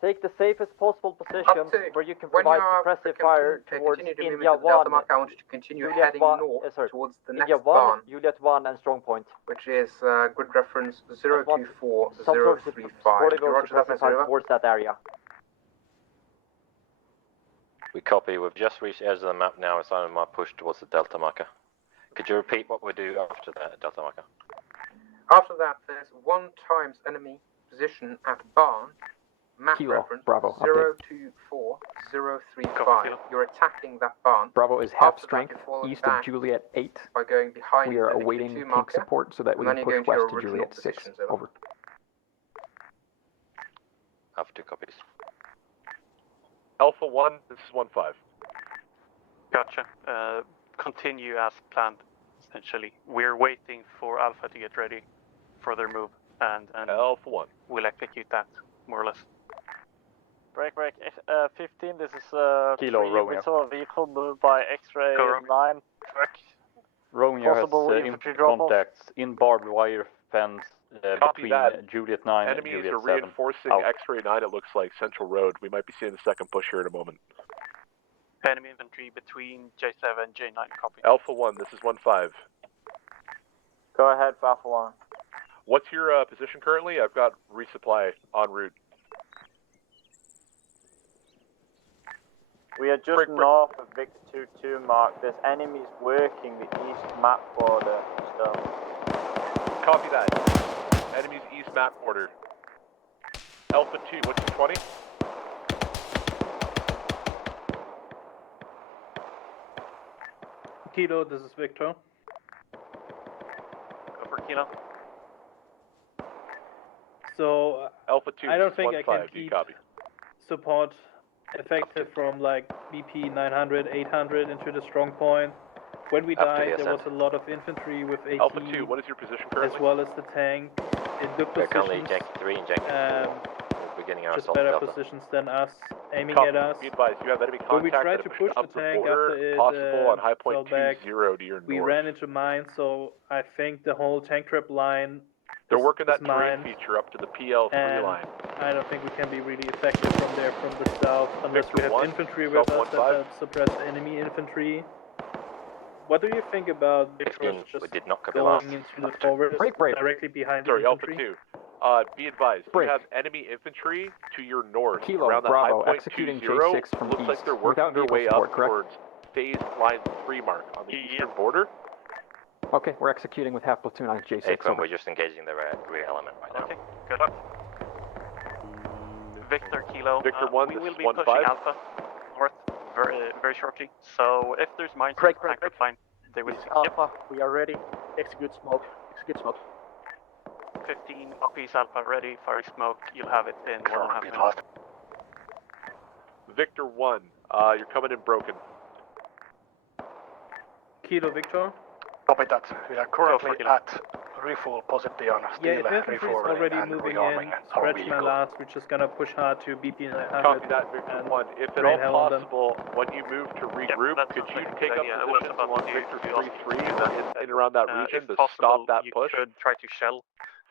Take the safest possible positions where you can When provide you are suppressive fire towards continue to move India into the Delta 1, marker, I want you to continue Juliet heading 1, north towards the India next 1, barn, Juliet 1 and strong point. which is grid reference 024035. Some sort of supportive You roger that, suppressive fire Mr. towards that area. We copy. We've just reached the edge of the map now. It's on my push towards the Delta marker. Could you repeat what we do after that Delta marker? After that, there's 1 times enemy position at barn, map Kilo, reference Bravo, update. 024035. You're attacking that barn. Bravo is half After that, strength you're falling east back of Juliet 8. by going behind We are the awaiting Victor 2 tank marker, support so that we and can then push you're going to west your to original Juliet 6. positions, Over. Alpha 2 copies. Alpha 1, this is 1-5. Gotcha. Continue as planned, essentially. We're waiting for Alpha to get ready for their move, and Alpha 1. We'll execute that, more or less. Break. 15, this is Kilo, free. Romeo. We saw a vehicle moved by X-ray 9 truck. Romeo Possible has infantry drop-off. contacts in barbed wire fence Copy between that. Juliet 9 and Enemies Juliet are 7. reinforcing X-ray 9, it looks like, Central Road. We might be seeing the second push here in a moment. Enemy infantry between J7 and J9, copy. Alpha 1, this is 1-5. Go ahead, Alpha 1. What's your position currently? I've got resupply en route. We are just north of Victor 2 mark. There's enemies working the east map border still. Copy that. Enemies east map border. Alpha 2, what's your 20? Kilo, this is Victor. Go for Kilo. So Alpha 2, I don't think I 1-5, can you keep copy. support effective from like BP 900, 800 into the strong point. When we After died, the there was ascent. a lot of infantry with AT, Alpha 2, what is your position currently? as well as the tank in good We're currently positions. Yankee 3 and Yankee 4. We're beginning our Just assault better Delta. positions than us, aiming Copy. at us. Be advised, you have enemy When we contact tried that to have push pushed the up the tank border, after it possible on high point fell back, 20 to your we north. ran into mines, so I think the whole tank trap line They're is, working that is terrain mined, feature up to the PL3 and line. I don't think we can be really effective from there, from the south, unless Victor we have 1, infantry with us that 1-5. help suppress enemy infantry. What do you think about Victor's just we did not copy going last. into the forward directly behind Sorry, the Alpha infantry? 2. Be advised, Break. you have enemy infantry to your north. Kilo, around that Bravo, high point executing 20. J6 from Looks like east they're working without their vehicle way support, up correct? towards phase line 3 mark on the eastern border. Okay, we're executing with half platoon on J6. Hey, Over. we're just engaging the rear element right now. Okay, good luck. Victor Kilo, Victor 1, we this will is be 1-5. pushing Alpha north very shortly. So if there's mines in the tank line, they will see. Alpha, we are ready. Execute smoke. Execute smoke. 15 copies Alpha ready, firing smoke. You'll have it in 1.5 minutes. Victor 1, you're coming in broken. Kilo Victor? Copy that. We are currently at refuel position on Yeah, steel if infantry is refueling already and moving rearming in, our scratch my vehicle. last, we're just gonna push hard to BP 900. Copy that, Victor 1. If at rain all hell on them. possible, when you move to regroup, could you take up I was positions about along to Victor ask 3-3 in and around that region if to possible, stop that you push? could try to shell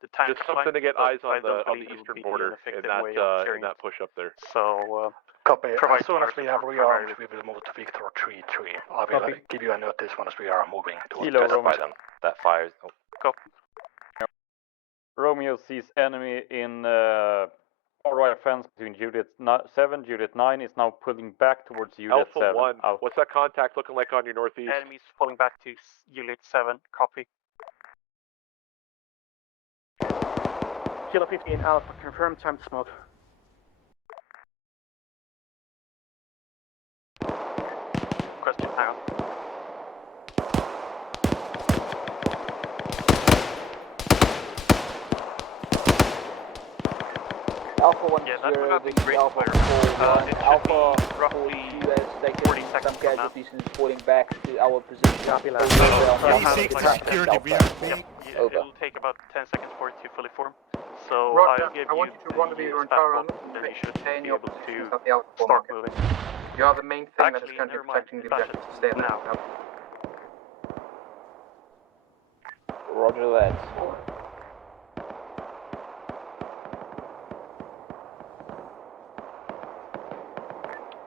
the tank. Just something to get eyes on the eastern border in that push up there. So, copy. As soon as we have rearmed, we will move to Victor 3-3. I will give you a notice once we are moving towards Justify them. That fires. Oh. Go. Romeo sees enemy in far right fence between Unit 7. Unit 9 is now pulling back towards Unit Alpha 7. 1, what's that contact looking like on your northeast? Enemies pulling back to Unit 7. Copy. Kilo 15 Alpha, confirm time to smoke. Question, hang on. Alpha 1 Yeah, 0, that's this is Alpha 4 1. Alpha 4 2 has taken some casualties and is falling back to our position. Copy that. Security, we are being... It'll take about 10 seconds for it to fully form. So Roger, I'll give I want you to rendezvous your entire run, then you should be your able positions to at the Alpha 4 start market. moving. You are the main thing that is Actually, currently never mind. protecting the objectives to stay there. Now. Roger that.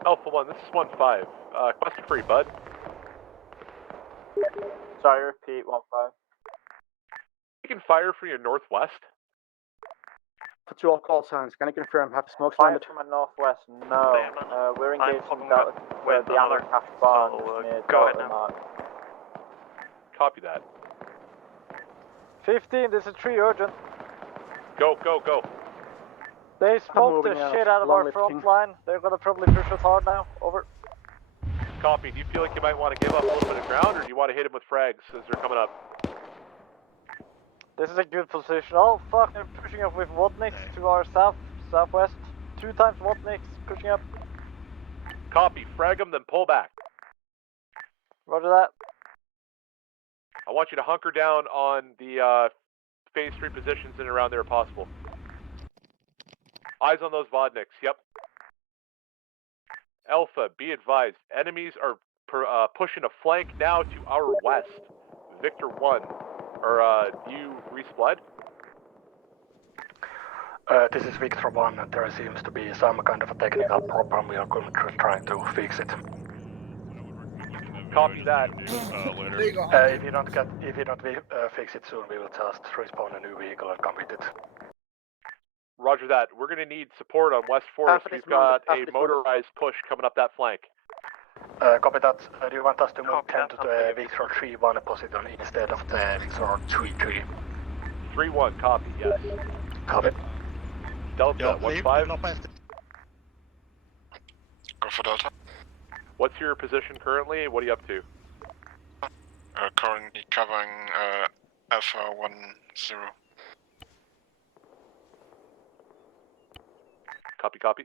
Alpha 1, this is 1-5. Question for you, bud. Sorry, repeat 1-5. You can fire for your northwest. For 2 all call signs, can I confirm have smokes Fire landed? from my northwest, no. We're engaged in the other cash barn near go ahead now. Mark. Copy that. 15, this is 3 urgent. Go, go, go. They smoked the moving out. shit out of Long our front lifting. line. They're gonna probably push us hard now. Over. Copy. Do you feel like you might want to give up a little bit of ground, or do you want to hit them with frags as they're coming up? This is a good position. Oh fuck, they're pushing up with Wadniks to our southwest. 2 times Wadniks pushing up. Copy. Frag them, then pull back. Roger that. I want you to hunker down on the phase 3 positions in and around there if possible. Eyes on those Vodniks, yep. Alpha, be advised, enemies are pushing a flank now to our west. Victor 1, you resplit? This is Victor 1, and there seems to be some kind of a technical problem. We are trying to fix it. Copy that. If you don't fix it soon, we will just respawn a new vehicle and come with it. Roger that. We're going to need support on West Forest. We've got a motorized push coming up that flank. Copy that. Do you want us to move 10 to the Victor 3-1 position instead of the Victor 3-3? 3-1, copy, yes. Copy. Delta, 1-5. Go for Delta. What's your position currently? What are you up to? Currently covering Alpha 1-0. Copy, copy.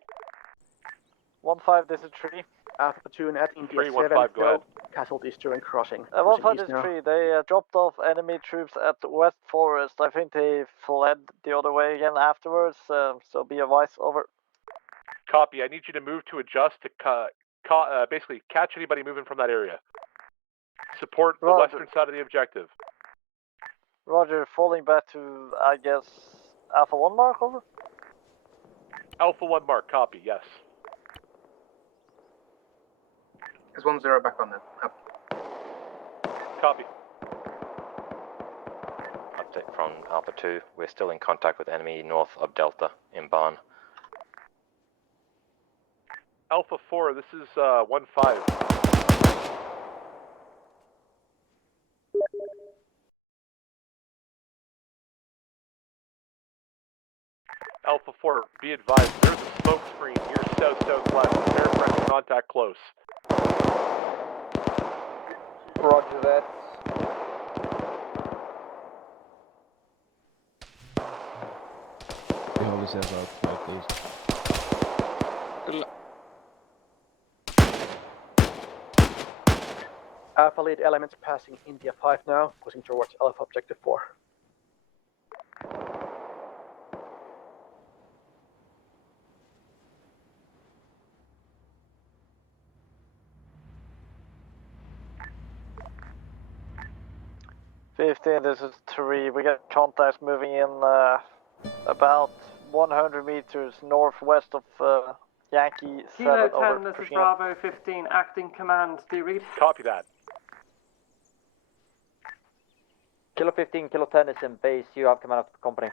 1-5, this is 3. Alpha platoon at India 3, 1, 7, 5, go ahead. casualties during crossing. 1-5 is 3. They dropped off enemy troops at West Forest. I think they fled the other way again afterwards, so be advised, over. Copy, I need you to move to adjust to basically catch anybody moving from that area. Support the western side of the objective. Roger, falling back to, I guess, Alpha 1 mark, over? Alpha 1 mark, copy, yes. Is 1-0 back on then? Copy. Update from Alpha 2. We're still in contact with enemy north of Delta in Barn. Alpha 4, this is 1-5. Alpha 4, be advised, there's a smoke screen near south-southwest. Prepare for contact close. Roger that. We always have outside those. Alpha lead elements passing India 5 now, pushing towards Alpha objective 4. 15, this is 3. We got contacts moving in about 100 meters northwest of Yankee 7. Kilo 10, over. this is Bravo 15, acting command. Do you read? Copy that. Kilo 15, Kilo 10 is in base. You have command of the company.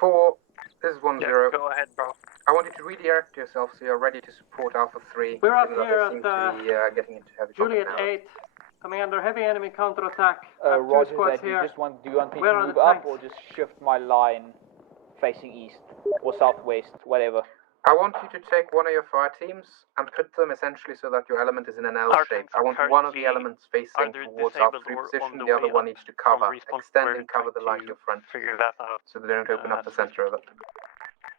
4, this is 1-0. Go ahead, bro. I want you to redirect yourself so you're ready to support Alpha 3. We're up given that here they seem at to be, getting into heavy Juliet combat now. 8, coming under heavy enemy counterattack. Roger two squads that. here. Do you want me Where to are move the up tanks? or just shift my line facing east or southwest, whatever? I want you to take one of your fire teams and put them essentially so that your element is in an L shape. I want one of the elements facing towards Alpha 3 position, the other one needs to cover, extend and cover the line to your front, figure that out. so they don't open up the center of it.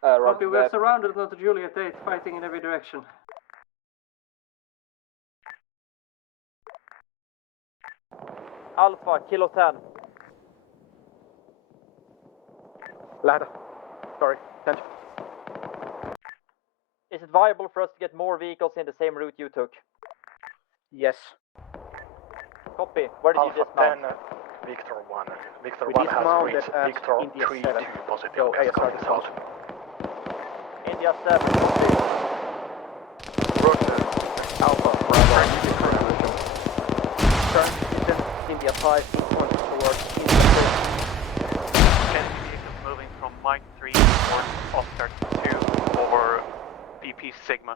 Copy, we're surrounded on the Juliet 8, fighting in every direction. Alpha, Kilo 10. Ladder. Sorry, 10. Is it viable for us to get more vehicles in the same route you took? Yes. Copy. Where did Alpha you dismount? 10, Victor 1. Victor We 1 has dismounted reached at Victor India 3 7. 2 positive. Go, Let's ASR go dismount. south. India 7. Roger. Alpha, Bravo. Turn position, India 5, east one towards India 4. Enemy vehicles moving from Mike 3 towards Oscar 2 over BP Sigma.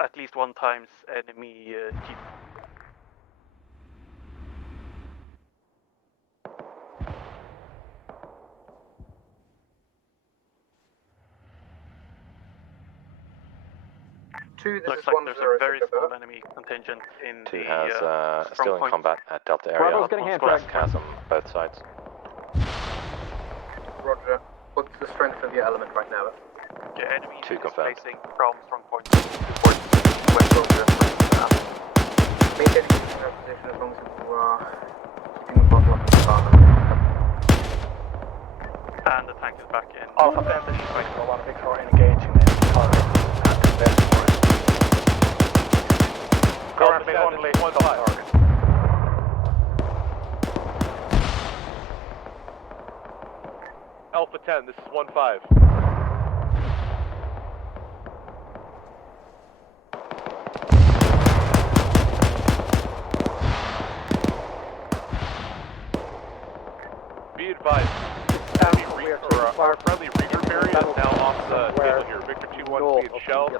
At least one times enemy Jeep. Looks like there's a very small enemy contingent in 2 the has strong still in point. combat at Delta area. Bravo's getting hand West tracked. chasm, both sides. Roger. What's the strength of your element right now? The enemy is 2 confirmed. facing from strong point. West Roger. Maintaining your position as long as you are keeping the bottle up in the car. And the tank is back in. Alpha 10, this is Victor 1. Victor engaging in the target at the west forest. Currently only one target. Alpha 10, this is 1-5. Be advised, our friendly regroup area is now off the table here. Victor 2-1 being shelled,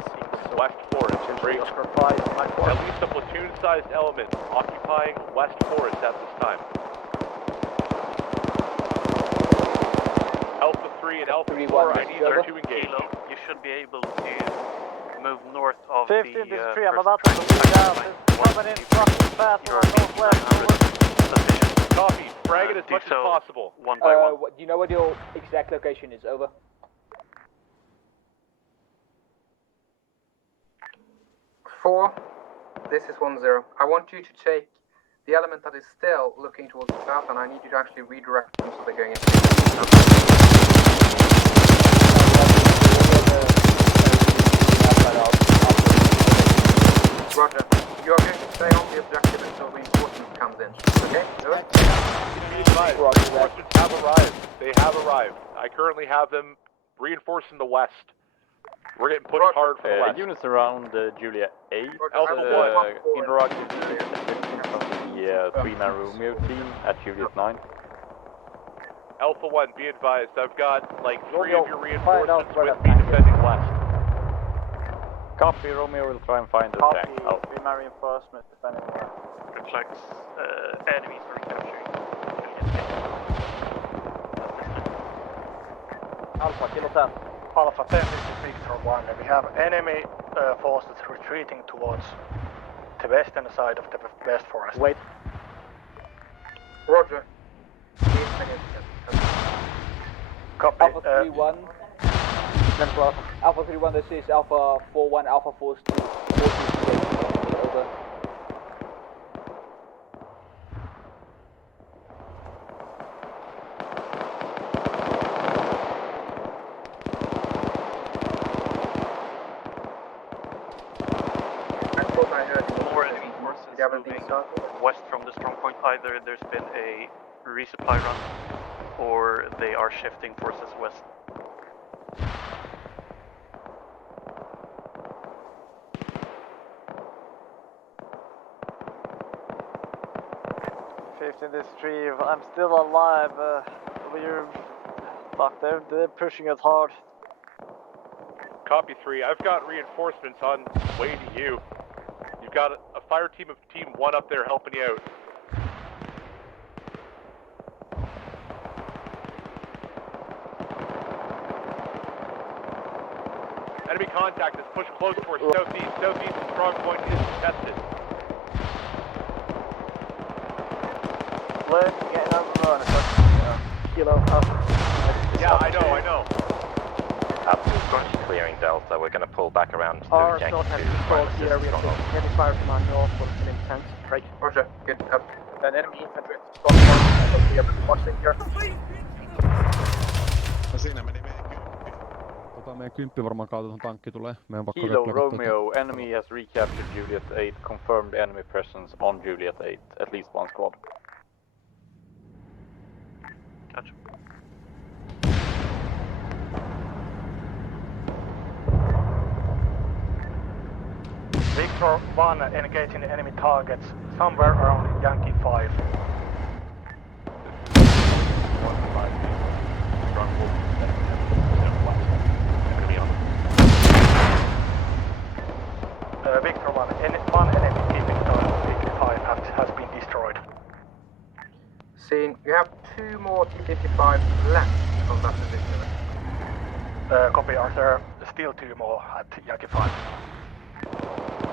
West Forest. Great. At least a platoon-sized element occupying West Forest at this time. Alpha 3 and Alpha 4, I need you to engage. Kilo, you should be able to move north of 15, the this is 3. I'm first about to lead out. It's coming in fucking fast on northwest. Over. Copy. Frag it as much as possible. One by one. Do you know what your exact location is? Over. Four, this is 1-0. I want you to take the element that is still looking towards the south, and I need you to actually redirect them so they're going into Roger. You are going to stay on the objective until reinforcements comes in. Okay? Over. Be advised, reinforcements have arrived. They have arrived. I currently have them reinforced in the west. We're getting pushed hard from the west. Units around Julia 8. Alpha 1. Interactive from the 3-man Romeo team at Juliet 9. Alpha 1, be advised, I've got like 3 Romeo, of your find out reinforcements where with the me tank is. defending west. Copy, Romeo will try and find the Copy, tank. Out. 3-man reinforcements defending west. Reflects enemies are capturing. Alpha, Kilo 10. Alpha 10, this is Victor 1. We have enemy forces retreating towards the western side of the West Forest. Wait. Roger. Copy. Alpha 3-1. Alpha 3-1, this is Alpha 4-1, Alpha 4-2. Over. I thought I heard more enemy forces moving west from the strong point. Either there's been a resupply run, or they are shifting forces west. In this tree, I'm still alive. We're fuck. They're pushing us hard. Copy 3. I've got reinforcements on way to you. You've got a fire team of Team 1 up there helping you out. Enemy contact has pushed close towards southeast. Southeast strong point is contested. Let's get another run. Kilo up. Yeah, I know. Absolute bunch clearing Delta. We're going to pull back around to Our Yankee assault has 2. controlled the area. Heavy fire from our north was an intense break. Roger, good. An enemy infantry strong point. We are watching here. No siinä meni meidän kymppi. Meidän kymppi varmaan kautta tankki tulee. Meidän pakko Kilo Romeo, enemy has recaptured Juliet 8. Confirmed enemy presence on Juliet 8. At least one squad. Gotcha. Victor 1 engaging the enemy targets somewhere around Yankee 5. Victor 1, one enemy keeping T-55 has been destroyed. Seeing, you have 2 more T-55s left from that position. Copy, are there still 2 more at Yankee 5?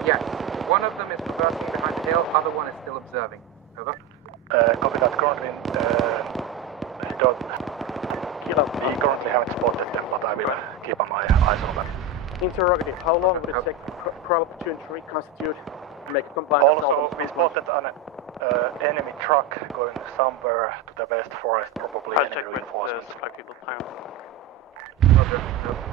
Yes, one of them is reversing behind the hill, other one is still observing. Over. Copy that. Currently, we currently haven't spotted them, but I will keep my eyes on them. Interrogative, how long would it take Bravo platoon to reconstitute and make a combined assault? Also, we spotted an enemy truck going somewhere to the west forest, probably I'll enemy check with reinforcements. Sky people. Roger.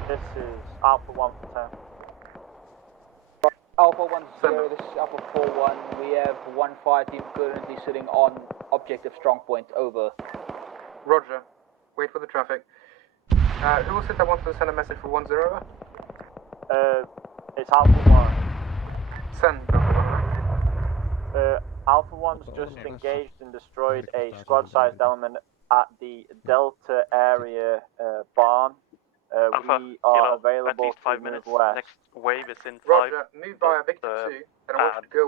This is Alpha 1 for 10. Alpha 1-0, this is Alpha 4-1. We have one fire team currently sitting on objective strong point. Over. Roger. Wait for the traffic. Who was it that wanted to send a message for 1-0 over? It's Alpha 1. Send Alpha 1. Alpha 1's just engaged and destroyed a squad-sized element at the Delta area barn. We are available to move west. Next wave is in 5. Roger, move via Victor 2, and I want you to go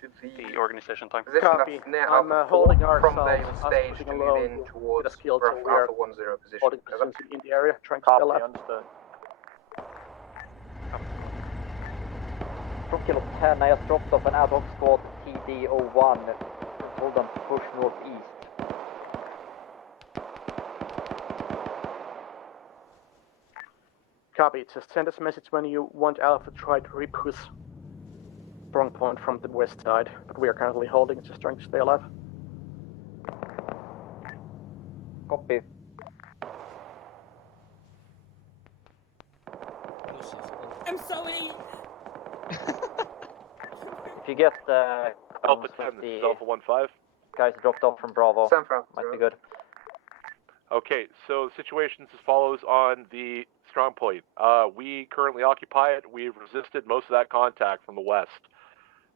to the organization time. position Copy. that's near I'm Alpha 4 holding our from assault. the stage to move in towards Alpha 1-0 position. Holding positions in the area, trying to Copy, spell out. understood. From Kilo 10, I just dropped off an ad hoc squad TD01. Told them to push northeast. Copy. Just send us a message when you want Alpha to try to repush strong point from the west side. But we are currently holding, just trying to stay alive. Copy. I'm sorry. If you get Alpha 10, this is Alpha 1-5. Guys dropped off from Bravo. San Fran. Might be good. Okay, so the situation's as follows on the strong point. We currently occupy it. We've resisted most of that contact from the west.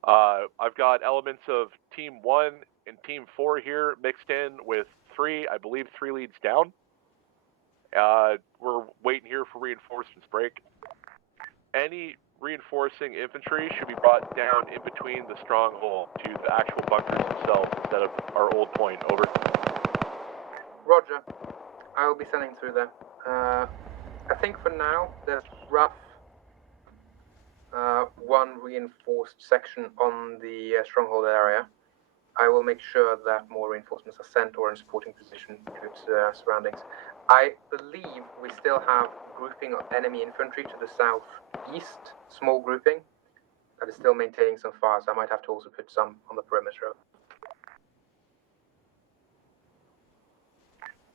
I've got elements of Team 1 and Team 4 here mixed in with 3, I believe 3 leads down. We're waiting here for reinforcements break. Any reinforcing infantry should be brought down in between the stronghold to the actual bunkers themselves instead of our old point. Over. Roger. I will be sending through there. I think for now there's rough one reinforced section on the stronghold area. I will make sure that more reinforcements are sent or in supporting position to its surroundings. I believe we still have grouping of enemy infantry to the southeast, small grouping, that is still maintaining some fire, so I might have to also put some on the perimeter.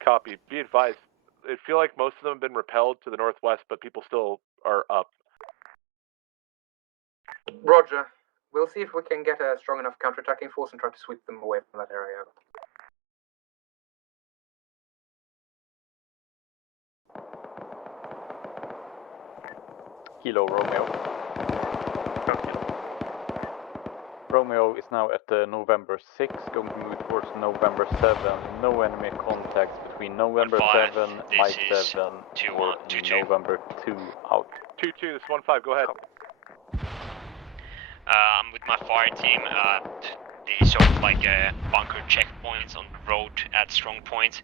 Copy. Be advised. I feel like most of them have been repelled to the northwest, but people still are up. Roger. We'll see if we can get a strong enough counter-attacking force and try to sweep them away from that area. Kilo Romeo. Romeo is now at November 6, going to move towards November 7. No enemy contacts between November 7, Mike 7, or November 2 out. 2-2, this is 1-5, go ahead. I'm with my fire team at the sort of like bunker checkpoints on the road at strong point.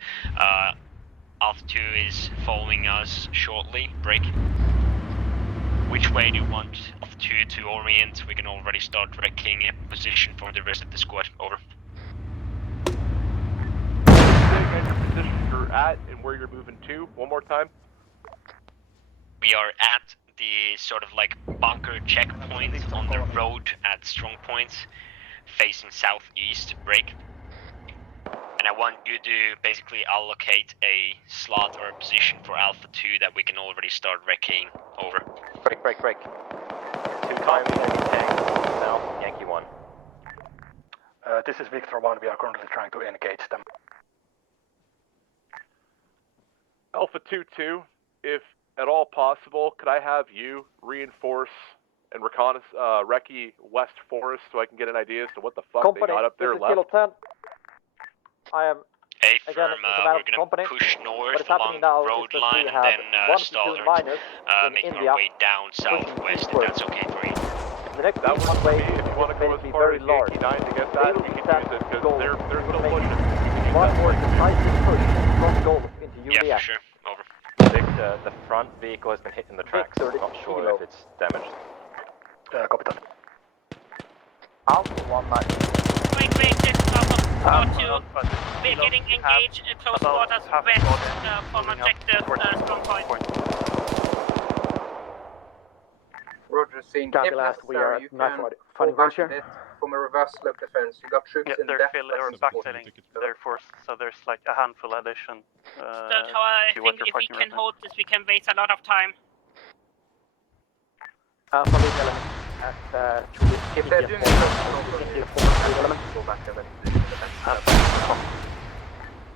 Alpha 2 is following us shortly. Break. Which way do you want Alpha 2 to orient? We can already start wrecking a position for the rest of the squad. Over. Say again your position you're at and where you're moving to. One more time. We are at the sort of like bunker checkpoint on the road at strong point, facing southeast. Break. And I want you to basically allocate a slot or a position for Alpha 2 that we can already start wrecking. Over. Break. 2 times enemy tank, now Yankee 1. This is Victor 1, we are currently trying to engage them. Alpha 2-2, if at all possible, could I have you reinforce and recce West Forest so I can get an idea as to what the fuck company, they got up there this is left? Kilo 10. I am again, we're gonna push north along the road line and then stall making India, our way down southwest, if that's okay for you. The next that works for me. If you want to go as far as Yankee 9 to get that, we can use it, because they're still pushing. One more decisive push from Golf into UDF. Yeah, for sure. Over. Vic, the front vehicle has been hit in the tracks. Not sure if it's damaged. Copy that. Alpha 1 match. Wait, this is Alpha 2. We're getting engaged at close quarters west from objective strong point. Roger, seeing Copy if last, we are necessary, you not can fighting fall back here. a bit from a reverse slope defense. You got troops in they're depth. backfilling their force, so there's like a handful addition. That's how I think if we can hold this, we can waste a lot of time. Alpha lead element at if they're doing it, go back a bit.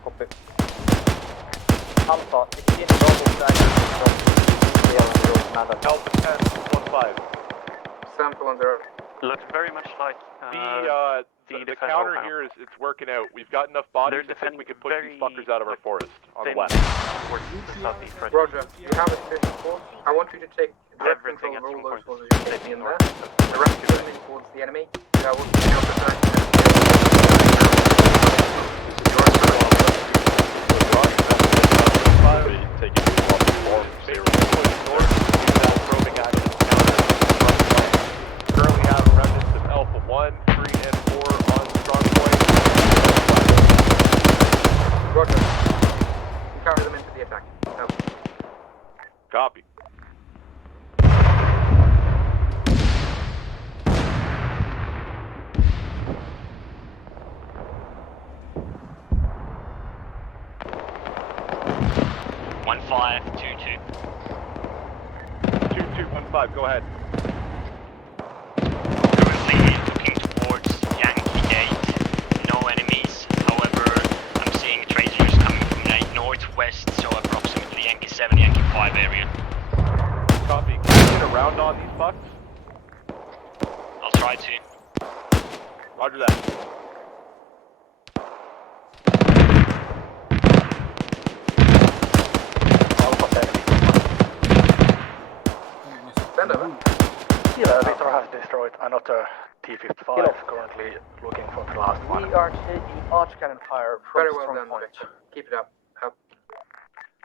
Copy. Alpha, if you need Alpha 10, 1-5. Sample on their... Looks very much like the counter here is it's working out. We've got enough bodies to think we can push these fuckers out of our forest on the west. Roger, you have a sufficient force. I want you to take direct control of all those forces you take in there. The rest are moving towards the enemy. I want you to counter-attack. Currently have remnants of Alpha 1, 3, and 4 on strong point. Roger. You carry them into the attack. No. Copy. Go ahead. Currently looking towards Yankee Gate. No enemies. However, I'm seeing tracers coming from the northwest, so approximately Yankee 7, Yankee 5 area. Copy. Can you get around on these fucks? I'll try to. Roger that. Victor has destroyed another T-55, currently looking for the last one. We are taking arch cannon fire from Very well strong done, point. Keep it up.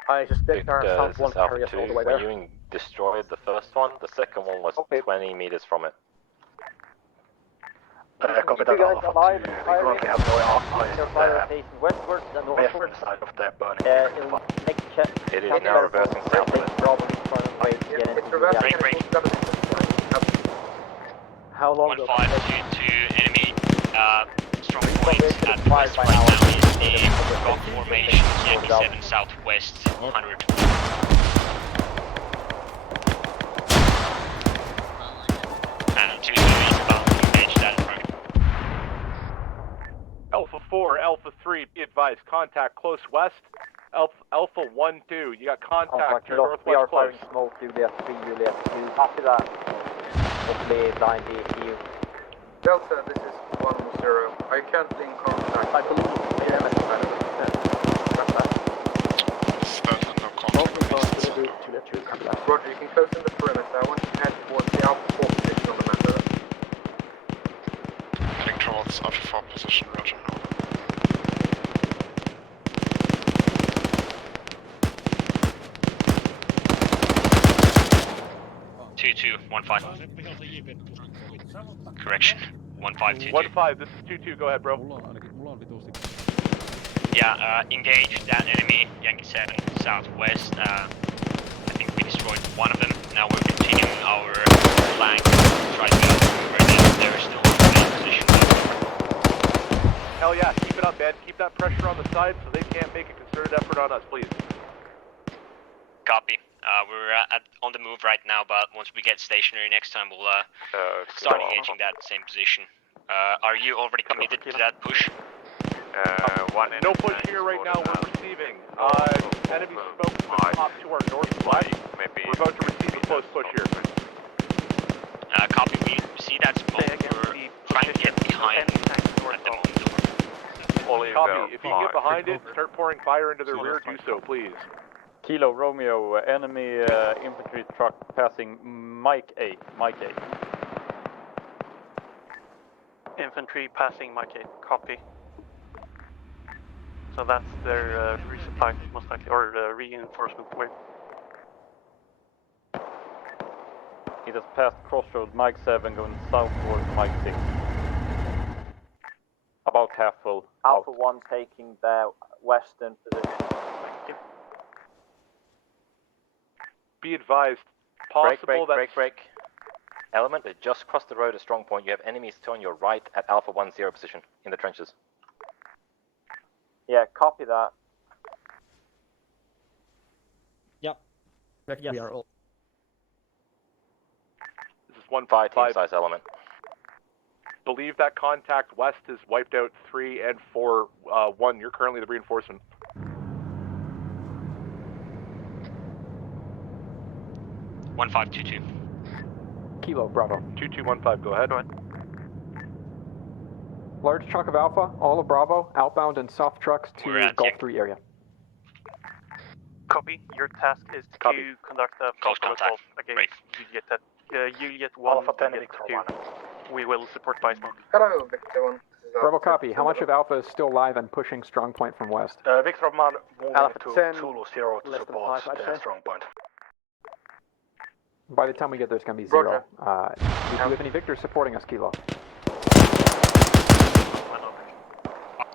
I suspect there are some one areas all the way there. You destroyed the first one, the second one was 20 meters from it. Copy that, Alpha 2. We currently have no allies westwards and northwards. side of the burning. It is now reversing southwest. How long 1522 enemy strong point at west right now is the rock formation, Yankee 7 southwest 100. And 2 is about to engage. Alpha 4, Alpha 3, be advised, contact close west. Alpha 1, 2, you got contact to northwest we are close. firing smoke, Juliet 3, Juliet 2. Copy that. Hopefully blind you. Delta, this is 1-0. Are you currently in contact? I believe Roger, you can close in the perimeter. I want you to head towards the Alpha 4 position on the map. Heading towards Alpha 4 position, Roger. 2215. Correction. 1522. 15, this is 22, go ahead, bro. Yeah, engage that enemy, Yankee 7, southwest. I think we destroyed one of them. Now we're continuing our flank. Try to get over them. They're still in position. Hell yeah, keep it up, man. Keep that pressure on the side so they can't make a concerted effort on us, please. Copy. We're on the move right now, but once we get stationary next time, we'll start engaging that same position. Are you already committed to that push? No push here right now, we're receiving. Enemy smoke from top to our northwest. We're about to receive a close push here. Copy, we see that smoke, we're trying to get behind at the moment. Copy, if you can get behind it, start pouring fire into their rear, do so, please. Kilo Romeo, enemy infantry truck passing Mike 8. Mike 8. Infantry passing Mike 8, copy. So that's their resupply, most likely, or reinforcement wave. It has passed crossroad Mike 7 going south towards Mike 6. About half full. Alpha 1 taking their western position. Thank you. Be advised, possible break. Element, just cross the road at strong point. You have enemies to on your right at Alpha 10 position in the trenches. Yeah, copy that. Yep. Yes. We are all. This is 1-5 team size element. Believe that contact west has wiped out 3 and 4. 1, you're currently the reinforcement. One 522. Kilo, Bravo. 2215, go ahead. Large chunk of Alpha, all of Bravo, outbound and soft trucks to Gulf 3 area. Copy. Your task is to conduct a close contact against Juliet 1, Alpha 10, Juliet Victor 2. 1. We will support by smoke. Hello, Victor 1. Bravo, copy. How much of Alpha is still live and pushing strong point from west? Victor 1 moving Alpha to 10, Zulu 0 to support the strong point. By the time we get there, it's going to be 0. Do you have any Victors supporting us, Kilo?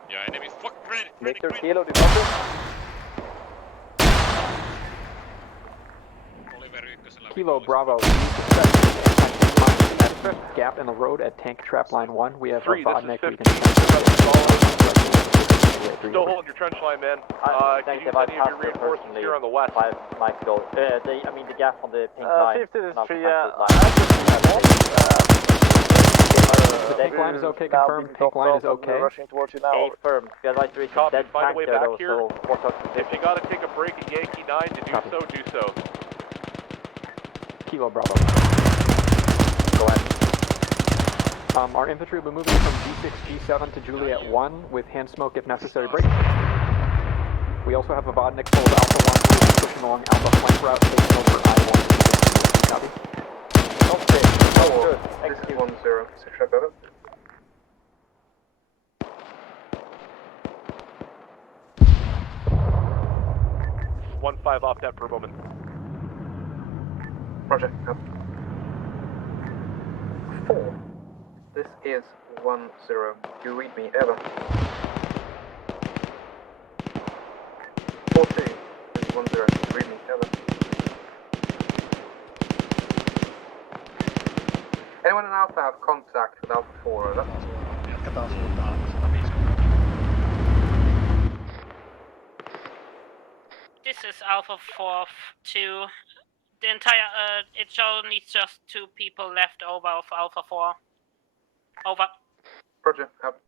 Yeah, enemy fuck ready. Victor, Kilo, do you copy? Kilo, Bravo. Gap in the road at tank trap line 1. We have a Vodnik we can... Still holding your trench line, man. Can you use any of your reinforcements here on the west? 5 might go. The gap on the pink line. 50 is 3, The tank line is okay, confirmed. Tank line is okay. Rushing towards you now. A firm. Because I see Copy, dead find a tank way there back though, here. so If you gotta take a break at Yankee 9 to do so, do so. Kilo, Bravo. Go ahead. Our infantry will be moving from G6, G7 to Juliet 1 with hand smoke if necessary. Break. We also have a Vodnik full of Alpha 1 pushing along Alpha flank route, taking over I-1. Copy. Okay, good. This is 1-0. Secure above. 1-5 off that per moment. Roger. 4. This is 1-0. You read me, over. 4-2. This is 1-0. You read me, over. Anyone in Alpha have contact with Alpha 4, over? This is Alpha 4-2. The entire, it only just 2 people left over of Alpha 4. Over. Roger, up.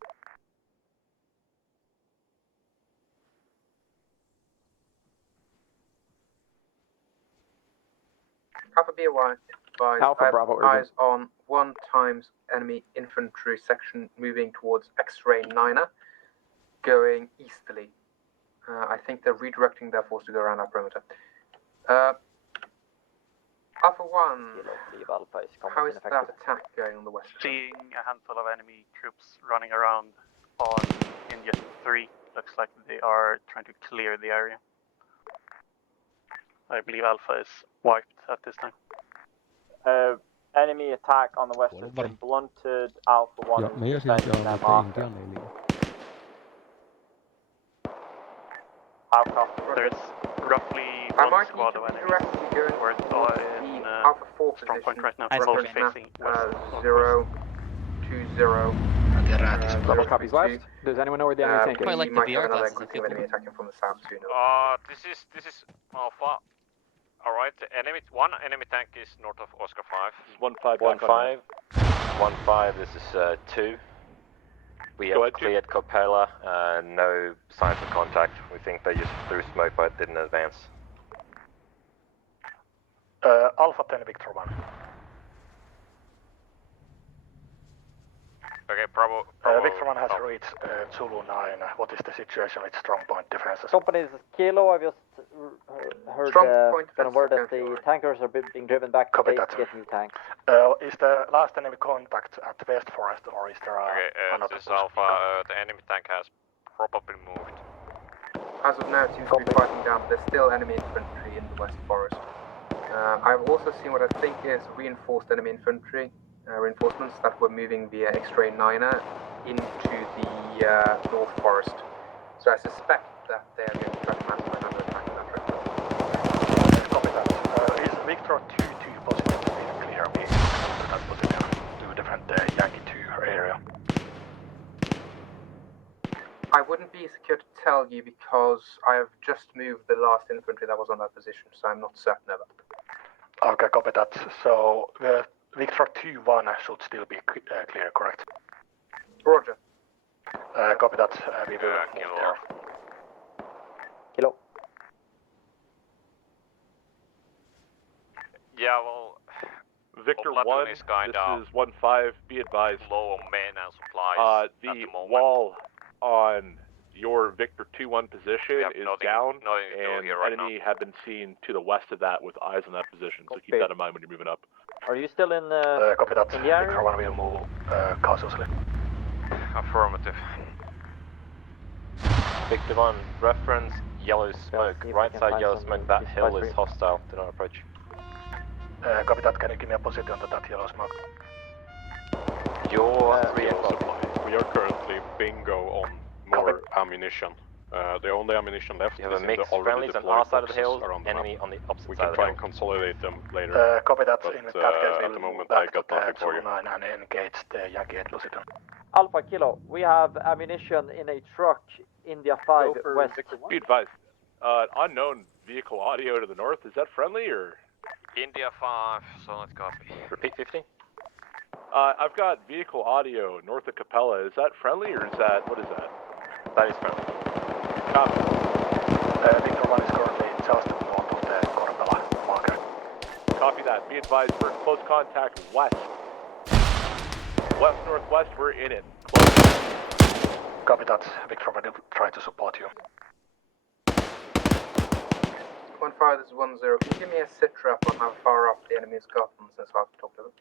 Alpha BY. Alpha Bravo, urgent. Eyes on 1 times enemy infantry section moving towards X-ray 9er, going easterly. I think they're redirecting their force to go around our perimeter. Alpha 1, how is that attack going on the west? Seeing a handful of enemy troops running around on India 3, looks like they are trying to clear the area. I believe Alpha is wiped at this time. Enemy attack on the west has been blunted. Alpha 1 Ja, men jag ser att jag har mot Indian i linjen. There's roughly one squad of enemies. We're in Alpha 4 strong point right now. Reference Facing west. 0, 2, 0. Bravo copies left. Does anyone know where the enemy tank is? I like the VR glasses. Enemy attacking from the south soon. This is Alpha. Alright, one enemy tank is north of Oscar 5. 1-5. 1-5. 1-5, this is 2. We have cleared Capella, no signs of contact. We think they just threw smoke but didn't advance. Alpha 10, Victor 1. Okay, Bravo Victor 1 has reached Zulu 9. What is the situation with strong point defenses? Companies Kilo, I've just heard from a word that the tankers are being driven back to base to get new tanks. Is the last enemy contact at West Forest, or is there another? This is Alpha, the enemy tank has probably moved. As of now, it seems to be fighting down. There's still enemy infantry in the West Forest. I've also seen what I think is reinforced enemy infantry. Reinforcements that were moving via X-ray 9er into the North Forest. So I suspect that they are going to try to mount another attack in that direction. Copy that. Is Victor 2 positive to be clear? We that position to a different Yankee 2 area. I wouldn't be secure to tell you because I have just moved the last infantry that was on that position, so I'm not certain of it. Okay, copy that. So Victor 2-1 should still be clear, correct? Roger. Copy that. We will move there. Kilo. Yeah, well, Victor 1, is this is 1-5, be advised. Low on men and supplies the wall on your Victor 2-1 position is down, and enemy have been seen to the west of that with eyes on that position, so keep that in mind when you're moving up. Are you still in copy that. in the area? Victor 1 will move cautiously. Affirmative. Victor 1, reference yellow smoke. Right side yellow smoke, that hill is hostile. Do not approach. Copy that. Can you give me a position to that yellow smoke? Your we are currently bingo on more ammunition. The only ammunition left is in the already deployed boxes around the map. On the opposite We side can try and consolidate them later. Copy that. But In that case, at the moment I got nothing for you. 9 and engage the Yankee 8 Lucifer. Alpha Kilo, we have ammunition in a truck, India 5 west. Be advised. Unknown vehicle audio to the north, is that friendly or? India 5, solid copy. Repeat 50. I've got vehicle audio north of Capella. Is that friendly or is that, what is that? That is friendly. Copy. Victor 1 is currently just north of the Capella marker. Copy that. Be advised, we're in close contact west. West-northwest, we're in it. Close. Copy that. Victor 1 will try to support you. 1-5, this is 1-0. Can you give me a sit-rep on how far up the enemy has gotten since I've talked to them?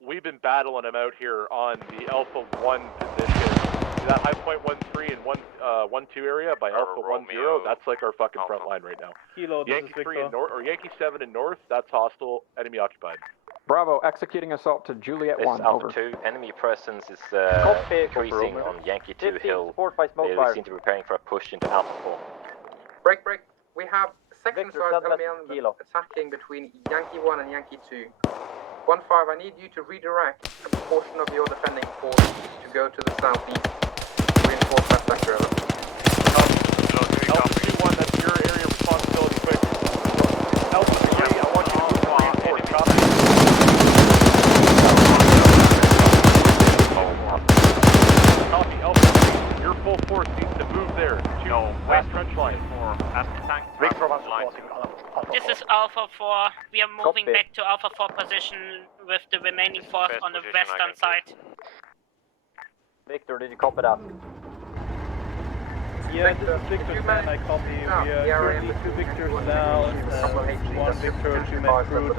We've been battling them out here on the Alpha 1 position. That high point 1-3 and 1-2 area by Alpha 1-0, that's like our fucking front line right now. Kilo, Yankee 3 in north, or Yankee 7 in north, that's hostile, enemy occupied. Bravo, executing assault to Juliet 1, Alpha over. 2, enemy presence is increasing on Yankee 2 hill. They seem to be preparing for a push into Alpha 4. Break. We have section-sized enemy attacking between Yankee 1 and Yankee 2. 1-5, I need you to redirect a portion of your defending force to go to the southeast. Reinforce that sector of it. Alpha 2-1, that's your area of responsibility, quick. Alpha 3, I want you to move to reinforce, copy. Copy, Alpha 3, your full force Force needs to move there to west trench line. Victor 1 supporting Alpha. This is Alpha 4. We are moving back to Alpha 4 position with the remaining force on the western side. Victor, did you copy that? Yeah, this is Victor's man, I copy. We are currently 2 Victors down, 1 Victor, 2 men crewed.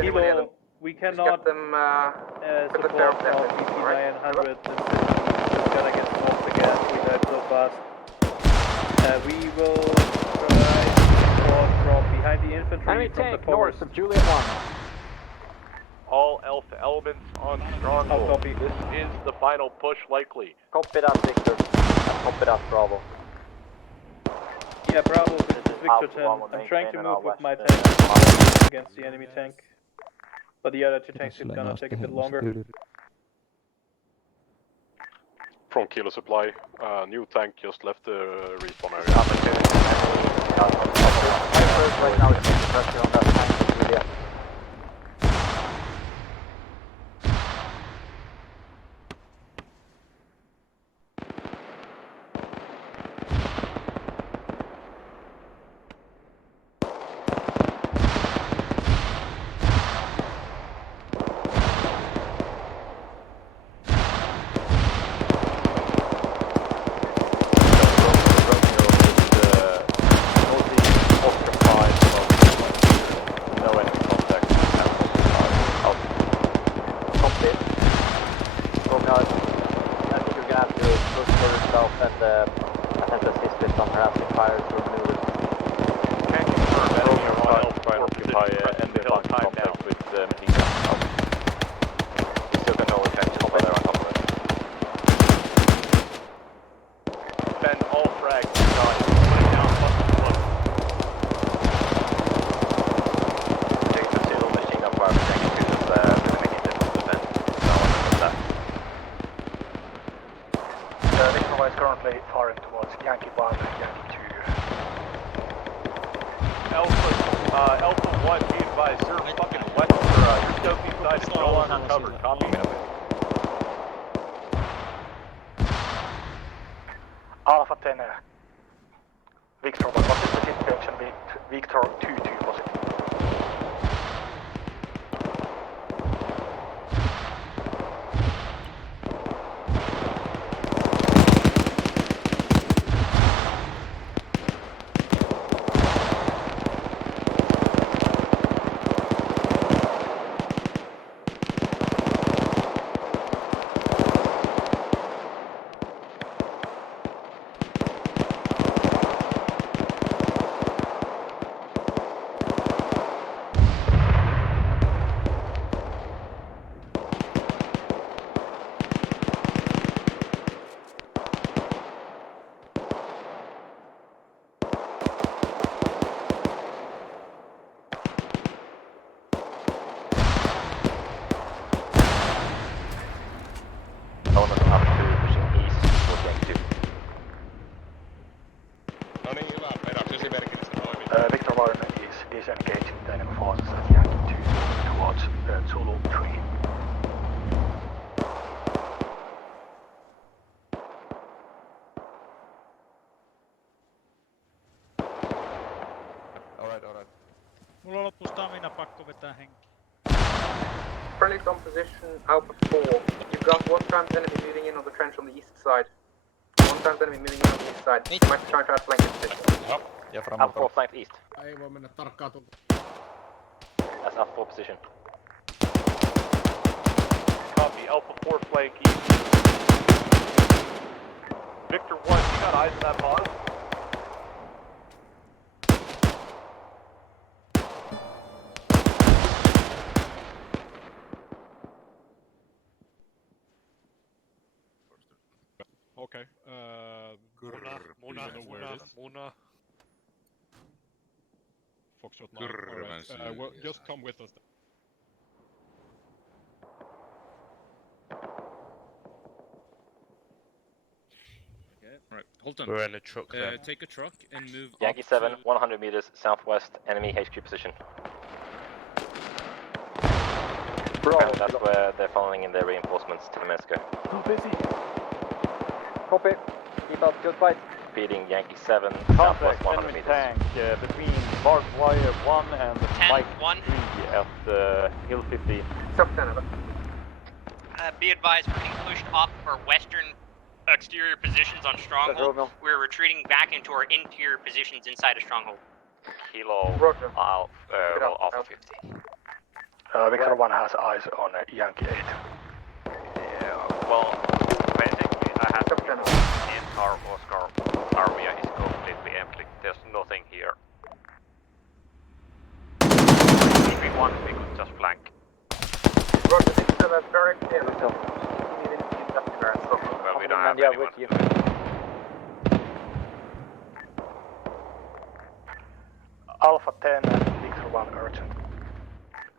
Kilo, we cannot support our PC-900 since it's just gonna get swamped again. We died so fast. We will provide support from behind the infantry Enemy from tank the forest. north of Juliet 1. All Alpha elements on stronghold. This is the final push likely. Copy that, Victor. Copy that, Bravo. Yeah, Bravo, this is Victor 10. I'm trying to move with my tank against the enemy tank. But the other 2 tanks is gonna take a bit longer. From Kilo Supply, new tank just left the respawn area. Right now is taking pressure on that tank, Juliet. Alpha 1, be advised, you're fucking west, your southeast side is no longer covered. Copy. Alpha 10. Victor 1, what is the situation with Victor 2-2 positive? Victor 1 is disengaging the enemy forces at Yankee 2 towards Zulu 3. Alright. Mulla loppu stamina, pakko vetää henki. Friendly composition, Alpha 4. You've got 1 times enemy moving in on the trench on the east side. 1 times enemy moving in on the east side. You might try to outflank it position. Yeah, from Alpha 4 flanked east. Ei voi mennä tarkkaan tulta. That's Alpha 4 position. Copy, Alpha 4 flank east. Victor 1, you got eyes on that boss? Okay, Muna. Foxtrot 9. Alright, well, just come with us. Okay, right, hold on. We're in a truck there. Take a truck and move Yankee 7, 100 meters southwest, enemy HQ position. Bro, that's where they're following in their reinforcements 10 minutes ago. Too busy. Copy. Keep up, good fight. Feeding Yankee 7, Contact southwest 100 enemy meters. tank between barbed wire 1 and Mike 3 at Hill 15. Be advised, we're getting pushed off of our western exterior positions on Stronghold. We're retreating back into our interior positions inside of Stronghold. Kilo Alpha 50. Victor 1 has eyes on Yankee 8. Yeah, well, basically I have to in our Oscar area is completely empty. There's nothing here. If we want, we could just flank. Roger, this is very clear. Well, we don't have anyone. Alpha 10, Victor 1 urgent.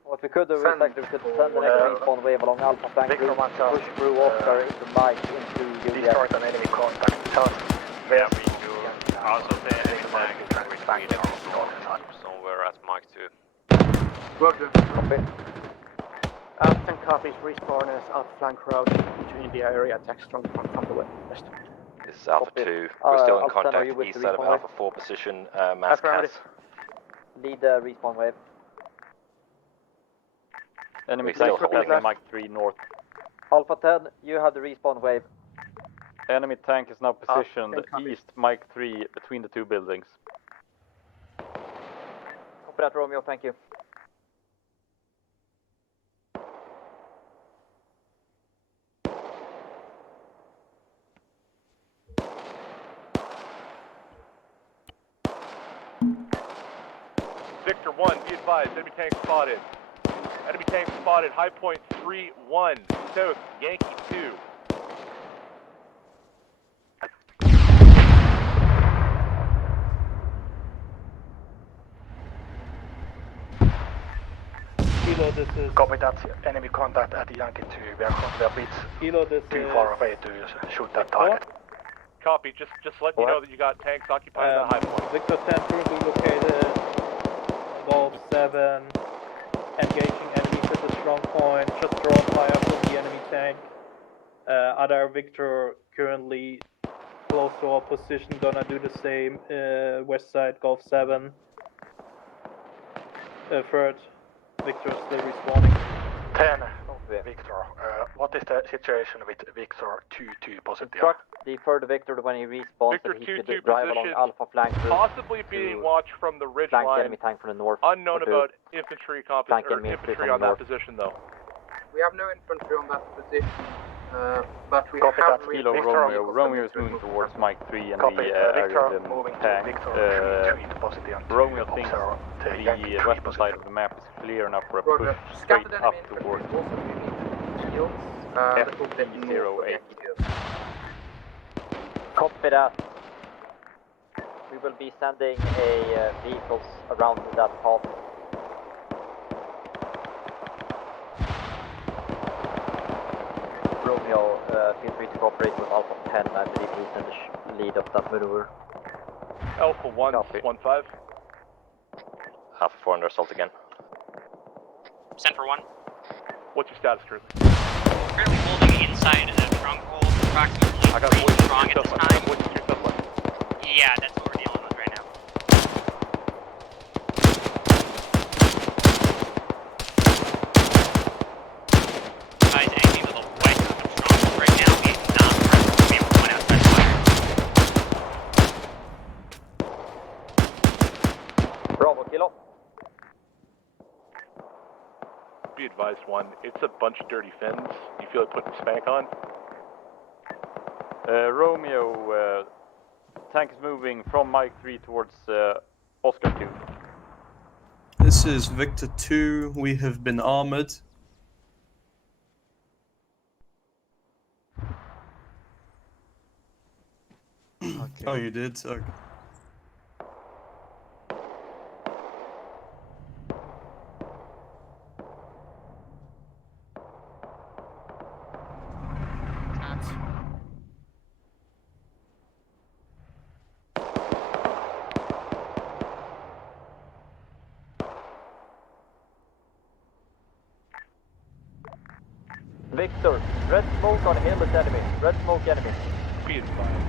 What we could do is actually we could send the next respawn wave along Alpha flank Victor 1 push through Oscar into Mike into Juliet. Destroy an enemy contact. Just Yeah, we do. Also, the enemy tank is retreating somewhere at Mike 2. Roger. Copy. Alpha 10 copies, respawn as Alpha flank route into India area, attack strong from the west. This is Alpha 2. We're still in Alpha 10, are you contact with east the side of respawn Alpha 4 position, mass cast. Lead the respawn wave. Enemy still tank holding at Mike 3 north. Alpha 10, you have the respawn wave. Enemy tank is now positioned east Mike 3 between the two buildings. Copy that, Romeo, thank you. Victor 1, be advised, enemy tank spotted. Enemy tank spotted, high point 3-1, south, Yankee 2. Kilo, this is... Copy that, enemy contact at Yankee 2. We are a bit Kilo, this too is... far away to shoot that target. Copy, just let you know that you got tanks occupying the high point. Victor 10 currently located, Golf 7, engaging enemies at the strong point, just draw fire from the enemy tank. Other Victor currently close to our position, gonna do the same, west side, Golf 7. Third, Victor still respawning. 10, Victor, what is the situation with Victor 2-2 positive? Instruct the third Victor when he respawns Victor that he 2-2 could drive along position, Alpha flank route possibly being watched from the ridge flank line. enemy tank from the north. Unknown about infantry infantry on that north. position though. We have no infantry on that position, but we Copy have that, Kilo Romeo. Romeo is moving towards Mike 3 and the area moving tank. Romeo thinks the western side of the map is clear enough for a push straight up towards FP08. Copy that. We will be sending a vehicles around that path. Romeo, feel free to cooperate with Alpha 10. I believe he's in the lead of that maneuver. Alpha 1, 1-5. Alpha 4 under assault again. Center 1. What's your status currently? Currently holding inside the stronghold, approximately 3 strong at this time. Yeah, that's what we're dealing with right now. Guys, anything to the west of the stronghold right now is not be able to point outside fire. Bravo, Kilo. Be advised, 1, it's a bunch of dirty fins. You feel like putting spank on? Romeo, tank is moving from Mike 3 towards Oscar 2. This is Victor 2. We have been armored. Okay. Oh, you did? Okay. Victor, red smoke on hill is enemy. Red smoke enemy. Be advised,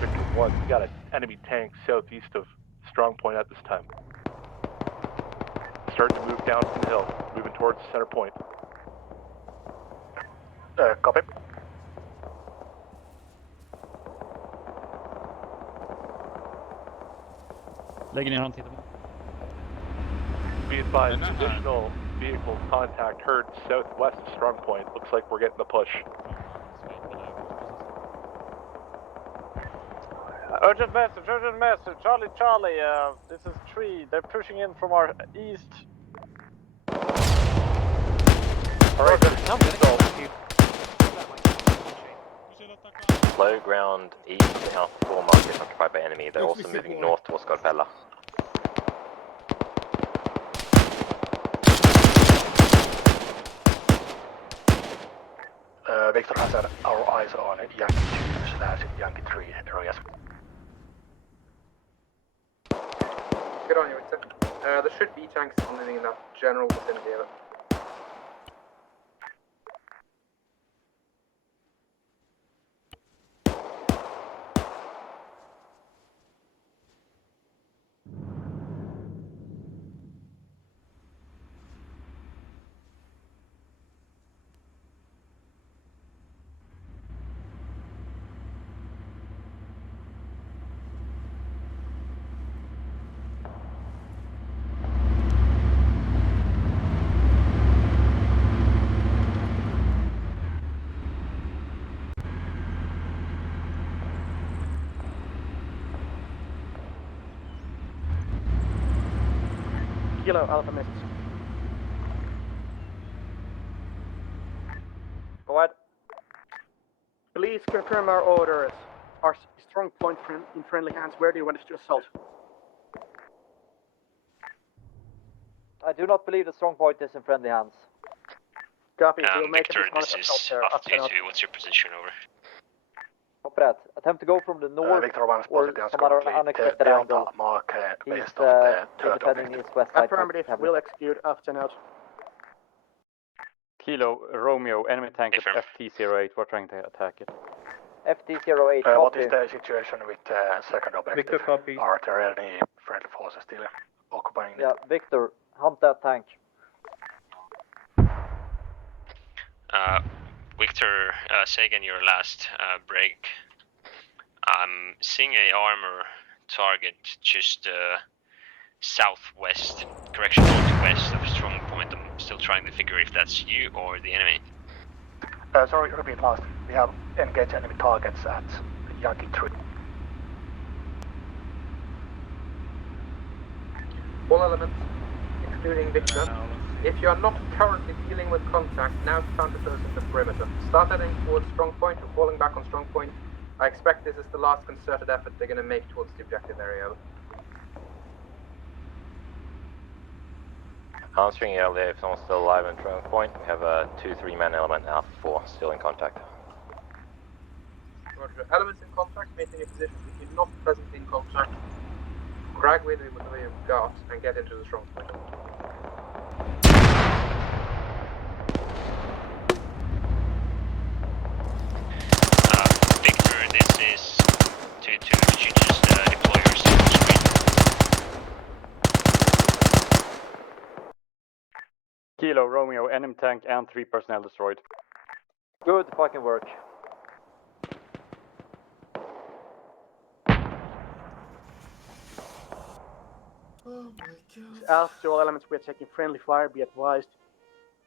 Victor 1, we got an enemy tank southeast of Strong Point at this time. Starting to move down from the hill, moving towards center point. Copy. Lägger ner honom, tittar på. Be advised, additional vehicle contact heard southwest of Strong Point. Looks like we're getting the push. Urgent message, Charlie, this is 3, they're pushing in from our east. Alright, Low ground east to Alpha 4 market occupied by enemy. They're also moving north towards Godbella. Victor has our eyes on Yankee 2/Yankee 3 areas. Good on you, Victor. There should be tanks moving in that general vicinity of it. Kilo Alpha message. Go ahead. Please confirm our orders. Our strong point in friendly hands. Where do you want us to assault? I do not believe the strong point is in friendly hands. Copy. We'll make Victor, a this is off to 2. What's your position, over? Copy that. Attempt to go from the north Victor 1 or some other unexpected angle. He's defending his west side. Affirmative. We'll execute after note. Kilo, Romeo, enemy tank at FT-08, we're trying to attack it. FT-08, what is the situation with second objective? Victor, copy. Are there any friendly forces still occupying it? Yeah, Victor, hunt that tank. Victor, Sagan, your last break. I'm seeing a armor target just southwest, correction, northwest of Strong Point. I'm still trying to figure if that's you or the enemy. Sorry, repeat last. We have engaged enemy targets at Yankee 3. All elements, including Victor. If you are not currently dealing with contact, now counter those in the perimeter. Start heading towards Strong Point or falling back on Strong Point. I expect this is the last concerted effort they're going to make towards the objective area. Answering earlier, if someone's still alive in Strong Point, we have a 2-3 man element Alpha 4 still in contact. Roger. Elements in contact, maintain your position. If you're not presently in contact, drag with you whatever you've got and get into the Strong Point. Victor, this is 2-2. Could you just deploy your signal screen? Kilo, Romeo, enemy tank and 3 personnel destroyed. Good fucking work. Oh my god. As to all elements, we are taking friendly fire, be advised.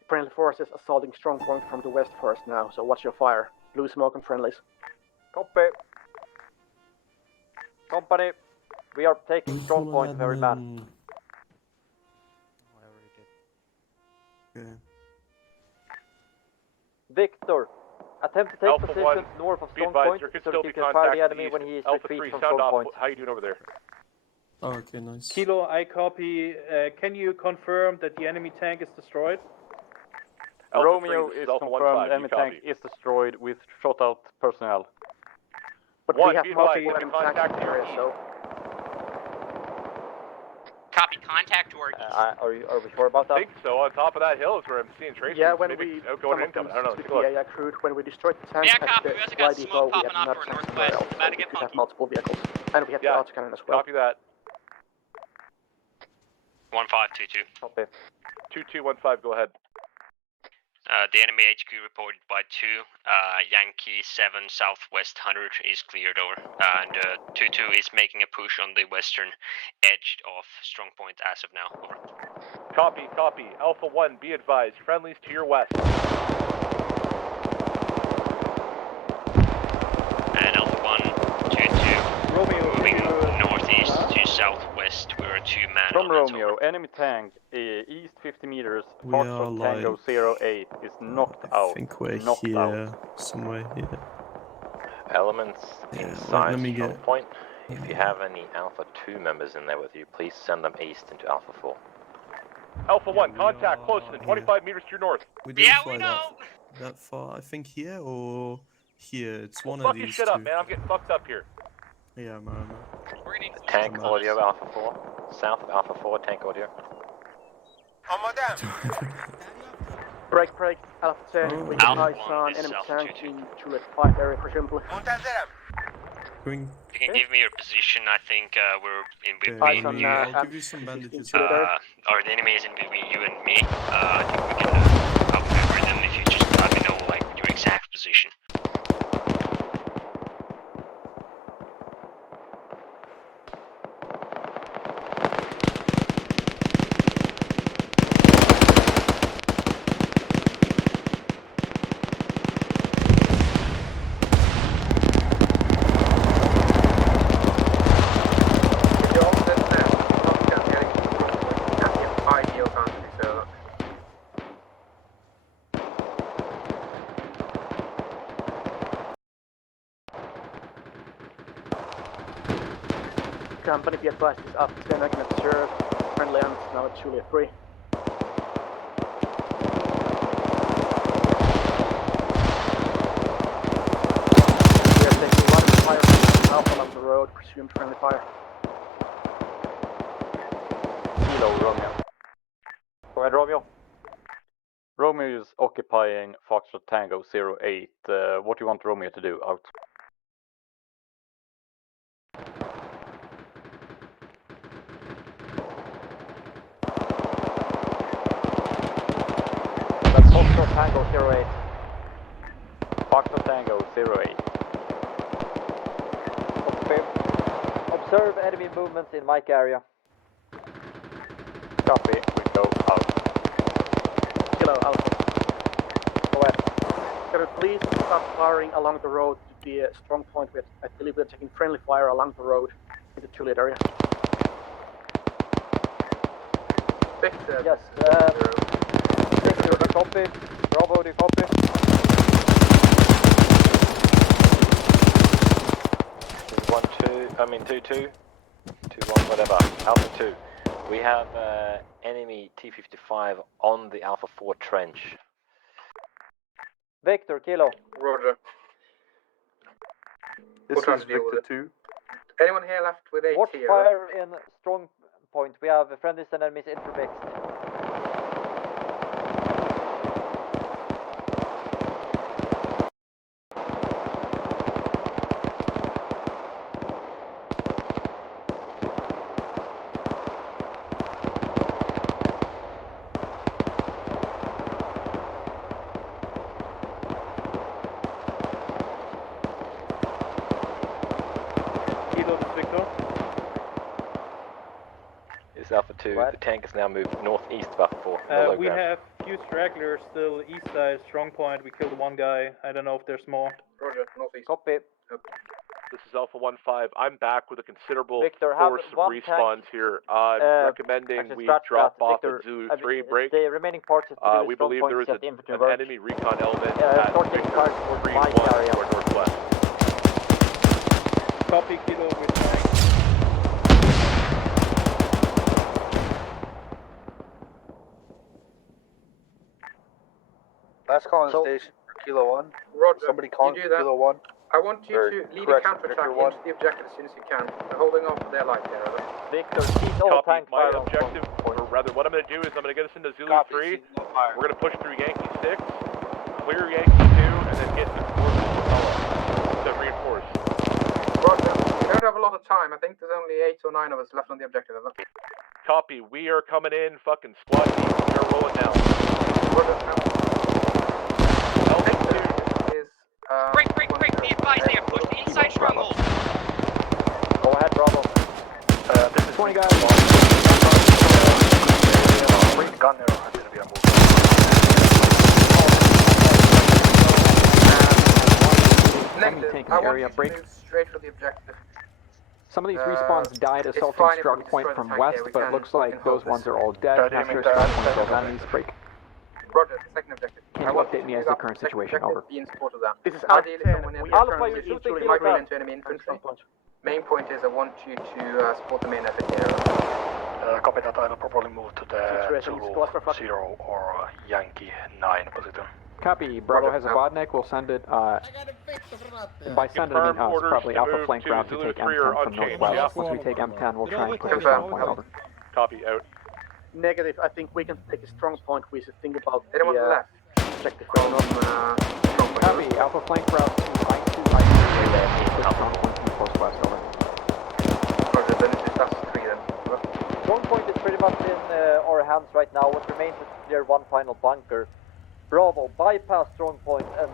Friendly forces assaulting Strong Point from the west first now, so watch your fire. Blue smoke and friendlies. Copy. Company, we are taking Strong Point, very man. Victor, attempt to take Alpha position 1, north of be Strong advised, Point there could so still that be you can fire contact the enemy east. when he is Alpha retreat 3, from sound Strong off. Point. How you doing over there? Oh, okay, nice. Kilo, I copy. Can you confirm that the enemy tank is destroyed? Alpha Romeo is confirmed, enemy tank is destroyed with shot out personnel. But One, we have be multiple advised, enemy tanks in the area, so... Copy, contact work. Are we sure about that? I think so. On top of that hill is where I'm seeing traces. Yeah, when maybe we outgoing and incoming. I don't know. Take a look. Yeah, crude. When we destroyed the tank Yeah, at copy. the We also supply got depot, smoke we popping had off enough for tanks northwest. somewhere else, About so to we get could have funky. multiple vehicles. And we had the autocannon as well. Copy that. 1522. Copy. 2215, go ahead. The enemy HQ reported by 2. Yankee 7 southwest 100 is cleared over. And 22 is making a push on the western edge of Strongpoint as of now. Over. Copy, copy. Alpha 1, be advised. Friendlies to your west. And Alpha 1, 22, moving northeast to southwest. We're a 2-man. From Romeo, enemy tank, east 50 meters, Foxtrot Tango 08 is knocked out. I think we're here, somewhere here. Elements inside Strongpoint. Yeah. If you have any Alpha 2 members in there with you, please send them east into Alpha 4. Alpha 1, contact closer than 25 meters to your north. We didn't fly that far. I think here or here. It's one of these fuck your shit up, man. I'm getting fucked up here. Yeah, man. Tank audio Alpha 4. South of Alpha 4, tank audio. Oh my damn! Break, Alpha 10. We got eyes on enemy tank in Juliet 5 area, presumably. You can give me your position. I think we're in between you. I'll give you some bandages. Or the enemy is in between you and me. I think we can outmaneuver them if you just let me know like your exact position. Company be advised is up 10, I can observe. Friendly arms now at Julia 3. We are taking a lot of fire from Alpha along the road, presumed friendly fire. Kilo, Romeo. Go ahead, Romeo. Romeo is occupying Foxtrot Tango 08. What do you want Romeo to do? Out. Foxtrot Tango 08. Foxtrot Tango 08. Observe enemy movements in Mike area. Copy, we go out. Kilo, Alpha. Go ahead. Can we please stop firing along the road to the strong point? I believe we're taking friendly fire along the road in the Juliet area. Yes, Victor, copy. Bravo, do you copy? This is 1-2, I mean 2-2, 2-1, whatever. Alpha 2. We have enemy T-55 on the Alpha 4 trench. Victor, Kilo. Roger. This is Victor 2. Anyone here left with AT? Watch fire in strong point. We have friendlies and enemies intermixed. Is Alpha 2, the tank has now moved northeast of Alpha 4. No we have few stragglers still east side, strong point. We killed one guy. I don't know if there's more. Roger, northeast. Copy. This is Alpha 1-5. I'm back with a considerable Victor, force of one respawns tank, here. I'm recommending we drop off Victor, at Zulu 3 break. The remaining parts is to do we strong believe points, there is get infantry an work. enemy recon element at starting Victor cars towards 3-1 my area. to our northwest. Copy, Kilo with tank. Last call on station for Kilo 1. Roger. Somebody calling for Kilo 1. I want you to lead a counterattack into the objective as soon as you can. They're holding on for their life there. Victor, keep all tank My fire on objective, or rather what I'm going to do is I'm going to get us into Zulu 3. We're going to push through Yankee 6, clear Yankee 2, and then get the forces to reinforce. Roger. We don't have a lot of time. I think there's only 8 or 9 of us left on the objective. Copy. We are coming in, fucking squad team. We are rolling down. Break, be advised they are pushed inside stronghold. Go ahead, Bravo. This is 20 guys. Bring gunner and Sylvia move. Enemy taking the area, break. Straight for the objective. Some of these respawns died assaulting strong point from west, but it looks like those ones are all dead. After a strong point, those enemies break. Roger, second objective. Can you update me as the current situation? Over. Be in support of that. This is Alpha 10. We are Alpha, currently you're shooting migrating into enemy infantry. Main point is I want you to support the main effort here. Copy that. I will probably move to the Zulu 0 or Yankee 9 position. Copy. Bravo has a Vodnik. We'll send it. By send it, I mean us. Probably Alpha flank route to take M10 from northwest. Once we take M10, we'll try and push a strong point over. Copy. Out. Negative. I think we can take a strong point. We should think about anyone left. Objective from strong point. Copy. Alpha flank route to I2, I3. Strong point from northwest. Over. Roger. Then it's us 3 then. Strong point is pretty much in our hands right now. What remains is to clear one final bunker. Bravo, bypass strong point and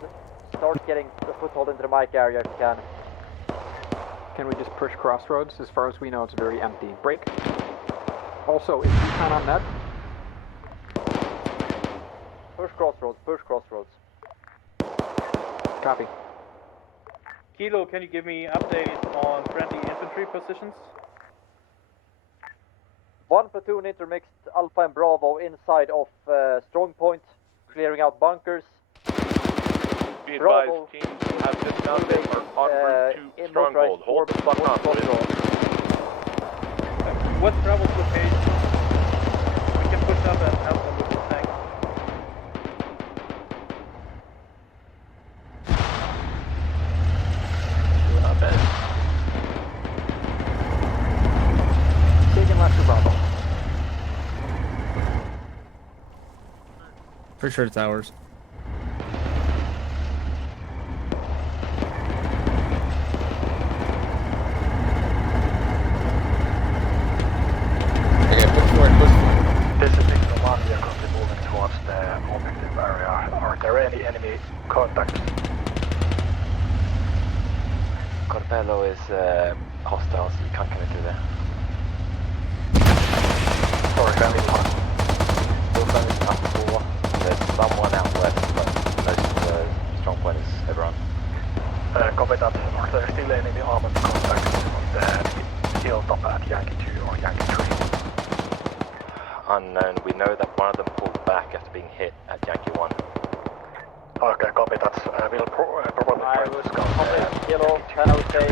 start getting the foothold into the mic area if you can. Can we just push crossroads? As far as we know, it's very empty. Break. Also, is recon on net? Push crossroads, push crossroads. Copy. Kilo, can you give me updates on friendly infantry positions? One platoon intermixed Alpha and Bravo inside of strong point, clearing out bunkers. Be advised, teams have dismounted or en route to stronghold. Hold the fuck on, boys. What's Bravo's location? We can push up and help them with the tank. Not bad. Taking left to Bravo. Pretty sure it's ours. This is Signal 1, we are currently moving towards the objective area. Are there any enemy contacts? Corpello is hostile, so you can't connect to there. Sorry, family 1. There's someone out west, but most of the strong point is everyone. Copy that. Are there still enemy armored contacts on the hilltop at Yankee 2 or Yankee 3? Unknown. We know that one of them pulled back after being hit at Yankee 1. Okay, copy that. We'll probably try to scout the Kilo, 10 out of 8.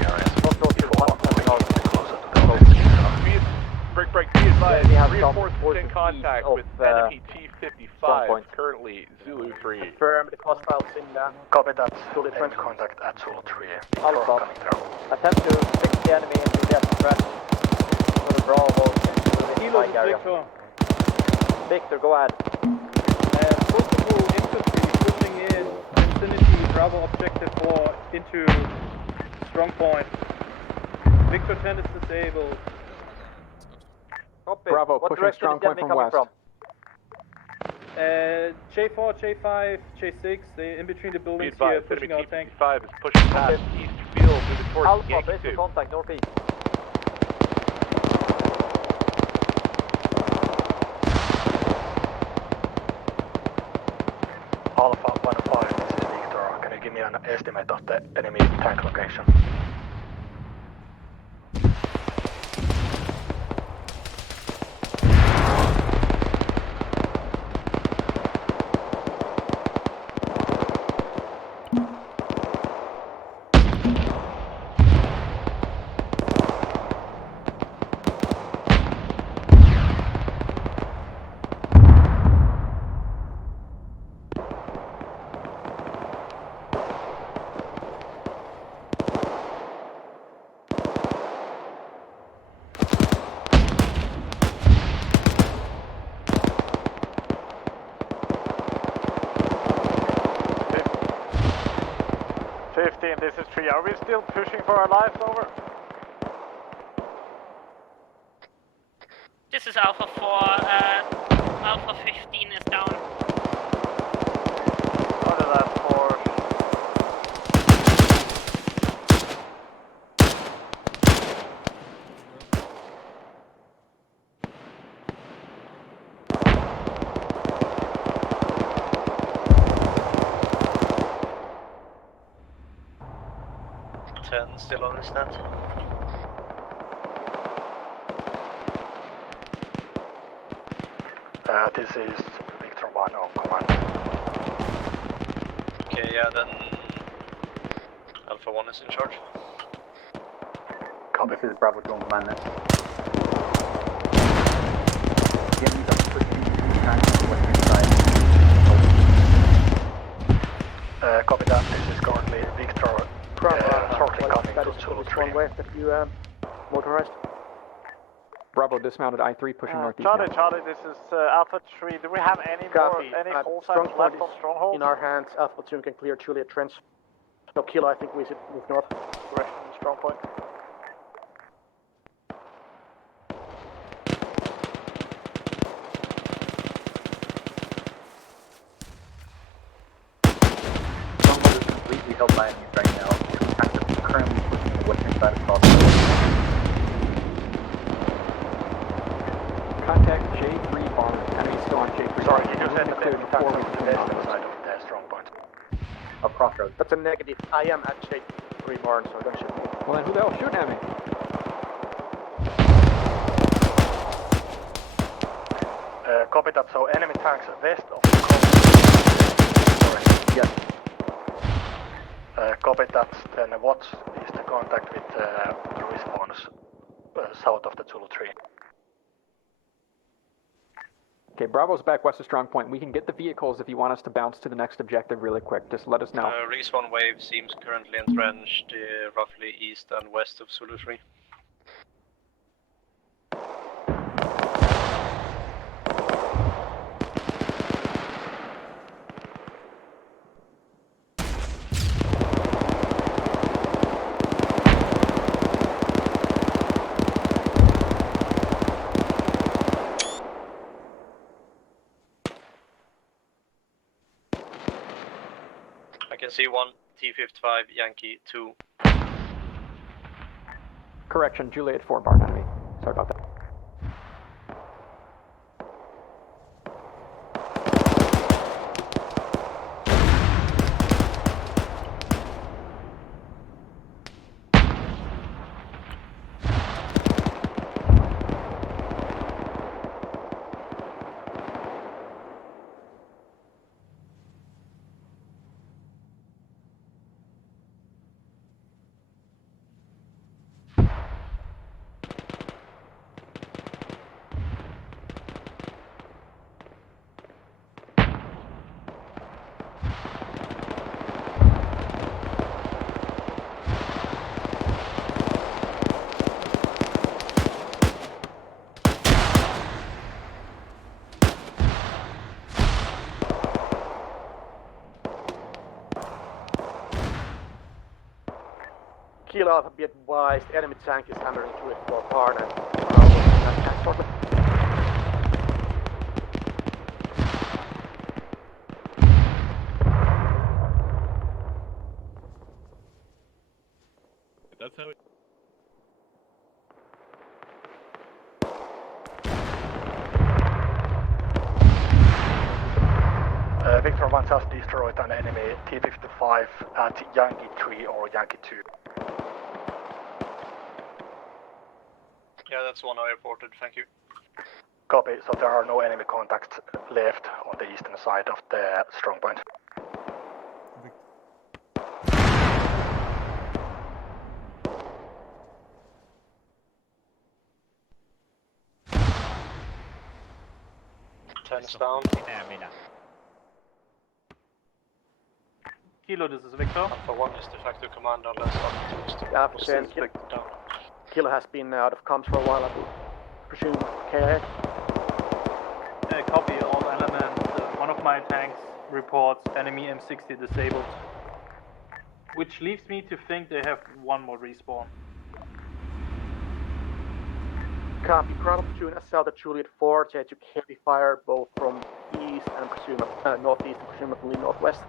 Break, be advised. Reinforcements in contact with enemy T-55, currently Zulu 3. Confirm the hostiles in Copy that. Enemy contact at Zulu 3. Alpha. Attempt to fix the enemy into the threat for the Bravo into the mic area. Victor, go ahead. Multiple infantry pushing in vicinity Bravo objective 4 into strong point. Victor 10 is disabled. Copy. Bravo, what pushing strong point from west. J4, J5, J6, they're in between the buildings here, pushing out tanks. T-55 is pushing past East Field, moving towards Alpha, Yankee base 2. contact, northeast. Alpha 1-5, this is Victor. Can you give me an estimate of the enemy tank location? 14, this is 3. Are we still pushing for our lives? Over. This is Alpha 4. Alpha 15 is down. Roger that, 4. Still on the stand. This is Victor 1 on command. Okay, yeah, then Alpha 1 is in charge. Copy. This is Bravo 2 on command next. The enemies are pushing 3 tanks on the western side. Copy that. This is currently Victor. Shortly coming to Zulu 3. One way that you motorized. Bravo dismounted I-3 pushing northeast. Charlie, Charlie, this is Alpha 3. Do we have any Copy. more, any call signs left on Stronghold? In our hands, Alpha 2 can clear Juliet Trench. So Kilo, I think we should move north. Direction strong point. Stronghold is completely held by enemies right now. 2 tanks are currently pushing the western side of Crossroads. Contact J3 barn. Enemies still on J3. Sorry, you just said to that clear the before we the western side of the strong point. Of Crossroads. That's a negative. I am at J3 barn, so don't shoot me. Well then, who the hell is shooting at me? Copy that. So enemy tanks west of the coast. Sorry. Yes. Copy that. Then what is the contact with the response south of the Zulu 3? Okay, Bravo's back west of Strong Point. We can get the vehicles if you want us to bounce to the next objective really quick. Just let us know. Respawn wave seems currently entrenched roughly east and west of Zulu 3. I can see 1 T-55 Yankee 2. Correction, Juliet 4 barn enemy. Sorry about that. Kilo Alpha, be advised, enemy tank is hammering Juliet 4 barn and shortly. That's how it... Victor 1 just destroyed an enemy T-55 at Yankee 3 or Yankee 2. Yeah, that's one I reported, thank you. Copy, so there are no enemy contacts left on the eastern side of the strong point. Ten's down. Kilo, this is Victor. Alpha 1 is de facto command unless Alpha 2 is to Alpha 10, down. Kilo has been out of comms for a while, I presume. KIA? Copy all elements. One of my tanks reports enemy M60 disabled. Which leaves me to think they have one more respawn. Copy. Bravo platoon as south of Juliet 4, they took heavy fire both from east and presumably northeast and presumably northwest.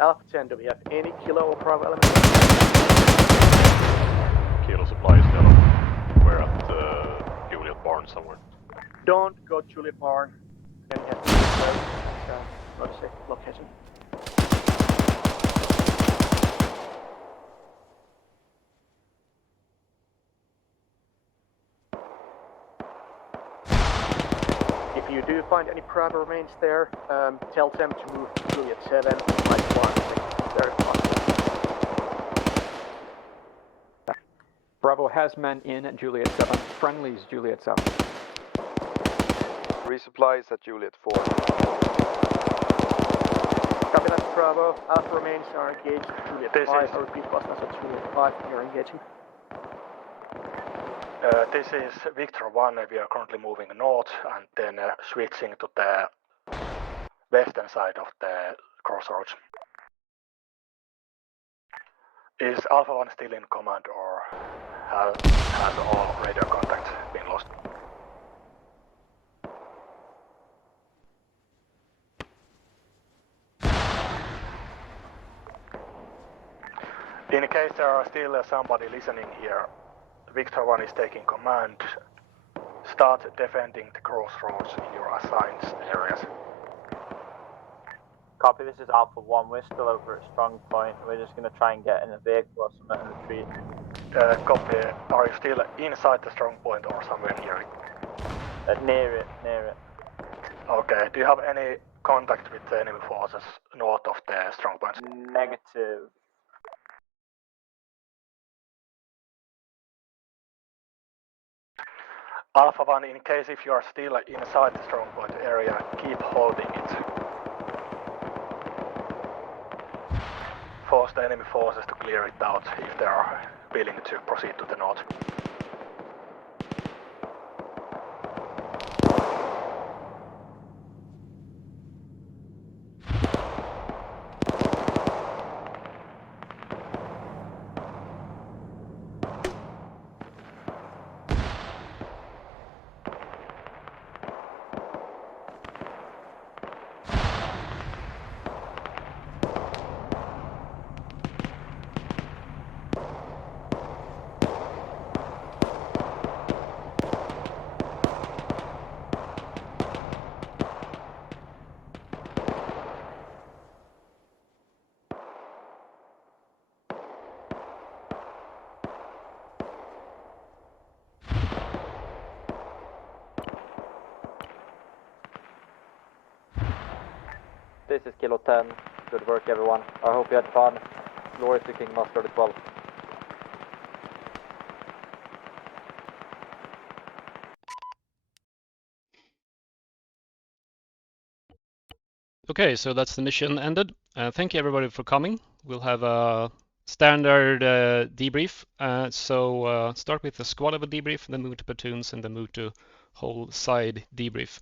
Alpha 10, do we have any kilo or Bravo elements? Kilo supply is still. We're at Juliet Barn somewhere. Don't go to Juliet Barn. Then you have to go not a safe location. If you do find any Bravo remains there, tell them to move to Juliet 7, like 1, very possible. Bravo has men in at Juliet 7. Friendlies Juliet 7. Resupplies at Juliet 4. Copy that, Bravo. Alpha remains are engaged at Juliet 5. I repeat, Cosmos at Juliet 5. You're engaging. This is Victor 1, we are currently moving north and then switching to the western side of the crossroads. Is Alpha 1 still in command or has all radio contact been lost? In case there are still somebody listening here, Victor 1 is taking command. Start defending the crossroads in your assigned areas. Copy, this is Alpha 1. We're still over at Strong Point. We're just going to try and get in a vehicle or something and retreat. Copy. Are you still inside the Strong Point or somewhere near it? Near it. Okay. Do you have any contact with the enemy forces north of the Strong Point? Negative. Alpha 1, in case if you are still inside the Strong Point area, keep holding it. Force the enemy forces to clear it out if they are willing to proceed to the north. This is Kilo 10. Good work, everyone. I hope you had fun. Glory to King Mustard as well. Okay, so that's the mission ended. Thank you everybody for coming. We'll have a standard debrief. So start with the squad level debrief, then move to platoons, and then move to whole side debrief.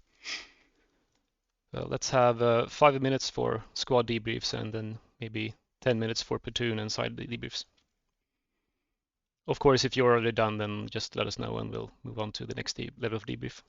Let's have 5 minutes for squad debriefs and then maybe 10 minutes for platoon and side debriefs. Of course, if you're already done, then just let us know and we'll move on to the next level of debrief.